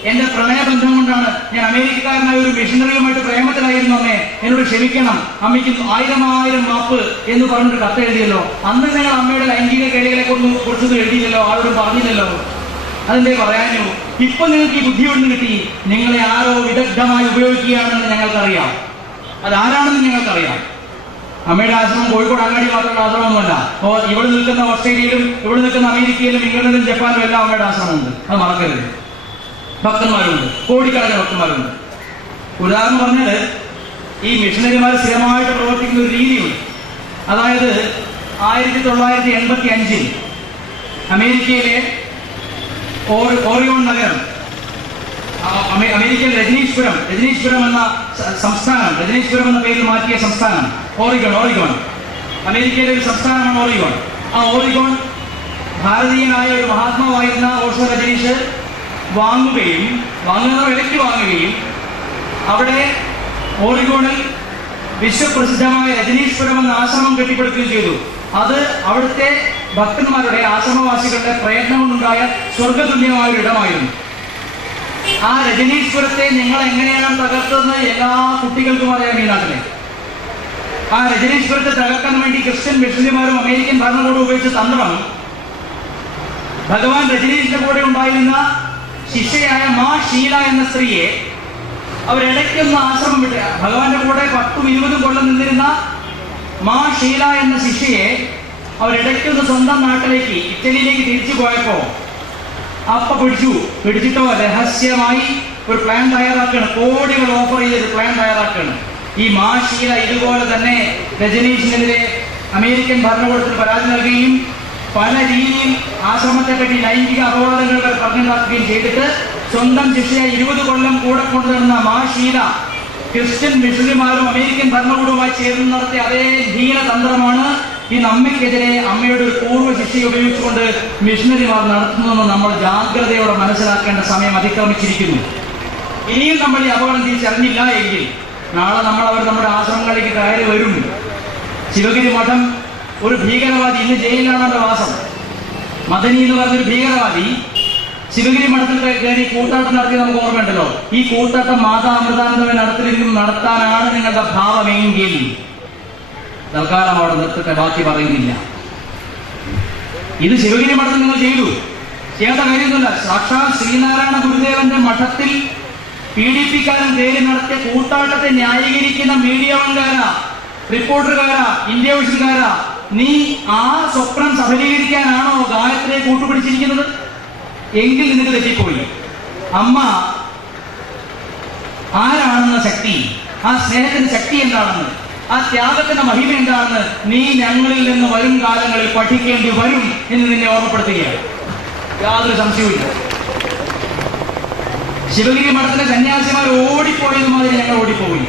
എന്റെ പ്രണയബന്ധം കൊണ്ടാണ്. ഞാൻ അമേരിക്കക്കാരനായ ഒരു മിഷണറിയുമായിട്ട് പ്രേമത്തിലായിരുന്നു, അമ്മേ എന്നോട് ക്ഷമിക്കണം, അമ്മയ്ക്ക് 1000 മാപ്പ് എന്ന് പറഞ്ഞിട്ട് കത്ത് എഴുതിയല്ലോ. അന്ന് നിങ്ങൾ അമ്മയുടെ ലൈംഗിക കേടുകളെ കുറിച്ചൊന്നും എഴുതിയില്ലല്ലോ, ആരോടും പറഞ്ഞില്ലല്ലോ. അതെന്തേ പറയാനോ? ഇപ്പൊ നിങ്ങൾക്ക് ഈ ബുദ്ധി കൊണ്ട് കിട്ടി. നിങ്ങളെ ആരോ വിദഗ്ധമായി ഉപയോഗിക്കുകയാണെന്ന് ഞങ്ങൾക്കറിയാം. അതാരാണെന്ന് ഞങ്ങൾക്കറിയാം. അമ്മയുടെ ആശ്രമം കോഴിക്കോട് അങ്ങാടി മാത്രമുള്ള ആശ്രമമൊന്നുമല്ല. അപ്പോൾ ഇവിടെ നിൽക്കുന്ന ഓസ്ട്രേലിയയിലും ഇവിടെ നിൽക്കുന്ന അമേരിക്കയിലും ഇംഗ്ലണ്ടിലും ജപ്പാനിലും എല്ലാം അമ്മയുടെ ആശ്രമമുണ്ട്. അത് മറക്കരുത്. ഭക്തന്മാരുണ്ട്, കോടിക്കണക്കിന് ഭക്തന്മാരുണ്ട്. ഉദാഹരണം പറഞ്ഞാൽ ഈ മിഷണറിമാർ സ്ഥിരമായിട്ട് പ്രവർത്തിക്കുന്ന ഒരു രീതിയുണ്ട്. അതായത് 1985 അമേരിക്കയിലെ ഓറിയോൺ നഗരം, അമേരിക്കൻ രജനീശ്വരം എന്ന സംസ്ഥാനം, രജനീശ്വരം എന്ന പേരിൽ മാറ്റിയ സംസ്ഥാനം ഓറിഗോൺ. അമേരിക്കയിലെ ഒരു സംസ്ഥാനമാണ് ഓറിഗോൺ. ആ ഓറിഗോൺ ഭാരതീയനായ ഒരു മഹാത്മാവായിരുന്ന ഓഷോ രജനീഷ് വിലയ്ക്ക് വാങ്ങുകയും അവിടെ ഓറിഗോണിൽ വിശ്വപ്രസിദ്ധമായ രജനീശ്വരം എന്ന ആശ്രമം കെട്ടിപ്പടുക്കുകയും ചെയ്തു. അത് അവിടുത്തെ ഭക്തന്മാരുടെ, ആശ്രമവാസികളുടെ പ്രയത്നം കൊണ്ടുണ്ടായ സ്വർഗതുല്യമായ ഒരു ഇടമായിരുന്നു. ആ രജനീശ്വരത്തെ നിങ്ങൾ എങ്ങനെയാണ് തകർത്തതെന്ന് എല്ലാ കുട്ടികൾക്കും അറിയാം ഈ നാട്ടിലെ. ആ രജനീശ്വരത്തെ തകർക്കാൻ വേണ്ടി ക്രിസ്ത്യൻ മിഷണറിമാരും അമേരിക്കൻ ഭരണകൂടം ഉപയോഗിച്ച തന്ത്രം, ഭഗവാൻ രജനീഷിന്റെ കൂടെ ഉണ്ടായിരുന്ന ശിഷ്യയായ മാ ഷീല എന്ന സ്ത്രീയെ അവരിടയ്ക്കൊന്ന് ആശ്രമം വിട്ട്, ഭഗവാന്റെ കൂടെ 10-20 കൊല്ലം നിന്നിരുന്ന മാ ഷീല എന്ന ശിഷ്യയെ അവരിടയ്ക്കൊന്ന് സ്വന്തം നാട്ടിലേക്ക്, ഇറ്റലിയിലേക്ക് തിരിച്ചു പോയപ്പോ അപ്പ പിടിച്ചിട്ടോ രഹസ്യമായി ഒരു പ്ലാൻ തയ്യാറാക്കുകയാണ്. കോടികൾ ഓഫർ ചെയ്തൊരു പ്ലാൻ തയ്യാറാക്കുകയാണ്. ഈ മാ ഷീല ഇതുപോലെ തന്നെ രജനീഷിനെതിരെ അമേരിക്കൻ ഭരണകൂടത്തിന് പരാതി നൽകുകയും പല രീതിയിൽ ആശ്രമത്തെ പറ്റി ലൈംഗിക അപവാദങ്ങൾ പറഞ്ഞുണ്ടാക്കുകയും ചെയ്തിട്ട് സ്വന്തം ശിഷ്യയെ 20 കൊല്ലം കൂടെ കൊണ്ടുവരുന്ന മാ ഷീല ക്രിസ്ത്യൻ മിഷണറിമാരും അമേരിക്കൻ ഭരണകൂടവുമായി ചേർന്ന് നടത്തിയ അതേ ധീരതന്ത്രമാണ് ഇന്ന് അമ്മയ്ക്കെതിരെ അമ്മയുടെ ഒരു പൂർവ്വ ശിക്ഷയെ ഉപയോഗിച്ചുകൊണ്ട് മിഷണറിമാർ നടത്തുന്നതെന്ന് നമ്മൾ ജാഗ്രതയോടെ മനസ്സിലാക്കേണ്ട സമയം അതിക്രമിച്ചിരിക്കുന്നു. ഇനിയും നമ്മൾ ഈ അപകടം തിരിച്ചറിഞ്ഞില്ല എങ്കിൽ നാളെ നമ്മുടെ ആശ്രമങ്ങളിലേക്ക് കയറി വരും. ശിവഗിരി മഠം ഒരു ഭീകരവാദി, ഇന്ന് ജയിലിലാണ് അവരുടെ വാസം. മദനി എന്ന് പറഞ്ഞൊരു ഭീകരവാദി ശിവഗിരി മഠത്തിൽ കയറി കൂട്ടാട്ടം നടത്തി നമുക്ക് ഓർമ്മയുണ്ടല്ലോ. ഈ കൂട്ടാട്ടം മാതാ അമൃതാനന്ദമേ നടത്താനാണ് നിങ്ങളുടെ ഭാവമെങ്കിൽ തൽക്കാലം അവിടെ നിർത്തത്തെ, ബാക്കി പറയുന്നില്ല. ഇത് ശിവഗിരി മഠത്തിൽ നിങ്ങൾ ചെയ്യേണ്ട കാര്യമൊന്നുമില്ല. സാക്ഷാൽ ശ്രീനാരായണ ഗുരുദേവന്റെ മഠത്തിൽ പീഡിപ്പിക്കാനും പേര് നടത്തിയ കൂട്ടാട്ടത്തെ ന്യായീകരിക്കുന്ന മീഡിയവൻകാരാ, റിപ്പോർട്ടർകാരാ, ഇന്ത്യ വിഷൻകാരാ, നീ ആ സ്വപ്നം സഫലീകരിക്കാനാണോ ഗായത്രിയെ കൂട്ടുപിടിച്ചിരിക്കുന്നത്? എങ്കിൽ നിനക്ക് തെറ്റിപ്പോയി. അമ്മ ആരാണെന്ന ശക്തി, ആ സ്നേഹത്തിന്റെ ശക്തി എന്താണെന്ന്, ആ ത്യാഗത്തിന്റെ മഹിമ എന്താണെന്ന് നീ ഞങ്ങളിൽ നിന്ന് വരും കാലങ്ങളിൽ പഠിക്കേണ്ടി വരും എന്ന് നിന്നെ ഓർമ്മപ്പെടുത്തുകയാണ്. യാതൊരു സംശയവുമില്ല. ശിവഗിരി മഠത്തിലെ സന്യാസിമാർ ഓടിപ്പോയതുമാതിരി ഞങ്ങൾ ഓടിപ്പോയി.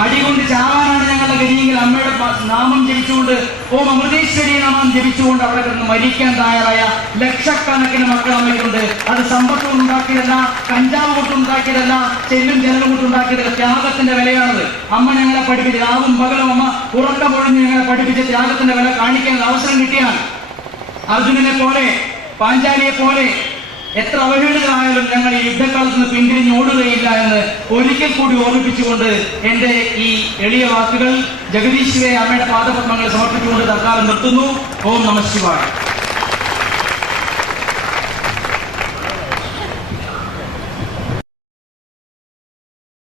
അടികൊണ്ട് ചാവാനാണ് ഞങ്ങളുടെ ഗതിയെങ്കിൽ അമ്മയുടെ നാമം ജപിച്ചുകൊണ്ട്, ഓം അമൃതേശ്വരി നാമം ജപിച്ചുകൊണ്ട് അവിടെ കിടന്ന് മരിക്കാൻ തയ്യാറായ ലക്ഷക്കണക്കിന് മക്കൾ അമ്മയ്ക്കുണ്ട്. അത് സമ്പത്ത് കൊണ്ടുണ്ടാക്കിയതല്ല, കഞ്ചാവ് കൊണ്ടുണ്ടാക്കിയതല്ല, ചെല്ലും ജനലും കൊണ്ടുണ്ടാക്കിയതല്ല. ത്യാഗത്തിന്റെ വിലയാണത്. അമ്മ ഞങ്ങളെ പഠിപ്പിച്ച, രാവും പകലും അമ്മ ഉറക്കമൊഴിഞ്ഞ് ഞങ്ങളെ പഠിപ്പിച്ച ത്യാഗത്തിന്റെ വില കാണിക്കാൻ അവസരം കിട്ടിയാൽ അർജുനനെ പോലെ, പാഞ്ചാലിയെ പോലെ എത്ര അവഹേളിതരായാലും ഞങ്ങൾ ഈ യുദ്ധകാലത്ത് നിന്ന് പിന്തിരിഞ്ഞോടുകയില്ല എന്ന് ഒരിക്കൽ കൂടി ഓർമ്മിപ്പിച്ചുകൊണ്ട് എന്റെ ഈ എളിയ വാക്കുകൾ ജഗദീശ്വരെ അമ്മയുടെ പാദപത്മങ്ങൾ സമർപ്പിച്ചുകൊണ്ട് തൽക്കാലം നിർത്തുന്നു. ഓം നമഃ ശിവായ.